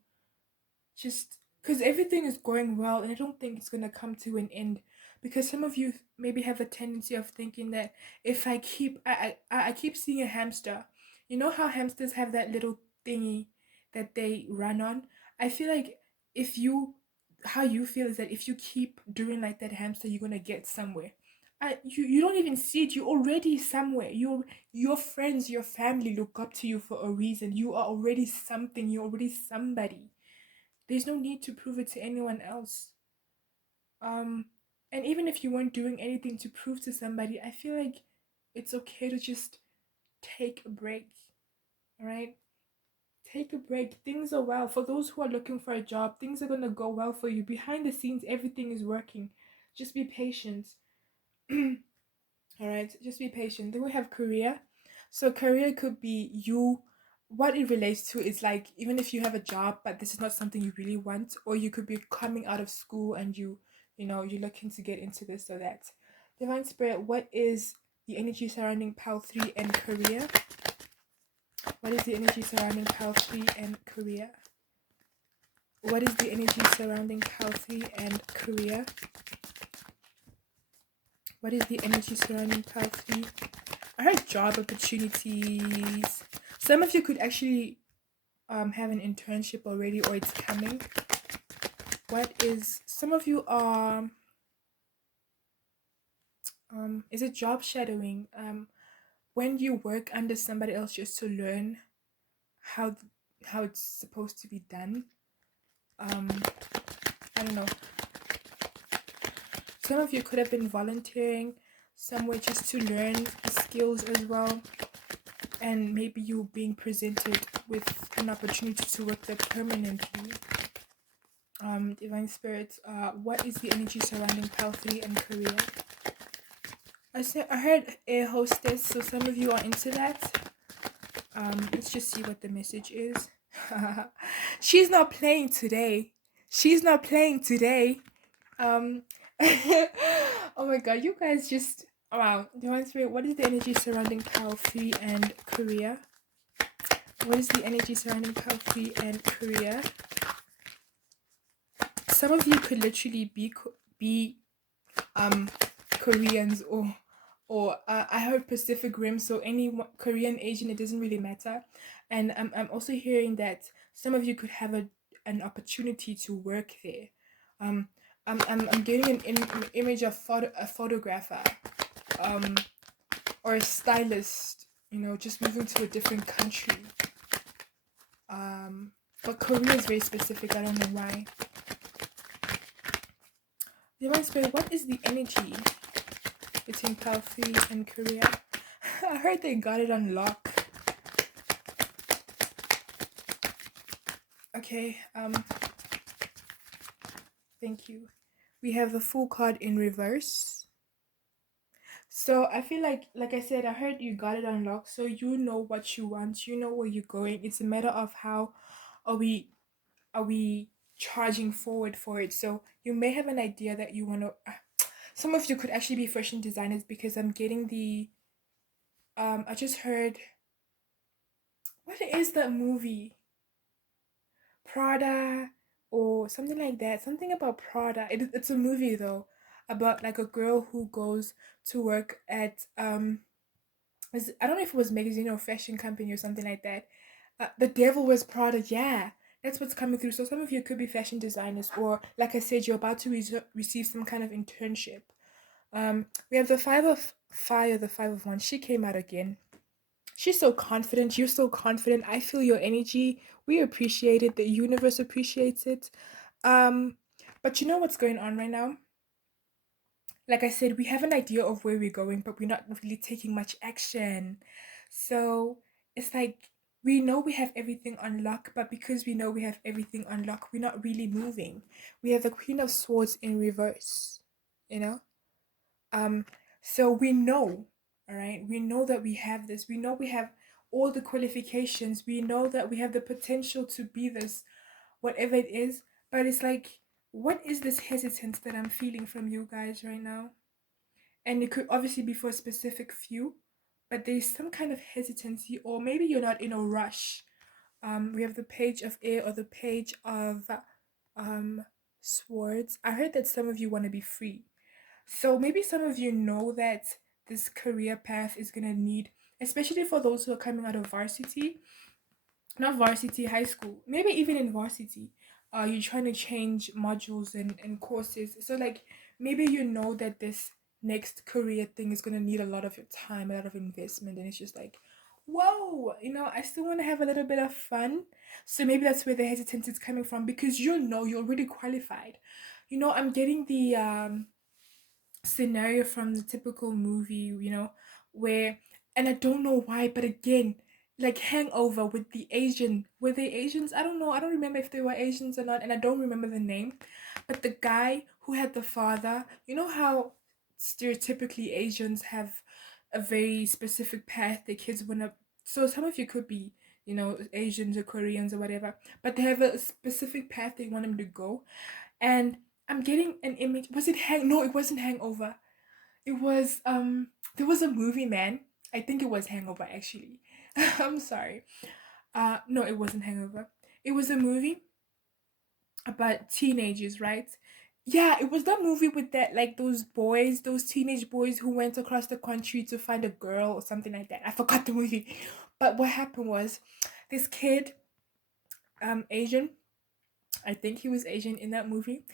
just, because everything is going well, and I don't think it's going to come to an end, because some of you maybe have a tendency of thinking that if I keep I keep seeing a hamster. You know how hamsters have that little thingy that they run on. I feel like if you, how you feel is that if you keep doing like that hamster, you're gonna get somewhere. You don't even see it. You're already somewhere. Your friends, your family look up to you for a reason. You are already something. You're already somebody. There's no need to prove it to anyone else. Um, and even if you weren't doing anything to prove to somebody, I feel like it's okay to just take a break. All right, take a break. Things are well for those who are looking for a job. Things are gonna go well for you. Behind the scenes, everything is working. Just be patient. All right, just be patient. Then we have career. So career could be you. What it relates to is like even if you have a job, but this is not something you really want, or you could be coming out of school and you're looking to get into this or that. Divine Spirit, what is the energy surrounding Pal 3 and career? What is the energy surrounding Pal 3 and career? What is the energy surrounding Pal 3 and career? What is the energy surrounding Pal 3? I heard job opportunities. Some of you could actually have an internship already or it's coming. What is, some of you are, is it job shadowing? When you work under somebody else just to learn how how it's supposed to be done. I don't know. Some of you could have been volunteering somewhere just to learn skills as well. And maybe you being presented with an opportunity to work there permanently. Divine Spirit, what is the energy surrounding Pal 3 and career? I heard air hostess, so some of you are into that. Let's just see what the message is. She's not playing today. She's not playing today. Oh my god, you guys just, wow. Divine Spirit, what is the energy surrounding Pal 3 and career? What is the energy surrounding Pal 3 and career? Some of you could literally be Koreans or I heard Pacific Rim, so any Korean, Asian, it doesn't really matter. And I'm also hearing that some of you could have an opportunity to work there. I'm getting an image of a photographer, or a stylist, just moving to a different country. But Korea is very specific. I don't know why. Divine Spirit, what is the energy between Pal 3 and Korea? I heard they got it on lock. Okay, thank you. We have the Fool card in reverse. So I feel like I said, I heard you got it on lock, so you know what you want, you know where you're going. It's a matter of how are we charging forward for it. So you may have an idea that you want to. Some of you could actually be fashion designers because I'm getting the. I just heard. What is that movie? Prada or something like that. Something about Prada. It's a movie though, about like a girl who goes to work at I don't know if it was magazine or fashion company or something like that. The Devil Wears Prada. Yeah, that's what's coming through. So some of you could be fashion designers, or like I said, you're about to receive some kind of internship. We have the Five of Fire, the Five of Wands. She came out again. She's so confident. You're so confident. I feel your energy. We appreciate it. The universe appreciates it. But you know what's going on right now? Like I said, we have an idea of where we're going, but we're not really taking much action. So it's like we know we have everything on lock, but because we know we have everything on lock, we're not really moving. We have the Queen of Swords in reverse, you know? Um, so we know, all right, we know that we have this. We know we have all the qualifications. We know that we have the potential to be this, whatever it is. But it's like, what is this hesitance that I'm feeling from you guys right now? And it could obviously be for a specific few, but there's some kind of hesitancy, or maybe you're not in a rush. We have the Page of Air or the Page of Swords. I heard that some of you want to be free. So maybe some of you know that this career path is going to need, especially for those who are coming out of varsity, not varsity, high school, maybe even in varsity, you're trying to change modules and courses. So like maybe you know that this next career thing is gonna need a lot of your time, a lot of investment, and it's just like, whoa, I still want to have a little bit of fun. So maybe that's where the hesitance is coming from, because you're already qualified. I'm getting the scenario from the typical movie, where, and I don't know why, but again, like Hangover with the Asian, were they Asians? I don't know. I don't remember if they were Asians or not, and I don't remember the name. But the guy who had the father, you know how stereotypically Asians have a very specific path their kids wanna. So some of you could be, Asians or Koreans or whatever, but they have a specific path they want them to go. And I'm getting an image. Was it No, it wasn't Hangover. It was there was a movie, man. I think it was Hangover actually. I'm sorry. No, it wasn't Hangover. It was a movie about teenagers, right? Yeah, it was that movie with that, like those boys, those teenage boys who went across the country to find a girl or something like that. I forgot the movie. But what happened was this kid, Asian, I think he was Asian in that movie.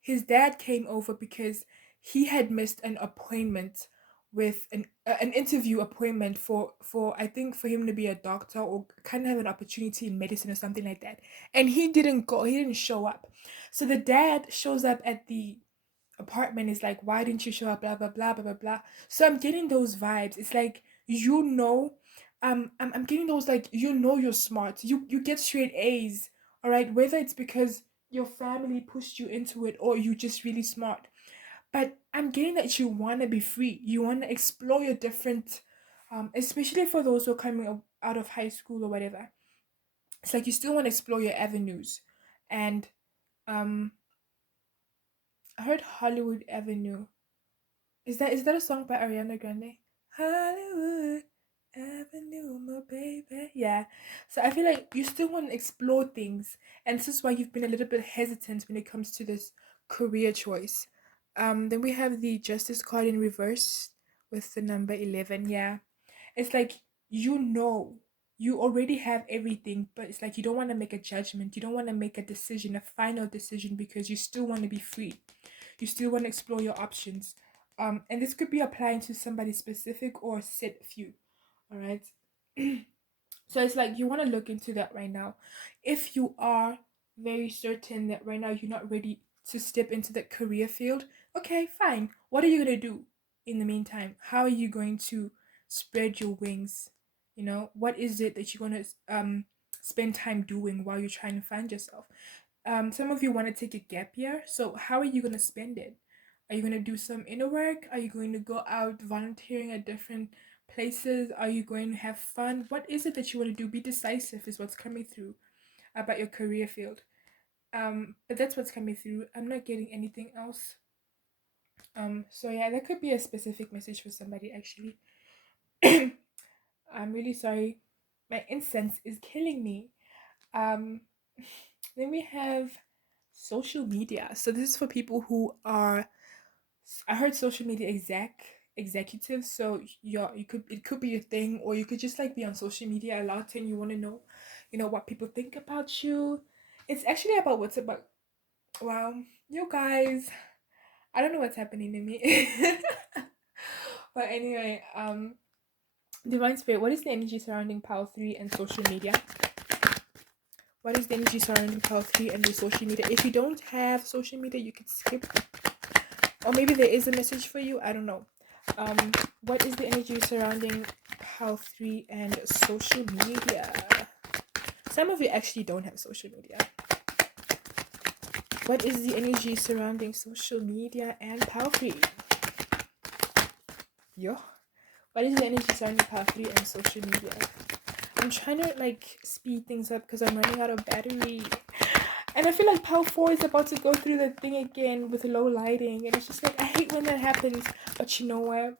His dad came over because he had missed an appointment with an interview appointment for I think for him to be a doctor or kind of have an opportunity in medicine or something like that. And he didn't go. He didn't show up. So the dad shows up at the apartment, is like, why didn't you show up, blah blah blah blah blah blah. So I'm getting those vibes. It's like, I'm getting those, like, you're smart, you get straight A's, all right, whether it's because your family pushed you into it or you just really smart. But I'm getting that you want to be free, you want to explore your different, especially for those who are coming out of high school or whatever. It's like you still want to explore your avenues. And um I heard Hollywood Avenue. Is that a song by Ariana Grande? Hollywood Avenue, my baby. Yeah. So I feel like you still want to explore things, and this is why you've been a little bit hesitant when it comes to this career choice. Then we have the Justice card in reverse with the number 11. Yeah. It's like, you already have everything, but it's like you don't want to make a judgment. You don't want to make a decision, a final decision, because you still want to be free. You still want to explore your options. And this could be applying to somebody specific or set few. All right. So it's like you want to look into that right now. If you are very certain that right now you're not ready to step into that career field, okay, fine. What are you going to do in the meantime? How are you going to spread your wings? What is it that you're going to spend time doing while you're trying to find yourself? Some of you want to take a gap year. So how are you going to spend it? Are you going to do some inner work? Are you going to go out volunteering at different places? Are you going to have fun? What is it that you want to do? Be decisive is what's coming through about your career field. But that's what's coming through. I'm not getting anything else. So yeah, that could be a specific message for somebody actually. I'm really sorry. My incense is killing me. Um, then we have social media. So this is for people who are, I heard social media executives. So yeah, it could be your thing, or you could just like be on social media a lot and you want to know, what people think about you. It's actually about what's about. Wow, you guys, I don't know what's happening to me. But anyway, Divine Spirit, what is the energy surrounding Power 3 and social media? What is the energy surrounding Power 3 and the social media? If you don't have social media, you could skip. Or maybe there is a message for you. I don't know. What is the energy surrounding Power 3 and social media? Some of you actually don't have social media. What is the energy surrounding social media and Power 3? Yo. What is the energy surrounding Power 3 and social media? I'm trying to like speed things up because I'm running out of battery. And I feel like Power 4 is about to go through the thing again with low lighting. And it's just like, I hate when that happens. But you know what?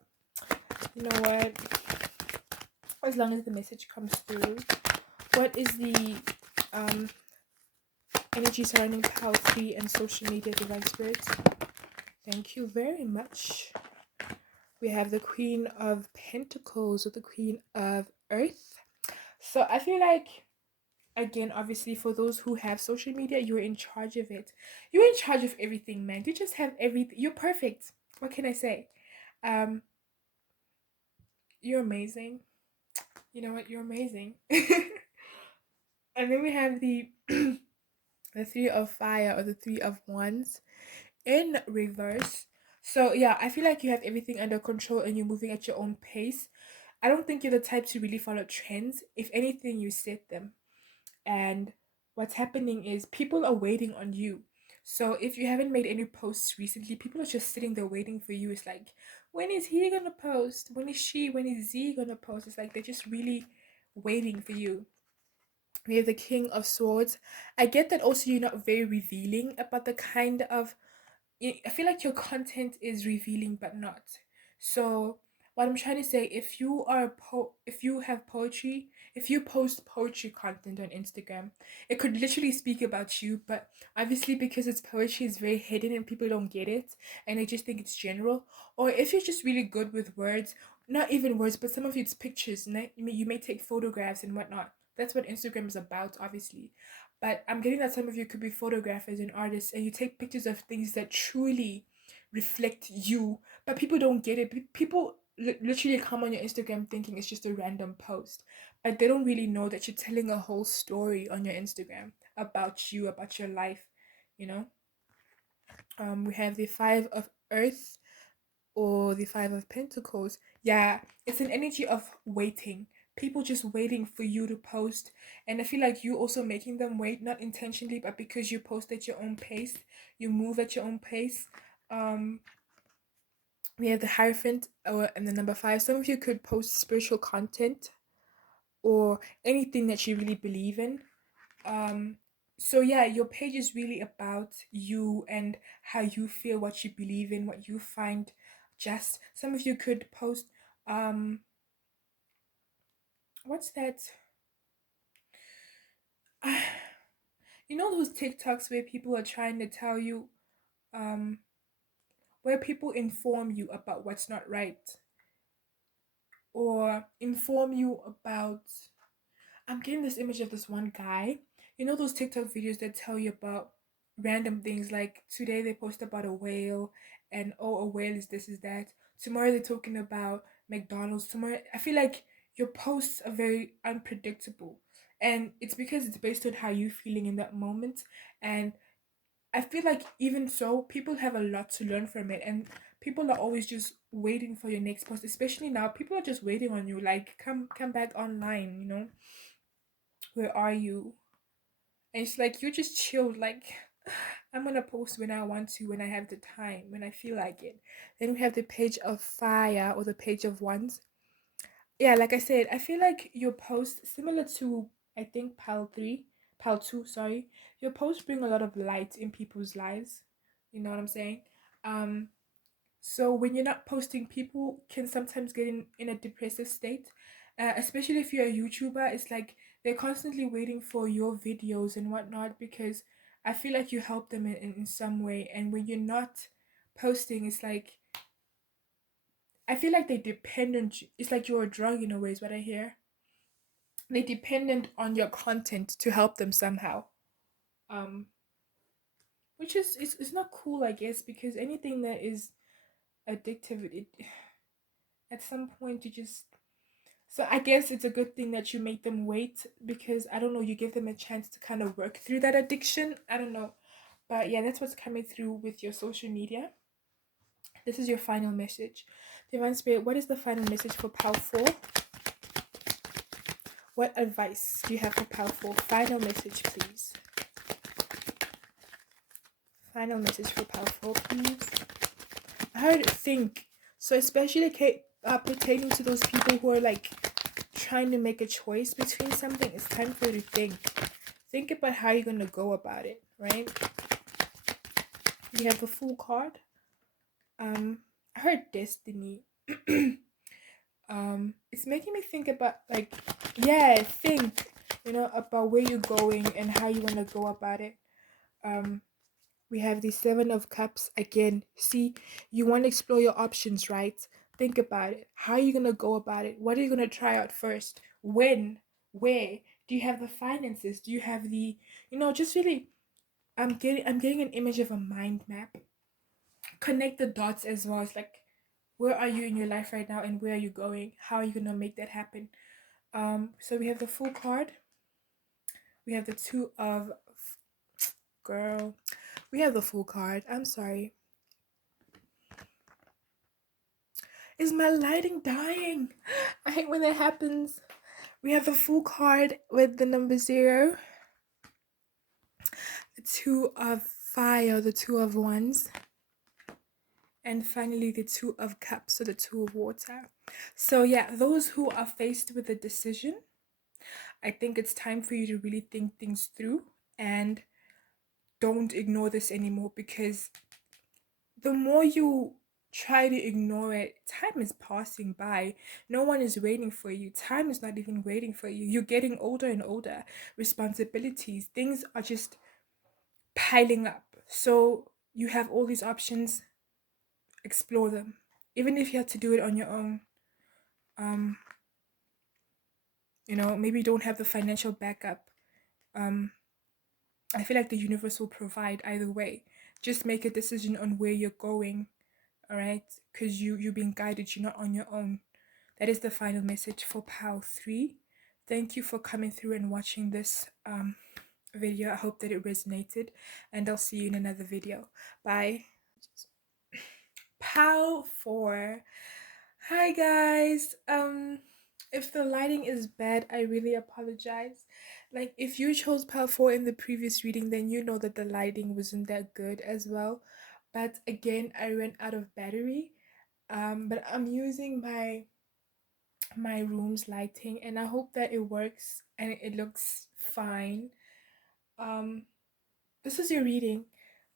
As long as the message comes through. What is the energy surrounding Power 3 and social media, Divine Spirits? Thank you very much. We have the Queen of Pentacles with the Queen of Earth. So I feel like again, obviously, for those who have social media, you're in charge of it. You're in charge of everything, man. You just have everything. You're perfect. What can I say? Um, you're amazing. You know what? You're amazing. And then we have the the three of fire or the three of wands in reverse. So yeah, I feel like you have everything under control and you're moving at your own pace. I don't think you're the type to really follow trends. If anything, you set them. And what's happening is people are waiting on you. So if you haven't made any posts recently, people are just sitting there waiting for you. It's like, when is he gonna post? When is she? When is Z gonna post? It's like they're just really waiting for you. We have the King of Swords. I get that also you're not very revealing about the kind of, I feel like your content is revealing but not. So what I'm trying to say, if you are if you have poetry, if you post poetry content on Instagram, it could literally speak about you, but obviously because it's poetry, it's very hidden and people don't get it and they just think it's general. Or if you're just really good with words, not even words, but some of it's pictures, and you may take photographs and whatnot. That's what Instagram is about, obviously. But I'm getting that some of you could be photographers and artists and you take pictures of things that truly reflect you, but people don't get it. People literally come on your Instagram thinking it's just a random post, but they don't really know that you're telling a whole story on your Instagram about you, about your life, you know? We have the Five of Earth or the Five of Pentacles. Yeah, it's an energy of waiting. People just waiting for you to post. And I feel like you also making them wait, not intentionally, but because you post at your own pace, you move at your own pace. Um, we have the Hierophant and the number five. Some of you could post spiritual content or anything that you really believe in. Um, so yeah, your page is really about you and how you feel, what you believe in, what you find just. Some of you could post what's that? You know those TikToks where people are trying to tell you um where people inform you about what's not right or inform you about, I'm getting this image of this one guy. You know those TikTok videos that tell you about random things, like today they post about a whale and oh, a whale is this is that. Tomorrow they're talking about McDonald's. Tomorrow I feel like your posts are very unpredictable. And it's because it's based on how you're feeling in that moment. And I feel like even so, people have a lot to learn from it, and people are always just waiting for your next post. Especially now, people are just waiting on you. Like, come back online. You know, where are you? And it's like you just chilled. Like, I'm gonna post when I want to, when I have the time, when I feel like it. Then we have the page of fire or the page of wands. Yeah, like I said, I feel like your post similar to, I think, pal 2, sorry. Your posts bring a lot of light in people's lives. You know what I'm saying? Um so when you're not posting, people can sometimes get in a depressive state. Especially if you're a YouTuber, it's like they're constantly waiting for your videos and whatnot because I feel like you help them in some way. And when you're not posting, it's like I feel like they depend on you. It's like you're a drug in a way, is what I hear. They dependent on your content to help them somehow. Um, which is it's not cool, I guess, because anything that is addictive, it at some point you just, so I guess it's a good thing that you make them wait because I don't know, you give them a chance to kind of work through that addiction. I don't know. But yeah, that's what's coming through with your social media. This is your final message. Divine Spirit, what is the final message for Pal 4? What advice do you have for Pal 4? Final message, please. Final message for Pal 4, please. I heard think. So especially pertaining to those people who are like trying to make a choice between something, it's time for you to think. Think about how you're gonna go about it, right? You have the Fool card. I heard destiny. It's making me think about like, yeah, think, about where you're going and how you wanna go about it. We have the Seven of Cups again. See, you want to explore your options, right? Think about it. How are you going to go about it? What are you going to try out first? When? Where? Do you have the finances? Do you have the, just really, I'm getting an image of a mind map. Connect the dots as well. It's like, where are you in your life right now and where are you going? How are you gonna make that happen? So we have the full card. We have the two of girl. We have the full card. I'm sorry. Is my lighting dying? I hate when that happens. We have the full card with the number 0, the two of fire, the two of wands, and finally the two of cups, so the two of water. So yeah, those who are faced with a decision, I think it's time for you to really think things through and don't ignore this anymore, because the more you try to ignore it, time is passing by. No one is waiting for you. Time is not even waiting for you. You're getting older and older. Responsibilities, things are just piling up. So you have all these options, explore them. Even if you have to do it on your own. Um, maybe you don't have the financial backup. Um, I feel like the universe will provide either way. Just make a decision on where you're going, all right? Because you're being guided, you're not on your own. That is the final message for POW 3. Thank you for coming through and watching this video. I hope that it resonated, and I'll see you in another video. Bye. POW 4. Hi guys. If the lighting is bad, I really apologize. Like, if you chose POW 4 in the previous reading, then you know that the lighting wasn't that good as well. But again, I ran out of battery. But I'm using my room's lighting, and I hope that it works and it looks fine. Um, this is your reading.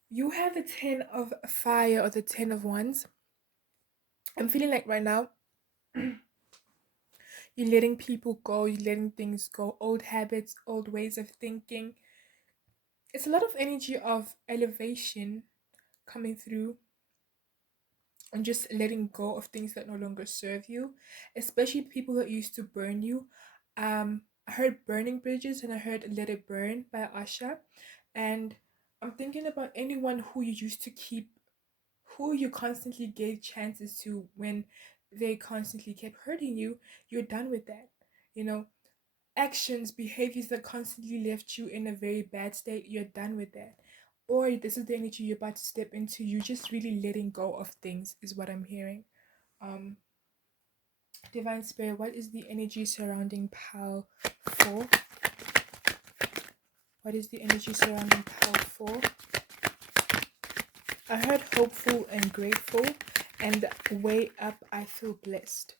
You have the 10 of fire or the 10 of wands. I'm feeling like right now you're letting people go, you're letting things go, old habits, old ways of thinking. It's a lot of energy of elevation coming through, and just letting go of things that no longer serve you, especially people that used to burn you. I heard burning bridges and I heard Let It Burn by Asha. And I'm thinking about anyone who you used to keep, who you constantly gave chances to when they constantly kept hurting you. You're done with that. You know, actions, behaviors that constantly left you in a very bad state, you're done with that. Or this is the energy you're about to step into. You're just really letting go of things, is what I'm hearing. Um, Divine Spirit, what is the energy surrounding POW 4? What is the energy surrounding POW 4? I heard hopeful and grateful, and way up, I feel blessed.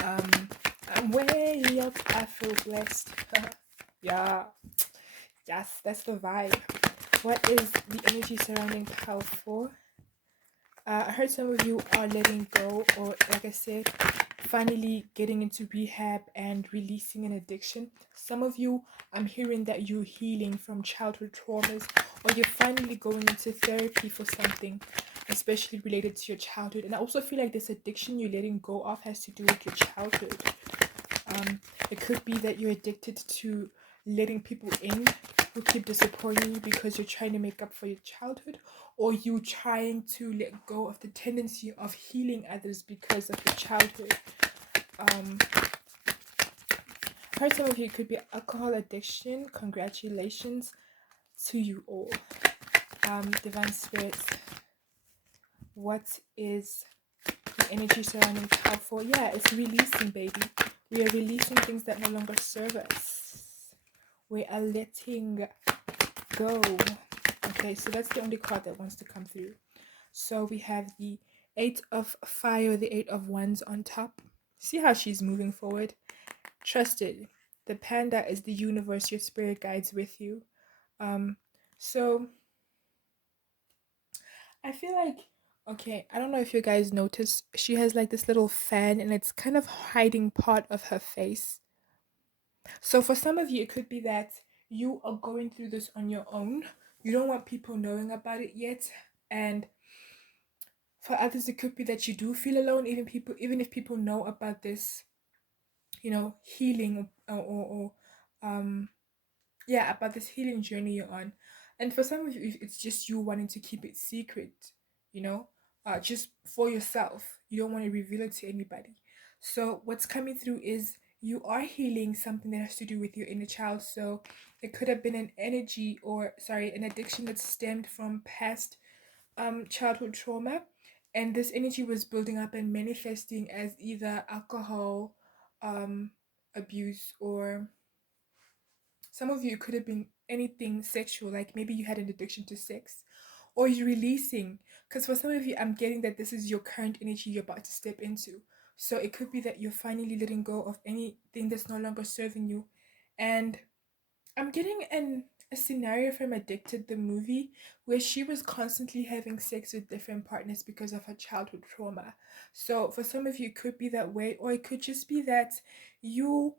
I'm way up, I feel blessed. Yeah. Yes, that's the vibe. What is the energy surrounding POW 4? I heard some of you are letting go, or like I said, finally getting into rehab and releasing an addiction. Some of you, I'm hearing that you're healing from childhood traumas, or you're finally going into therapy for something, especially related to your childhood. And I also feel like this addiction you're letting go of has to do with your childhood. It could be that you're addicted to letting people in who keep disappointing you because you're trying to make up for your childhood, or you trying to let go of the tendency of healing others because of your childhood. I heard some of you could be alcohol addiction. Congratulations to you all. Divine Spirits, what is the energy surrounding POW 4? Yeah, it's releasing, baby. We are releasing things that no longer serve us. We are letting go. Okay, so that's the only card that wants to come through. So we have the 8 of fire, the 8 of wands on top. See how she's moving forward? Trusted. The panda is the universe, your spirit guides with you. So I feel like, okay, I don't know if you guys notice, she has like this little fan and it's kind of hiding part of her face. So for some of you, it could be that you are going through this on your own. You don't want people knowing about it yet. And for others, it could be that you do feel alone, even if people know about this, healing or um yeah, about this healing journey you're on. And for some of you, if it's just you wanting to keep it secret, you know, just for yourself. You don't want to reveal it to anybody. So what's coming through is you are healing something that has to do with your inner child. So it could have been an energy, or sorry, an addiction that stemmed from past childhood trauma. And this energy was building up and manifesting as either alcohol, abuse, or some of you it could have been anything sexual, like maybe you had an addiction to sex, or you're releasing. Because for some of you, I'm getting that this is your current energy you're about to step into. So it could be that you're finally letting go of anything that's no longer serving you. And I'm getting a scenario from Addicted, the movie, where she was constantly having sex with different partners because of her childhood trauma. So for some of you, it could be that way, or it could just be that you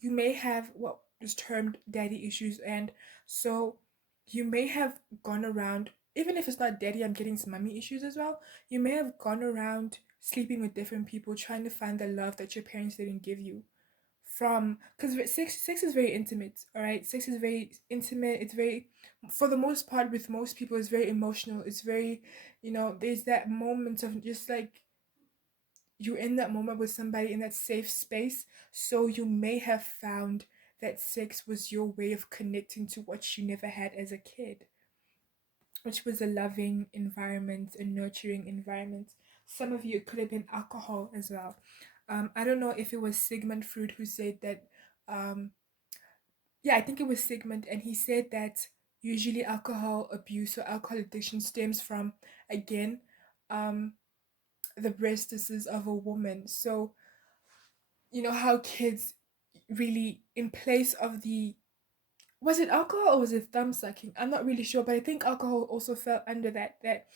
you may have what is termed daddy issues, and so you may have gone around, even if it's not daddy, I'm getting some mommy issues as well. You may have gone around sleeping with different people trying to find the love that your parents didn't give you, from because sex is very intimate. All right, sex is very intimate. It's very, for the most part, with most people, it's very emotional. It's very, there's that moment of just like you're in that moment with somebody in that safe space. So you may have found that sex was your way of connecting to what you never had as a kid, which was a loving environment, a nurturing environment. Some of you, it could have been alcohol as well. I don't know if it was Sigmund Freud who said that. Yeah, I think it was Sigmund, and he said that usually alcohol abuse or alcohol addiction stems from, again, um, the breastises of a woman. So you know how kids really, in place of the, was it alcohol or was it thumb sucking, I'm not really sure, but I think alcohol also fell under that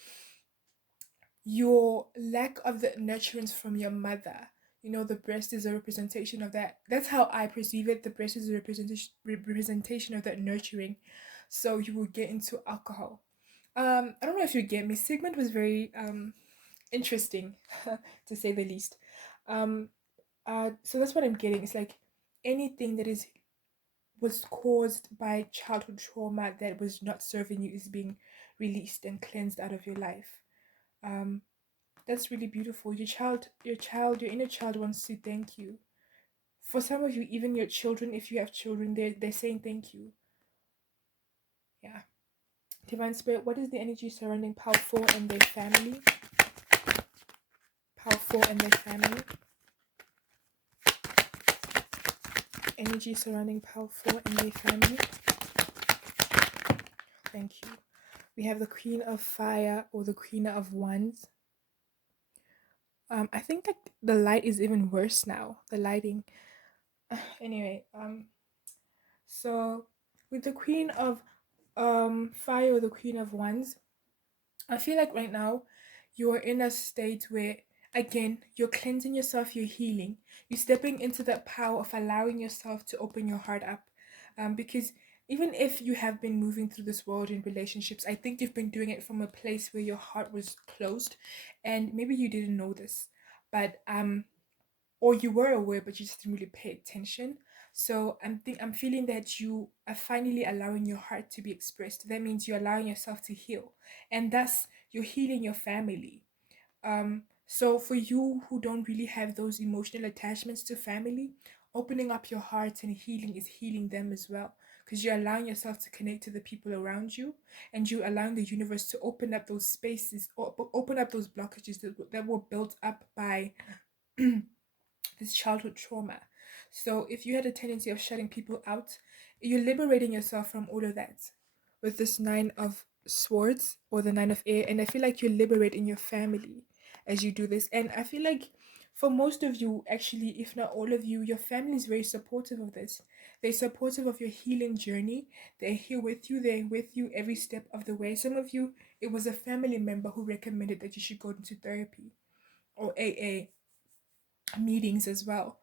your lack of the nurturance from your mother, the breast is a representation of that. That's how I perceive it. The breast is a representation of that nurturing. So you will get into alcohol. I don't know if you get me. Sigmund was very interesting to say the least. um so that's what I'm getting. It's like anything that is was caused by childhood trauma that was not serving you is being released and cleansed out of your life. Um, that's really beautiful. Your inner child wants to thank you. For some of you, even your children, if you have children, they're saying thank you. Yeah. Divine Spirit, what is the energy surrounding Powerful and their family? Powerful and their family. Energy surrounding Powerful and their family. Thank you. We have the Queen of Fire or the Queen of Wands. I think that the light is even worse now. The lighting. Anyway, so with the Queen of Fire or the Queen of Wands, I feel like right now you're in a state where, again, you're cleansing yourself, you're healing, you're stepping into that power of allowing yourself to open your heart up. Because even if you have been moving through this world in relationships, I think you've been doing it from a place where your heart was closed, and maybe you didn't know this, but or you were aware but you just didn't really pay attention. So I'm feeling that you are finally allowing your heart to be expressed. That means you're allowing yourself to heal, and thus you're healing your family. So for you who don't really have those emotional attachments to family, opening up your heart and healing is healing them as well, because you're allowing yourself to connect to the people around you, and you're allowing the universe to open up those spaces, or open up those blockages that were built up by this childhood trauma. So if you had a tendency of shutting people out, you're liberating yourself from all of that with this Nine of Swords or the Nine of Air. And I feel like you're liberating your family as you do this. And I feel like for most of you, actually, if not all of you, your family is very supportive of this. They're supportive of your healing journey. They're here with you. They're with you every step of the way. Some of you, it was a family member who recommended that you should go into therapy or AA meetings as well.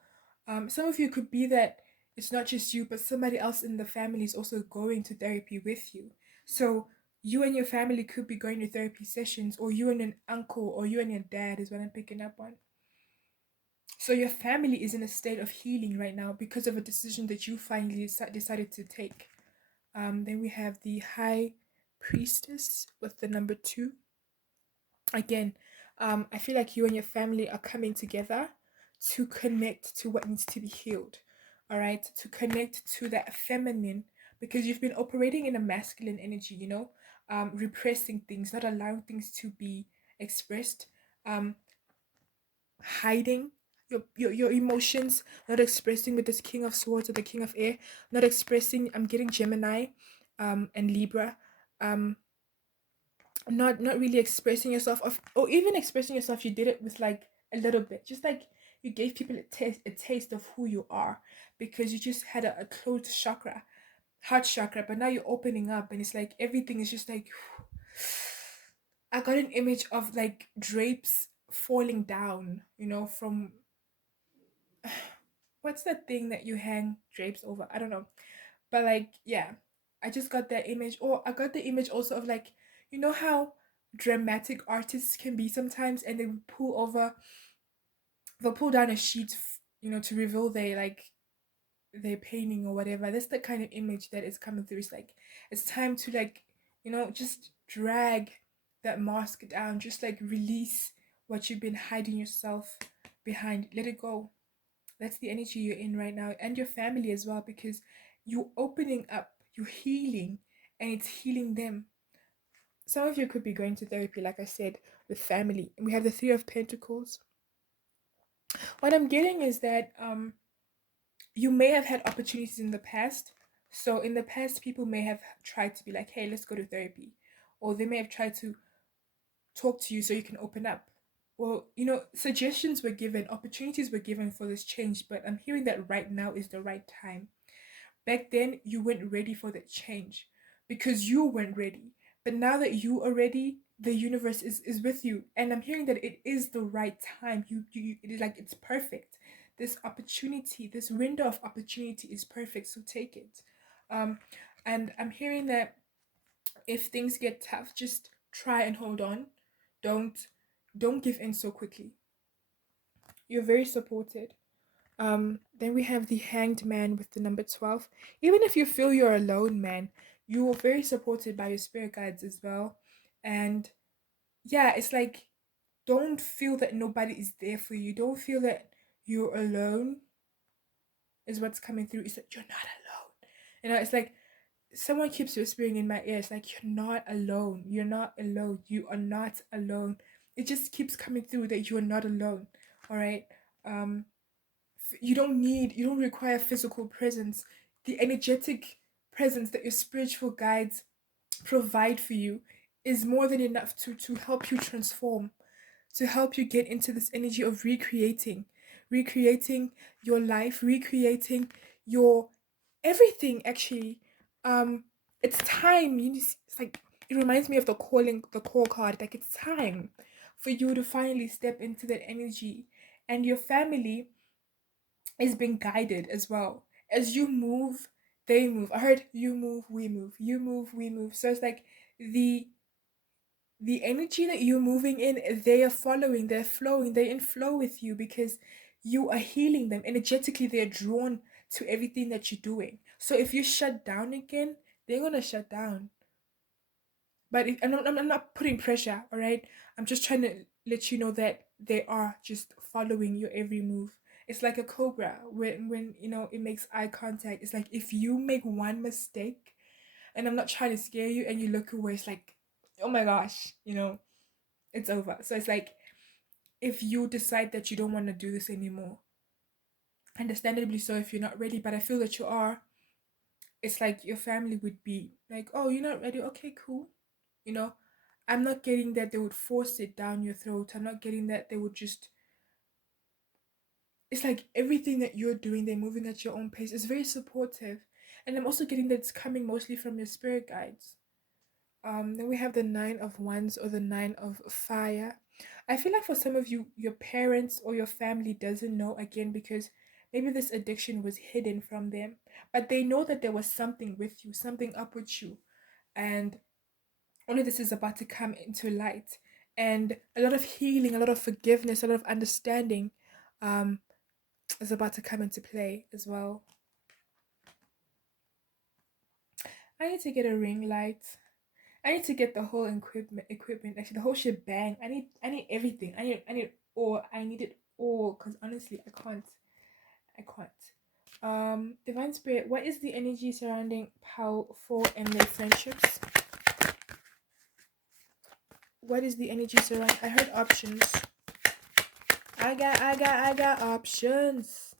Some of you could be that it's not just you, but somebody else in the family is also going to therapy with you. So you and your family could be going to therapy sessions, or you and an uncle, or you and your dad is what I'm picking up on. So your family is in a state of healing right now because of a decision that you finally decided to take. Then we have the high priestess with the number 2. Again, I feel like you and your family are coming together to connect to what needs to be healed. All right, to connect to that feminine, because you've been operating in a masculine energy, repressing things, not allowing things to be expressed, um, hiding your emotions, not expressing with this King of Swords or the King of Air, not expressing. I'm getting Gemini, and Libra, um, not really expressing yourself, or even expressing yourself. You did it with like a little bit, just like you gave people a taste of who you are, because you just had a closed chakra, heart chakra, but now you're opening up and it's like everything is just like I got an image of like drapes falling down, from what's that thing that you hang drapes over? I don't know. But like, yeah, I just got that image. Or I got the image also of like, how dramatic artists can be sometimes, and they would they'll pull down a sheet, to reveal their painting or whatever. That's the kind of image that is coming through. It's like it's time to like, just drag that mask down, just like release what you've been hiding yourself behind. Let it go. That's the energy you're in right now, and your family as well, because you're opening up, you're healing, and it's healing them. Some of you could be going to therapy, like I said, with family. And we have the Three of Pentacles. What I'm getting is that you may have had opportunities in the past. So in the past, people may have tried to be like, hey, let's go to therapy. Or they may have tried to talk to you so you can open up. Well, suggestions were given, opportunities were given for this change, but I'm hearing that right now is the right time. Back then, you weren't ready for that change because you weren't ready. But now that you are ready, the universe is with you. And I'm hearing that it is the right time. It is like it's perfect. This opportunity, this window of opportunity is perfect. So take it. Um, and I'm hearing that if things get tough, just try and hold on. Don't don't give in so quickly. You're very supported. Then we have the Hanged Man with the number 12. Even if you feel you're alone, man, you are very supported by your spirit guides as well. And yeah, it's like don't feel that nobody is there for you. Don't feel that you're alone is what's coming through. It's that you're not alone. It's like someone keeps whispering in my ear. It's like you're not alone. You're not alone. You are not alone. It just keeps coming through that you are not alone. All right. Um, you don't require physical presence. The energetic presence that your spiritual guides provide for you is more than enough to help you transform, to help you get into this energy of recreating your life, recreating your everything actually. um it's time. It's like it reminds me of the call card. Like it's time for you to finally step into that energy, and your family is being guided as well. As you move, they move. I heard you move, we move. You move, we move. So it's like the the energy that you're moving in, they are following, they're flowing, they're in flow with you because you are healing them. Energetically, they're drawn to everything that you're doing. So if you shut down again, they're gonna shut down. But I'm not putting pressure, all right? I'm just trying to let you know that they are just following your every move. It's like a cobra when it makes eye contact. It's like if you make one mistake, and I'm not trying to scare you, and you look away, it's like, oh my gosh, it's over. So it's like if you decide that you don't want to do this anymore, understandably so if you're not ready, but I feel that you are. It's like your family would be like, oh, you're not ready, okay, cool. you know I'm not getting that they would force it down your throat. I'm not getting that they would just, it's like everything that you're doing, they're moving at your own pace. It's very supportive. And I'm also getting that it's coming mostly from your spirit guides. Then we have the Nine of Wands or the Nine of Fire. I feel like for some of you, your parents or your family doesn't know again because maybe this addiction was hidden from them, but they know that there was something with you, something up with you, and all of this is about to come into light. And a lot of healing, a lot of forgiveness, a lot of understanding. is about to come into play as well. I need to get a ring light. I need to get the whole equipment, actually the whole shebang. I need everything. I need it all because honestly I can't. Divine Spirit, what is the energy surrounding powerful and their friendships? What is the energy surrounding? I heard options. I got options.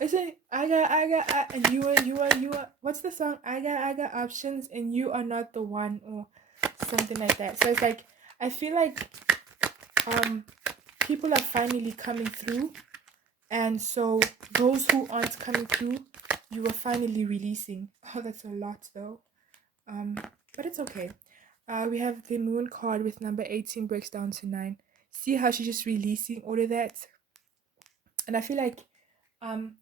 Isn't and you are. What's the song? I got options, and you are not the one, or something like that. So it's like I feel like people are finally coming through, and so those who aren't coming through, you are finally releasing. Oh, that's a lot though. But it's okay. We have the moon card with number 18 breaks down to 9. See how she's just releasing all of that, and I feel like um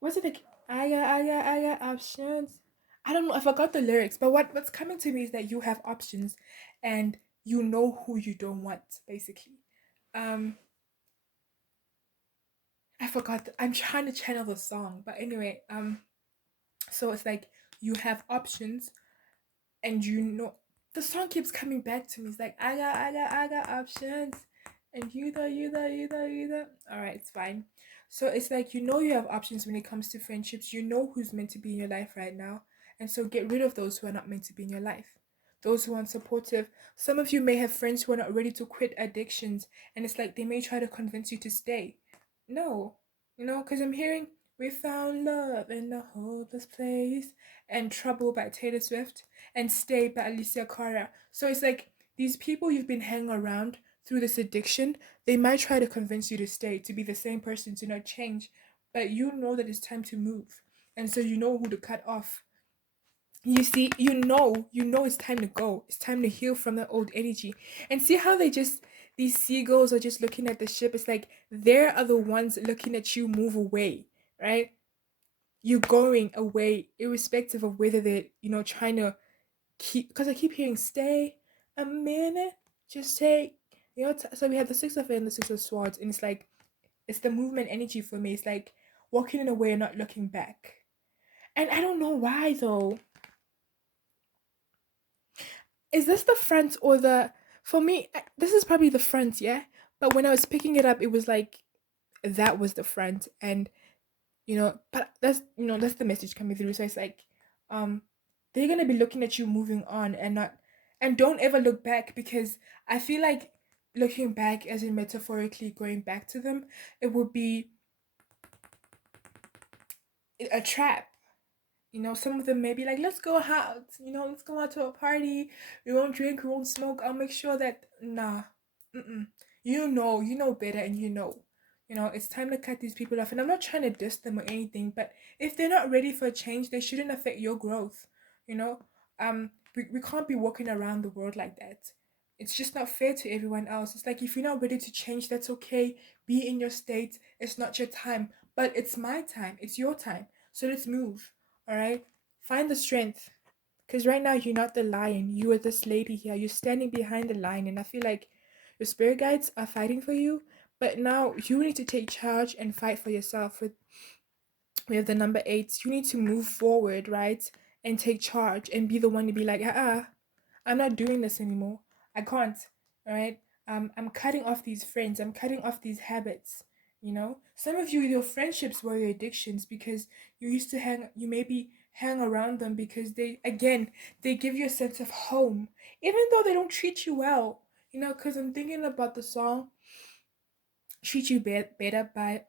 what's it like? I got options. I don't know. I forgot the lyrics, but what's coming to me is that you have options, and you know who you don't want. Basically, um, I forgot. I'm trying to channel the song, but anyway, so it's like you have options, and you know the song keeps coming back to me. It's like I got options, and you the. All right, it's fine. So it's like you have options when it comes to friendships. You know who's meant to be in your life right now, and so get rid of those who are not meant to be in your life. Those who aren't supportive. Some of you may have friends who are not ready to quit addictions, and it's like they may try to convince you to stay. No, because I'm hearing we found love in a hopeless place and Trouble by Taylor Swift and Stay by Alicia Cara. So it's like these people you've been hanging around through this addiction, they might try to convince you to stay, to be the same person, to not change, but you know that it's time to move. And so you know who to cut off. You see, you know it's time to go. It's time to heal from that old energy. And see how these seagulls are just looking at the ship. It's like they are the ones looking at you move away, right? You're going away, irrespective of whether they're, trying to keep, because I keep hearing stay a minute, just take, so we have the Six of It and the Six of Swords, and it's like it's the movement energy for me. It's like walking in a way and not looking back. And I don't know why though. Is this the front or the, for me, this is probably the front, yeah? But when I was picking it up, it was like that was the front, and but that's the message coming through. So it's like um they're gonna be looking at you moving on, and not, and don't ever look back, because I feel like looking back, as in metaphorically going back to them, it would be a trap. Some of them may be like, let's go out, let's go out to a party, we won't drink, we won't smoke, I'll make sure that, nah. Mm-mm. You know better, and it's time to cut these people off. And I'm not trying to diss them or anything, but if they're not ready for a change, they shouldn't affect your growth. You know, we can't be walking around the world like that. It's just not fair to everyone else. It's like if you're not ready to change, that's okay. Be in your state. It's not your time, but it's my time. It's your time. So let's move. All right. Find the strength. Because right now you're not the lion. You are this lady here. You're standing behind the lion. And I feel like your spirit guides are fighting for you. But now you need to take charge and fight for yourself. We have the number 8. You need to move forward, right? And take charge and be the one to be like, I'm not doing this anymore. I can't. All right. I'm cutting off these friends. I'm cutting off these habits. Some of you, your friendships were your addictions, because you used to you maybe hang around them because they give you a sense of home, even though they don't treat you well. Because I'm thinking about the song "Treat You Better" by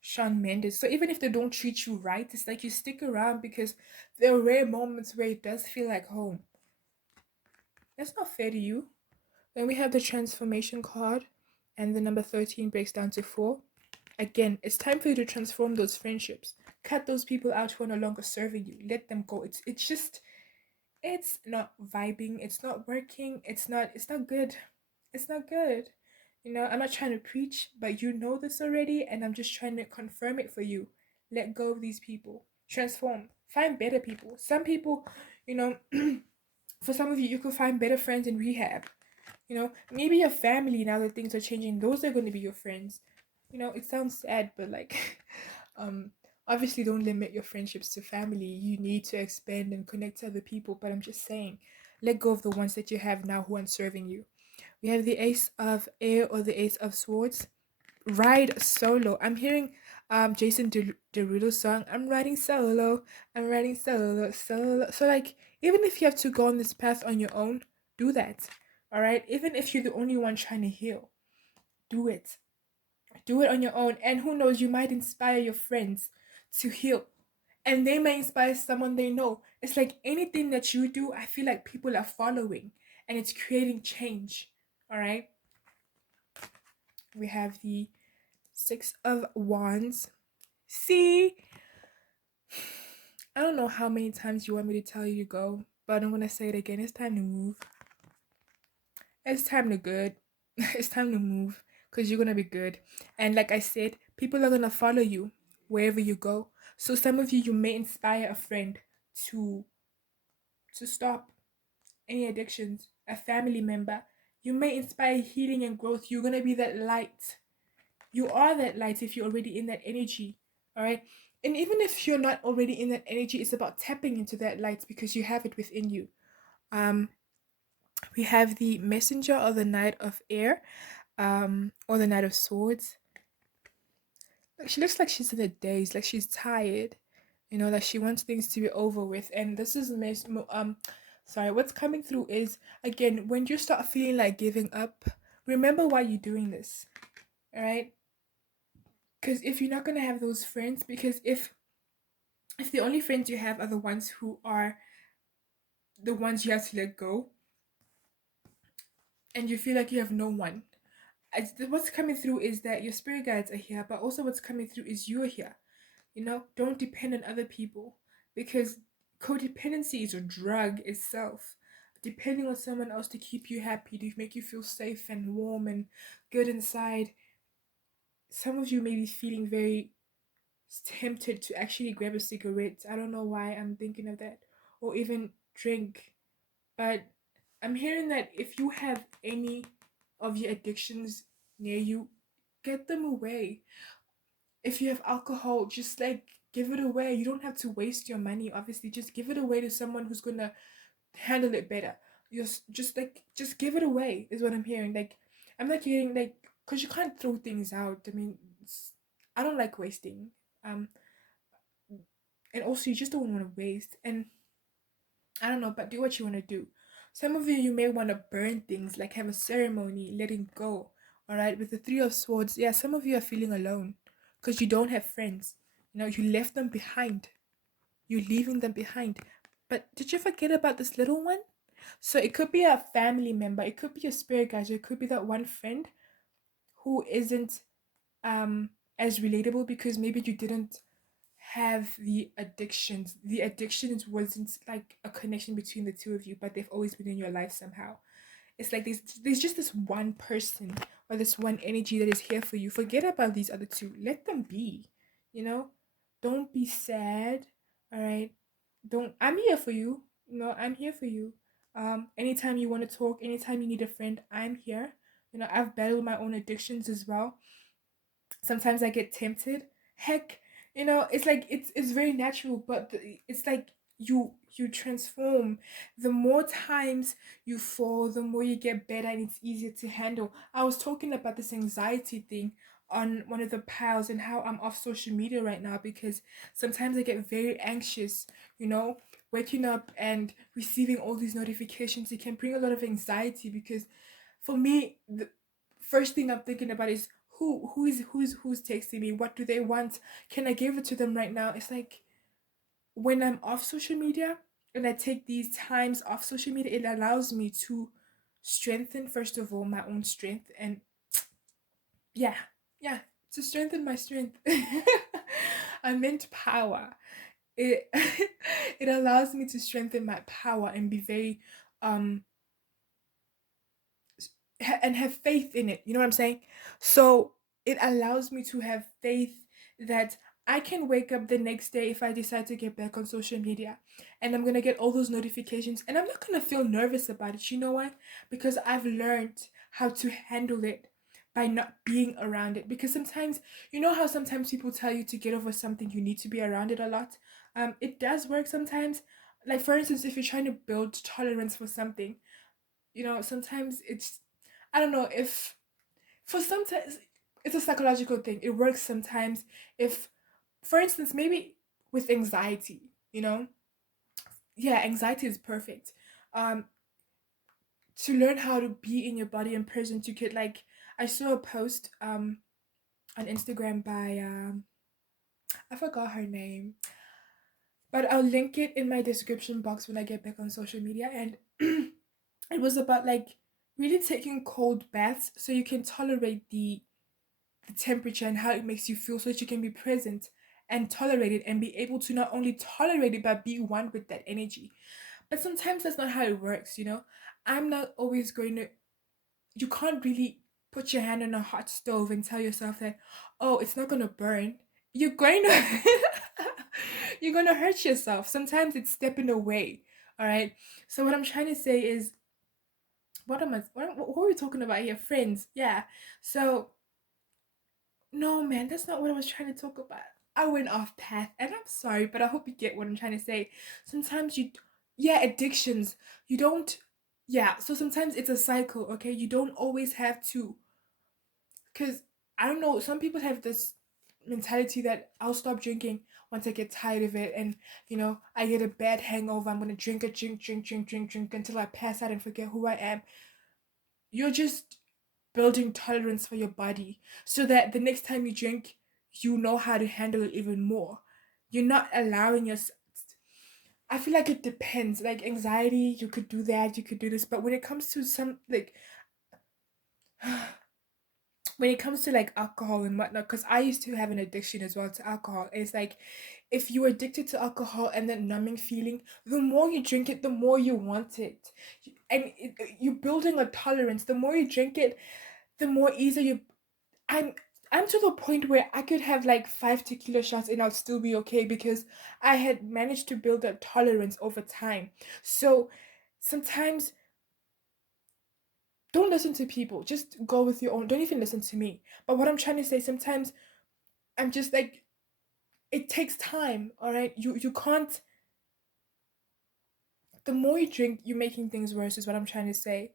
Shawn Mendes. So even if they don't treat you right, it's like you stick around because there are rare moments where it does feel like home. That's not fair to you. Then we have the transformation card, and the number 13 breaks down to 4. Again, it's time for you to transform those friendships. Cut those people out who are no longer serving you. Let them go. It's not vibing. It's not working. It's not good. It's not good. I'm not trying to preach, but you know this already, and I'm just trying to confirm it for you. Let go of these people. Transform. Find better people. Some people, you know, for some of you, you could find better friends in rehab. Maybe your family, now that things are changing, those are going to be your friends. It sounds sad, but like, um, obviously don't limit your friendships to family. You need to expand and connect to other people. But I'm just saying, let go of the ones that you have now who aren't serving you. We have the Ace of Air or the Ace of Swords. Ride solo. I'm hearing Jason Derulo's song. I'm riding solo. I'm riding solo. Solo. So like, even if you have to go on this path on your own, do that. All right. Even if you're the only one trying to heal, do it. Do it on your own. And who knows, you might inspire your friends to heal. And they may inspire someone they know. It's like anything that you do, I feel like people are following and it's creating change. All right. We have the Six of Wands. See, I don't know how many times you want me to tell you to go, but I'm gonna say it again. It's time to move. It's time to good. It's time to move because you're gonna be good. And like I said, people are gonna follow you wherever you go. So some of you, you may inspire a friend to stop any addictions. A family member, you may inspire healing and growth. You're gonna be that light. You are that light if you're already in that energy. All right. And even if you're not already in that energy, it's about tapping into that light because you have it within you. Um, we have the messenger or the knight of air, or the knight of swords. Like, she looks like she's in a daze, like she's tired. That she wants things to be over with. And this is sorry, what's coming through is, again, when you start feeling like giving up, remember why you're doing this. All right. Because if you're not gonna have those friends, because if the only friends you have are the ones who are the ones you have to let go, and you feel like you have no one, what's coming through is that your spirit guides are here, but also what's coming through is you're here. Don't depend on other people, because codependency is a drug itself. Depending on someone else to keep you happy, to make you feel safe and warm and good inside. Some of you may be feeling very tempted to actually grab a cigarette. I don't know why I'm thinking of that. Or even drink. But I'm hearing that if you have any of your addictions near you, get them away. If you have alcohol, just like give it away. You don't have to waste your money, obviously. Just give it away to someone who's gonna handle it better. Just give it away is what I'm hearing. Like, I'm not hearing like, because you can't throw things out. I mean, I don't like wasting. Um, and also you just don't want to waste. And I don't know, but do what you want to do. Some of you may want to burn things, like have a ceremony, letting go. All right, with the Three of Swords, yeah, some of you are feeling alone because you don't have friends. You left them behind. You're leaving them behind. But did you forget about this little one? So it could be a family member, it could be a spirit guide, it could be that one friend who isn't as relatable because maybe you didn't have the addictions. The addictions wasn't like a connection between the two of you, but they've always been in your life somehow. It's like there's just this one person or this one energy that is here for you. Forget about these other two. Let them be. You know? Don't be sad. All right. Don't I'm here for you. I'm here for you. Anytime you want to talk, anytime you need a friend, I'm here. I've battled my own addictions as well. Sometimes I get tempted. Heck, it's like it's very natural, but it's like you transform. The more times you fall, the more you get better, and it's easier to handle. I was talking about this anxiety thing on one of the piles and how I'm off social media right now because sometimes I get very anxious. Waking up and receiving all these notifications, it can bring a lot of anxiety because for me, the first thing I'm thinking about is who's texting me. What do they want? Can I give it to them right now? It's like when I'm off social media and I take these times off social media, it allows me to strengthen, first of all, my own strength. And yeah, yeah, to strengthen my strength. I meant power. It it allows me to strengthen my power and be very um and have faith in it. You know what I'm saying? So it allows me to have faith that I can wake up the next day if I decide to get back on social media, and I'm gonna get all those notifications, and I'm not gonna feel nervous about it. You know why? Because I've learned how to handle it by not being around it. Because sometimes, you know how sometimes people tell you to get over something, you need to be around it a lot. It does work sometimes. Like for instance, if you're trying to build tolerance for something, sometimes it's, I don't know if for sometimes it's a psychological thing. It works sometimes if, for instance, maybe with anxiety, yeah, anxiety is perfect. Um, to learn how to be in your body and present, you could like, I saw a post on Instagram by I forgot her name, but I'll link it in my description box when I get back on social media. And it was about like really taking cold baths so you can tolerate the temperature and how it makes you feel, so that you can be present and tolerate it and be able to not only tolerate it but be one with that energy. But sometimes that's not how it works. I'm not always going to, you can't really put your hand on a hot stove and tell yourself that, oh, it's not going to burn. You're going to you're going to hurt yourself. Sometimes it's stepping away. All right. So what I'm trying to say is, what are we talking about here? Friends. Yeah. So no, man, that's not what I was trying to talk about. I went off path, and I'm sorry, but I hope you get what I'm trying to say. Sometimes yeah, addictions. You don't, yeah. So sometimes it's a cycle. Okay, you don't always have to, because I don't know. Some people have this mentality that I'll stop drinking once I get tired of it, and I get a bad hangover. I'm gonna drink until I pass out and forget who I am. You're just building tolerance for your body so that the next time you drink, you know how to handle it even more. You're not allowing yourself. I feel like it depends. Like anxiety, you could do that, you could do this, but when it comes to some like when it comes to like alcohol and whatnot, because I used to have an addiction as well to alcohol. It's like if you're addicted to alcohol and that numbing feeling, the more you drink it, the more you want it. And you're building a tolerance. The more you drink it, the more easier you. I'm I'm to the point where I could have like 5 tequila shots and I'll still be okay because I had managed to build a tolerance over time. So sometimes don't listen to people. Just go with your own. Don't even listen to me. But what I'm trying to say, sometimes I'm just like, it takes time, all right? You can't, the more you drink, you're making things worse is what I'm trying to say.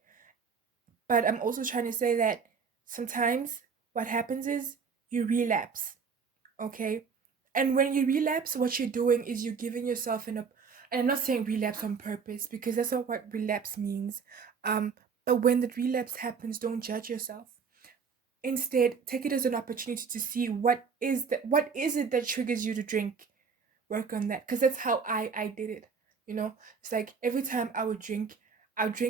But I'm also trying to say that sometimes what happens is you relapse, okay? And when you relapse, what you're doing is you're giving yourself and I'm not saying relapse on purpose because that's not what relapse means. But when the relapse happens, don't judge yourself. Instead, take it as an opportunity to see what is it that triggers you to drink. Work on that. Because that's how I did it. It's like every time I would drink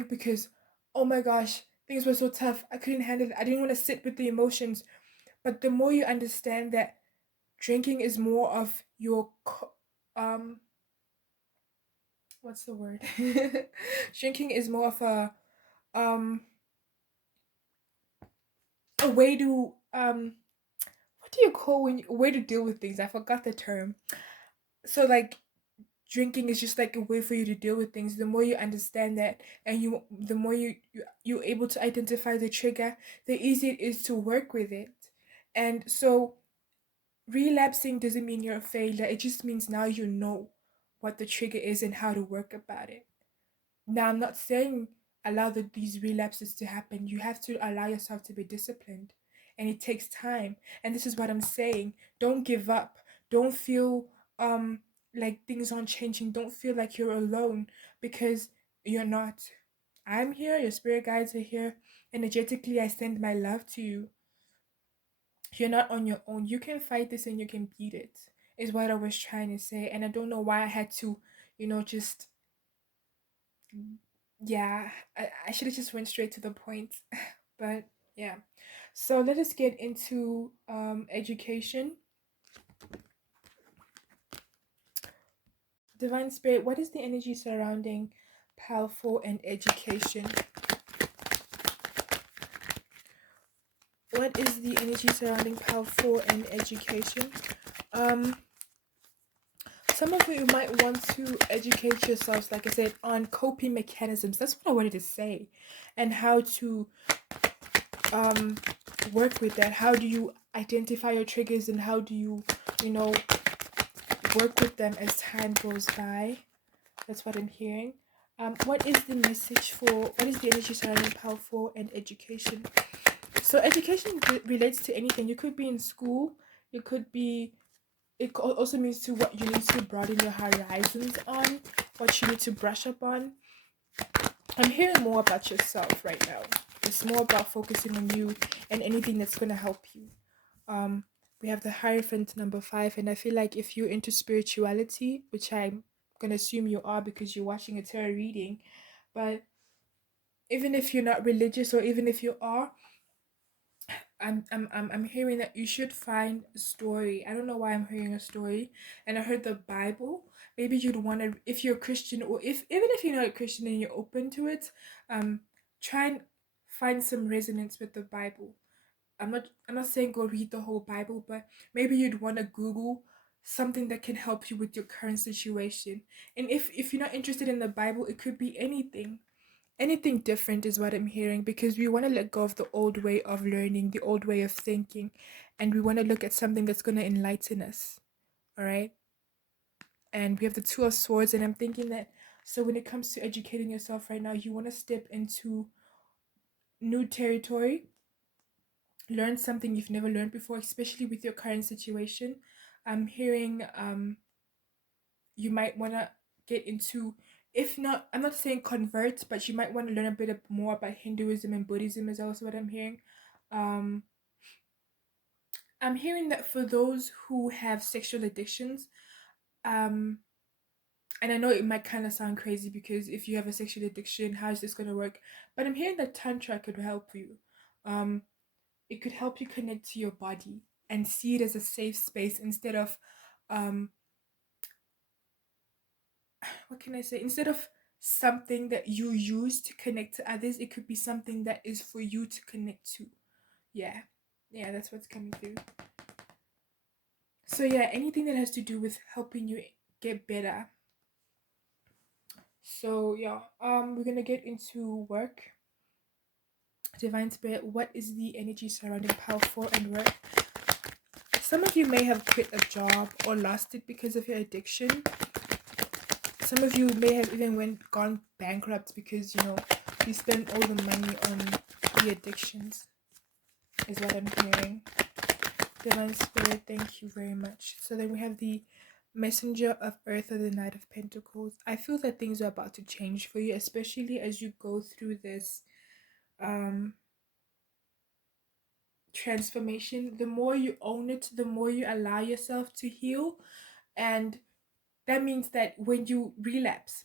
because, oh my gosh, things were so tough. I couldn't handle it. I didn't want to sit with the emotions. But the more you understand that drinking is more of your what's the word? Drinking is more of um a way to what do you call a way to deal with things? I forgot the term. So like drinking is just like a way for you to deal with things. The more you understand that, and the more you're able to identify the trigger, the easier it is to work with it. And so relapsing doesn't mean you're a failure. It just means now you know what the trigger is and how to work about it. Now, I'm not saying allow these relapses to happen. You have to allow yourself to be disciplined, and it takes time. And this is what I'm saying. Don't give up. Don't feel like things aren't changing. Don't feel like you're alone because you're not. I'm here. Your spirit guides are here. Energetically, I send my love to you. You're not on your own. You can fight this and you can beat it, is what I was trying to say. And I don't know why I had to, just, yeah, I should have just went straight to the point. But yeah. So let us get into education. Divine Spirit, what is the energy surrounding powerful and education? What is the energy surrounding powerful and education? Um, some of you might want to educate yourselves, like I said, on coping mechanisms. That's what I wanted to say, and how to um work with that. How do you identify your triggers, and how do you, you know, work with them as time goes by? That's what I'm hearing. What is the message for? What is the energy surrounding powerful and education? So education relates to anything. You could be in school. You could be. It also means to what you need to broaden your horizons on, what you need to brush up on. I'm hearing more about yourself right now. It's more about focusing on you and anything that's gonna help you. Um, we have the Hierophant number 5, and I feel like if you're into spirituality, which I'm gonna assume you are because you're watching a tarot reading, but even if you're not religious or even if you are, I'm hearing that you should find a story. I don't know why I'm hearing a story, and I heard the Bible. Maybe you'd want to, if you're a Christian, or if even if you're not a Christian and you're open to it, try and find some resonance with the Bible. I'm not saying go read the whole Bible, but maybe you'd want to Google something that can help you with your current situation. And if you're not interested in the Bible, it could be anything. Anything different is what I'm hearing, because we want to let go of the old way of learning, the old way of thinking, and we want to look at something that's going to enlighten us. All right? And we have the Two of Swords, and I'm thinking that, so when it comes to educating yourself right now, you want to step into new territory, learn something you've never learned before, especially with your current situation. I'm hearing you might want to get into, if not, I'm not saying convert, but you might want to learn a bit more about Hinduism and Buddhism is also what I'm hearing. um I'm hearing that for those who have sexual addictions, um and I know it might kind of sound crazy, because if you have a sexual addiction, how is this going to work? But I'm hearing that tantra could help you. um it could help you connect to your body and see it as a safe space, instead of um what can I say? Instead of something that you use to connect to others, it could be something that is for you to connect to. Yeah. Yeah, that's what's coming through. So yeah, anything that has to do with helping you get better. So yeah, we're gonna get into work. Divine Spirit, what is the energy surrounding powerful and work? Some of you may have quit a job or lost it because of your addiction. Some of you may have even gone bankrupt because you spent all the money on the addictions, is what I'm hearing. Divine Spirit, thank you very much. So then we have the Messenger of Earth or the Knight of Pentacles. I feel that things are about to change for you, especially as you go through this um transformation. The more you own it, the more you allow yourself to heal, and that means that when you relapse,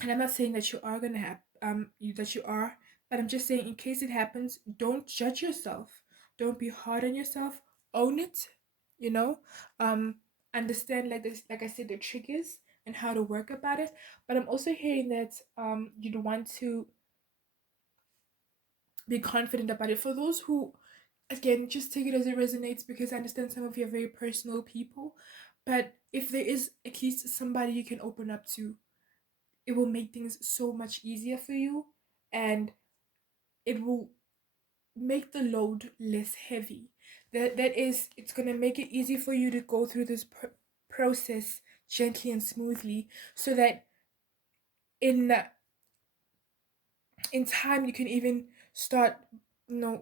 and I'm not saying that you are gonna have that you are, but I'm just saying, in case it happens, don't judge yourself, don't be hard on yourself, own it, you know. um Understand, like this, like I said, the triggers and how to work about it. But I'm also hearing that you'd want to be confident about it. For those who, again, just take it as it resonates, because I understand some of you are very personal people, but if there is at least somebody you can open up to, it will make things so much easier for you, and it will make the load less heavy. That is, it's going to make it easy for you to go through this process gently and smoothly, so that in in time you can even start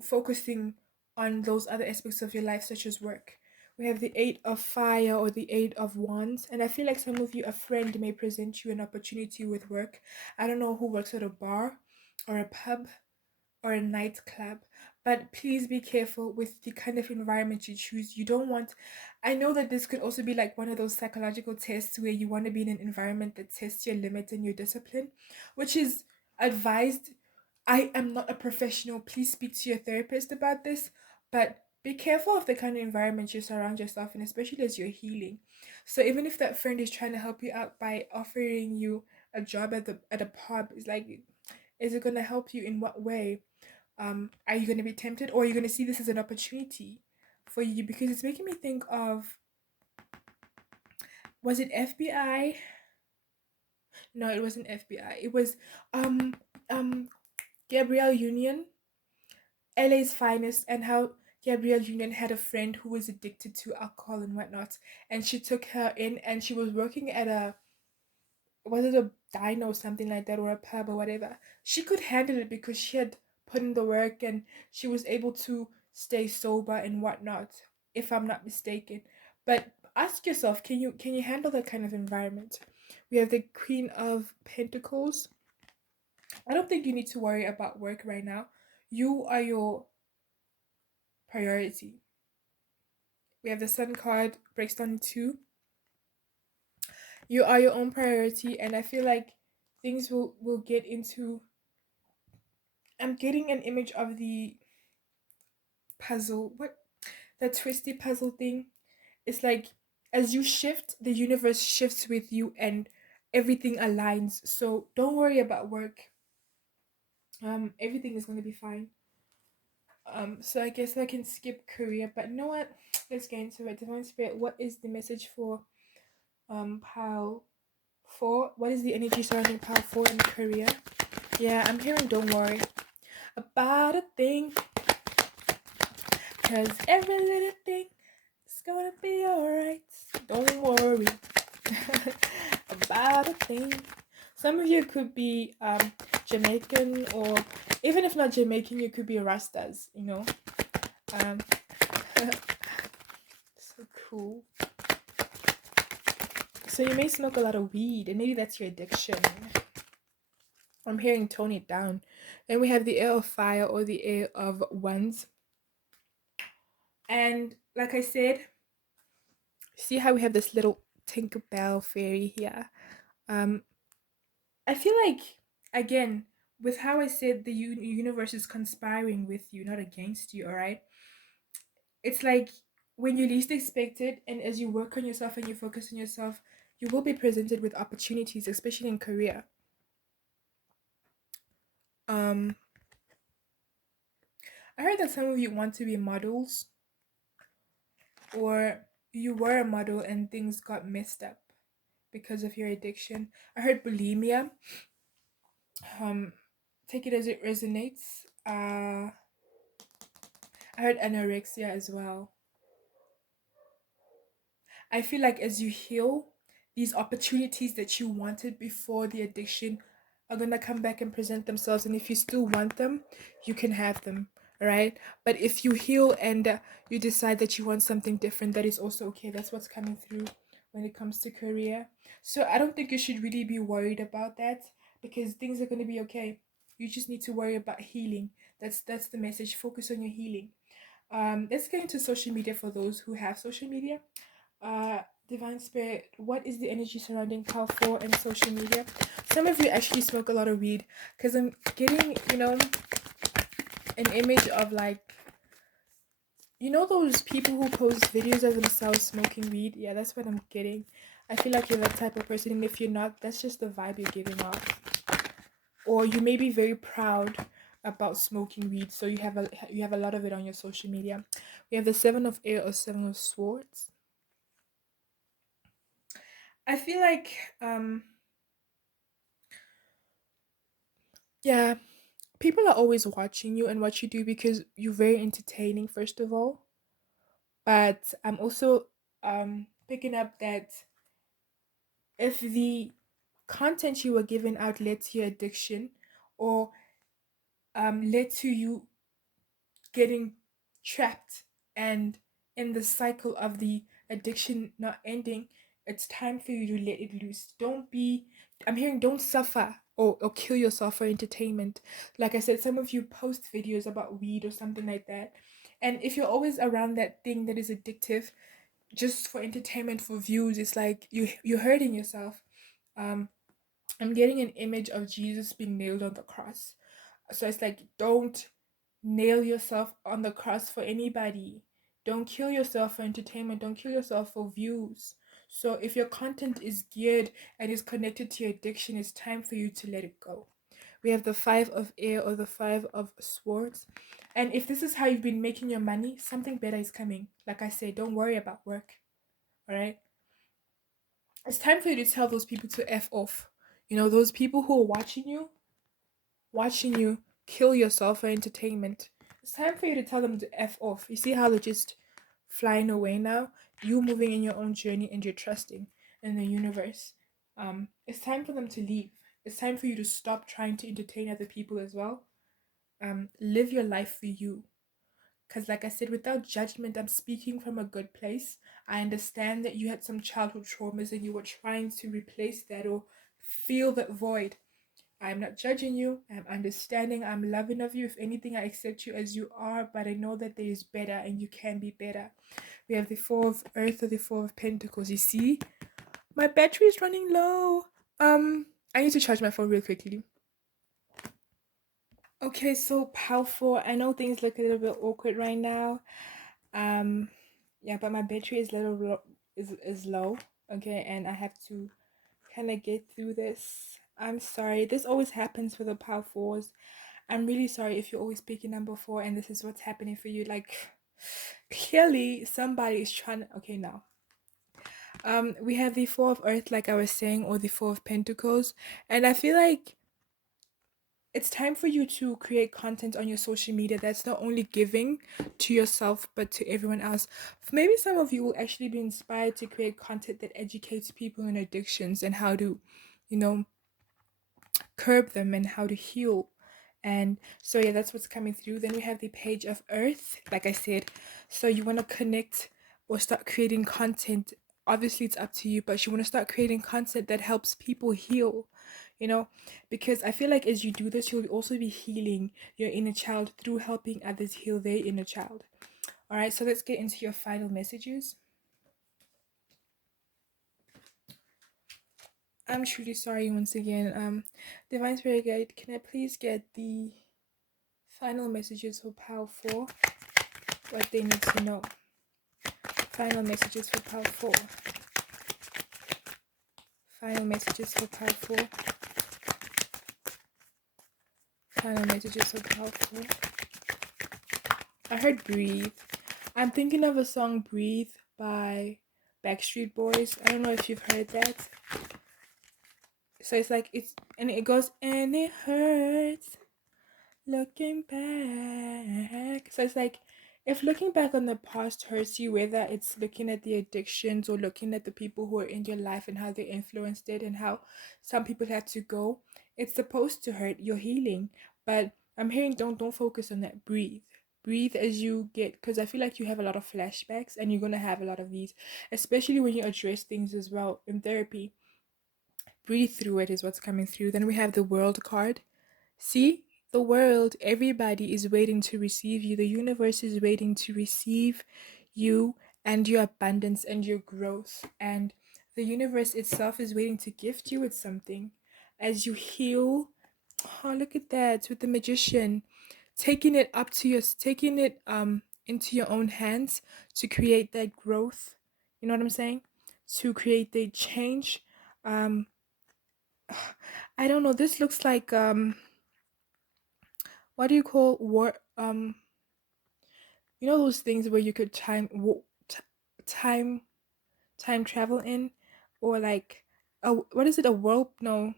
focusing on those other aspects of your life, such as work. We have the 8 of Fire or the 8 of Wands, and I feel like some of you, a friend may present you an opportunity with work. I don't know who works at a bar or a pub or a nightclub, but please be careful with the kind of environment you choose. You don't want, I know that this could also be like one of those psychological tests where you want to be in an environment that tests your limits and your discipline, which is advised. I am not a professional. Please speak to your therapist about this, but be careful of the kind of environment you surround yourself in, especially as you're healing. So even if that friend is trying to help you out by offering you a job at a pub, it's like, is it going to help you in what way? Are you going to be tempted, or are you going to see this as an opportunity for you? Because it's making me think of Was it FBI? No, it wasn't FBI. It was um um Gabrielle Union, LA's finest, and how Gabrielle Union had a friend who was addicted to alcohol and whatnot, and she took her in, and she was working at a, was it a diner or something like that, or a pub or whatever. She could handle it because she had put in the work and she was able to stay sober and whatnot, if I'm not mistaken. But ask yourself, can you handle that kind of environment? We have the Queen of Pentacles. I don't think you need to worry about work right now. You are your priority. We have the Sun card, breaks down in two. You are your own priority, and I feel like things will get into. I'm getting an image of the puzzle. What, that twisty puzzle thing? It's like as you shift, the universe shifts with you, and everything aligns. So don't worry about work. Everything is gonna be fine. So I guess I can skip career, but you know what? Let's get into it. Divine Spirit, what is the message for pile 4? What is the energy surrounding pile 4 in career? Yeah, I'm hearing don't worry about a thing, cause every little thing is gonna be alright. Don't worry about a thing. Some of you could be Jamaican, or even if not Jamaican, you could be Rastas, you know. Um, so cool. So you may smoke a lot of weed, and maybe that's your addiction. I'm hearing tone it down. Then we have the air of fire, or the air of wands. And like I said, see how we have this little Tinkerbell fairy here. I feel like, again, with how I said the universe is conspiring with you, not against you, all right? It's like when you least expect it, and as you work on yourself and you focus on yourself, you will be presented with opportunities, especially in career. Um, I heard that some of you want to be models, or you were a model and things got messed up because of your addiction. I heard bulimia. Um, take it as it resonates. I heard anorexia as well. I feel like as you heal, these opportunities that you wanted before the addiction are gonna come back and present themselves. And if you still want them, you can have them, right? But if you heal and you decide that you want something different, that is also okay. That's what's coming through when it comes to career. So I don't think you should really be worried about that, because things are gonna be okay. You just need to worry about healing. That's the message. Focus on your healing. Let's get into social media for those who have social media. uh Divine Spirit, what is the energy surrounding pile 4 and social media? Some of you actually smoke a lot of weed, because I'm getting, an image of, like, those people who post videos of themselves smoking weed. Yeah, that's what I'm getting. I feel like you're that type of person, and if you're not, that's just the vibe you're giving off. Or you may be very proud about smoking weed, so you have a lot of it on your social media. We have the 7 of air, or 7 of swords. I feel like yeah, people are always watching you and what you do, because you're very entertaining, first of all. But I'm also picking up that if the content you were given out led to your addiction, or led to you getting trapped and in the cycle of the addiction not ending, it's time for you to let it loose. Don't be, I'm hearing, don't suffer or kill yourself for entertainment. Like I said, some of you post videos about weed or something like that. And if you're always around that thing that is addictive just for entertainment, for views, it's like you're hurting yourself. Um, I'm getting an image of Jesus being nailed on the cross. So it's like, don't nail yourself on the cross for anybody. Don't kill yourself for entertainment. Don't kill yourself for views. So if your content is geared and is connected to your addiction, it's time for you to let it go. We have the 5 of air, or the 5 of swords. And if this is how you've been making your money, something better is coming. Like I said, don't worry about work. All right. It's time for you to tell those people to F off. You know, those people who are watching you kill yourself for entertainment. It's time for you to tell them to F off. You see how they're just flying away now? You moving in your own journey and you're trusting in the universe. It's time for them to leave. It's time for you to stop trying to entertain other people as well. Live your life for you. Because, like I said, without judgment, I'm speaking from a good place. I understand that you had some childhood traumas and you were trying to replace that or fill that void. I'm not judging you. I'm understanding. I'm loving of you. If anything, I accept you as you are, but I know that there is better and you can be better. We have the Four of Earth or the Four of Pentacles. You see, my battery is running low. I need to charge my phone real quickly. Okay, so powerful. I know things look a little bit awkward right now. Um, yeah, but my battery is is low. Okay, and I have to kind of get through this. I'm sorry. This always happens with the power fours. I'm really sorry if you're always picking number four and this is what's happening for you. Like, clearly somebody is trying. Okay, now. We have the Four of Earth, like I was saying, or the Four of Pentacles, and I feel like it's time for you to create content on your social media that's not only giving to yourself but to everyone else. Maybe some of you will actually be inspired to create content that educates people on addictions and how to, you know, curb them and how to heal. And so yeah, that's what's coming through. Then we have the Page of Earth, like I said. So you want to connect or start creating content. Obviously it's up to you, but you want to start creating content that helps people heal, you know, because I feel like as you do this, you'll also be healing your inner child through helping others heal their inner child. All right, so let's get into your final messages. I'm truly sorry once again. Divine Spirit Guide, can I please get the final messages for Power 4? What they need to know. Final messages for Power 4. Final messages for Power 4. Final messages for Power 4. I heard Breathe. I'm thinking of a song Breathe by Backstreet Boys. I don't know if you've heard that. So it's like and it goes and it hurts looking back. So it's like if looking back on the past hurts you, whether it's looking at the addictions or looking at the people who are in your life and how they influenced it and how some people had to go, it's supposed to hurt. You're healing. But I'm hearing don't focus on that. Breathe. Breathe as you get, because I feel like you have a lot of flashbacks and you're going to have a lot of these, especially when you address things as well in therapy. Breathe through it is what's coming through. Then we have the World card. See, the world, everybody is waiting to receive you. The universe is waiting to receive you and your abundance and your growth. And the universe itself is waiting to gift you with something as you heal. Oh, look at that with the magician. Taking it up to your, taking it into your own hands to create that growth. You know what I'm saying? To create the change. Um, I don't know. This looks like what do you call war you know those things where you could time time travel in, or like what is it, a world, no,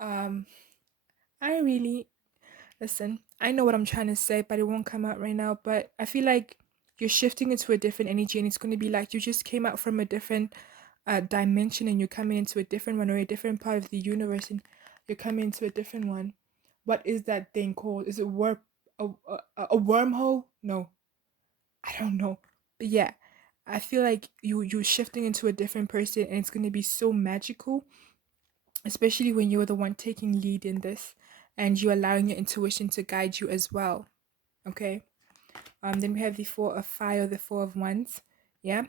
um I really, listen, I know what I'm trying to say but it won't come out right now, but I feel like you're shifting into a different energy and it's going to be like you just came out from a different dimension and you're coming into a different one or a different part of the universe and you're coming into a different one. What is that thing called? Is it a wormhole? No, I don't know. But yeah, I feel like you're shifting into a different person and it's going to be so magical, especially when you're the one taking lead in this and you're allowing your intuition to guide you as well. Okay? Then we have the Four of Fire, the Four of Wands. Yeah?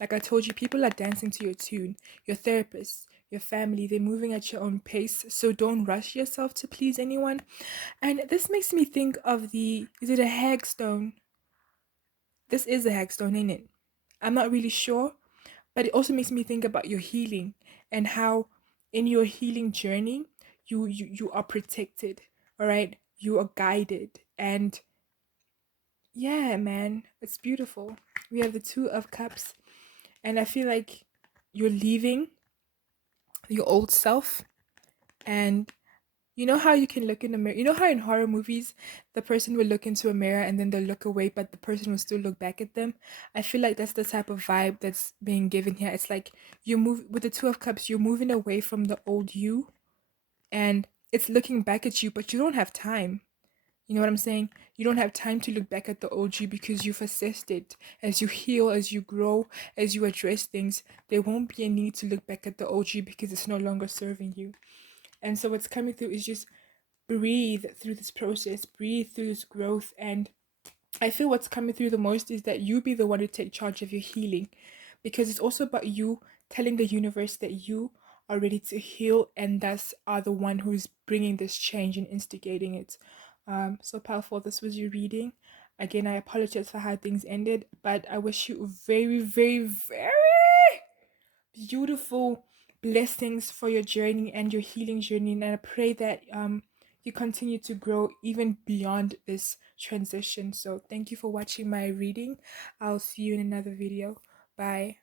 Like I told you, people are dancing to your tune. Your therapist, your family, they're moving at your own pace. So don't rush yourself to please anyone. And this makes me think of is it a hagstone? This is a hagstone, ain't it? I'm not really sure, but it also makes me think about your healing and how in your healing journey you are protected, all right? You are guided, and yeah, man, it's beautiful. We have the Two of Cups, and I feel like you're leaving your old self. And you know how you can look in the mirror, you know how in horror movies the person will look into a mirror and then they'll look away but the person will still look back at them. I feel like that's the type of vibe that's being given here. It's like you move with the Two of Cups, you're moving away from the old you, and it's looking back at you, but you don't have time. You know what I'm saying? You don't have time to look back at the old you because you've assessed it. As you heal, as you grow, as you address things, there won't be a need to look back at the old you because it's no longer serving you. And so what's coming through is just breathe through this process, breathe through this growth. And I feel what's coming through the most is that you be the one to take charge of your healing, because it's also about you telling the universe that you are ready to heal and thus are the one who's bringing this change and instigating it. So powerful. This was your reading. Again, I apologize for how things ended, but I wish you very, very, very beautiful blessings for your journey and your healing journey. And I pray that you continue to grow even beyond this transition. So thank you for watching my reading. I'll see you in another video. Bye.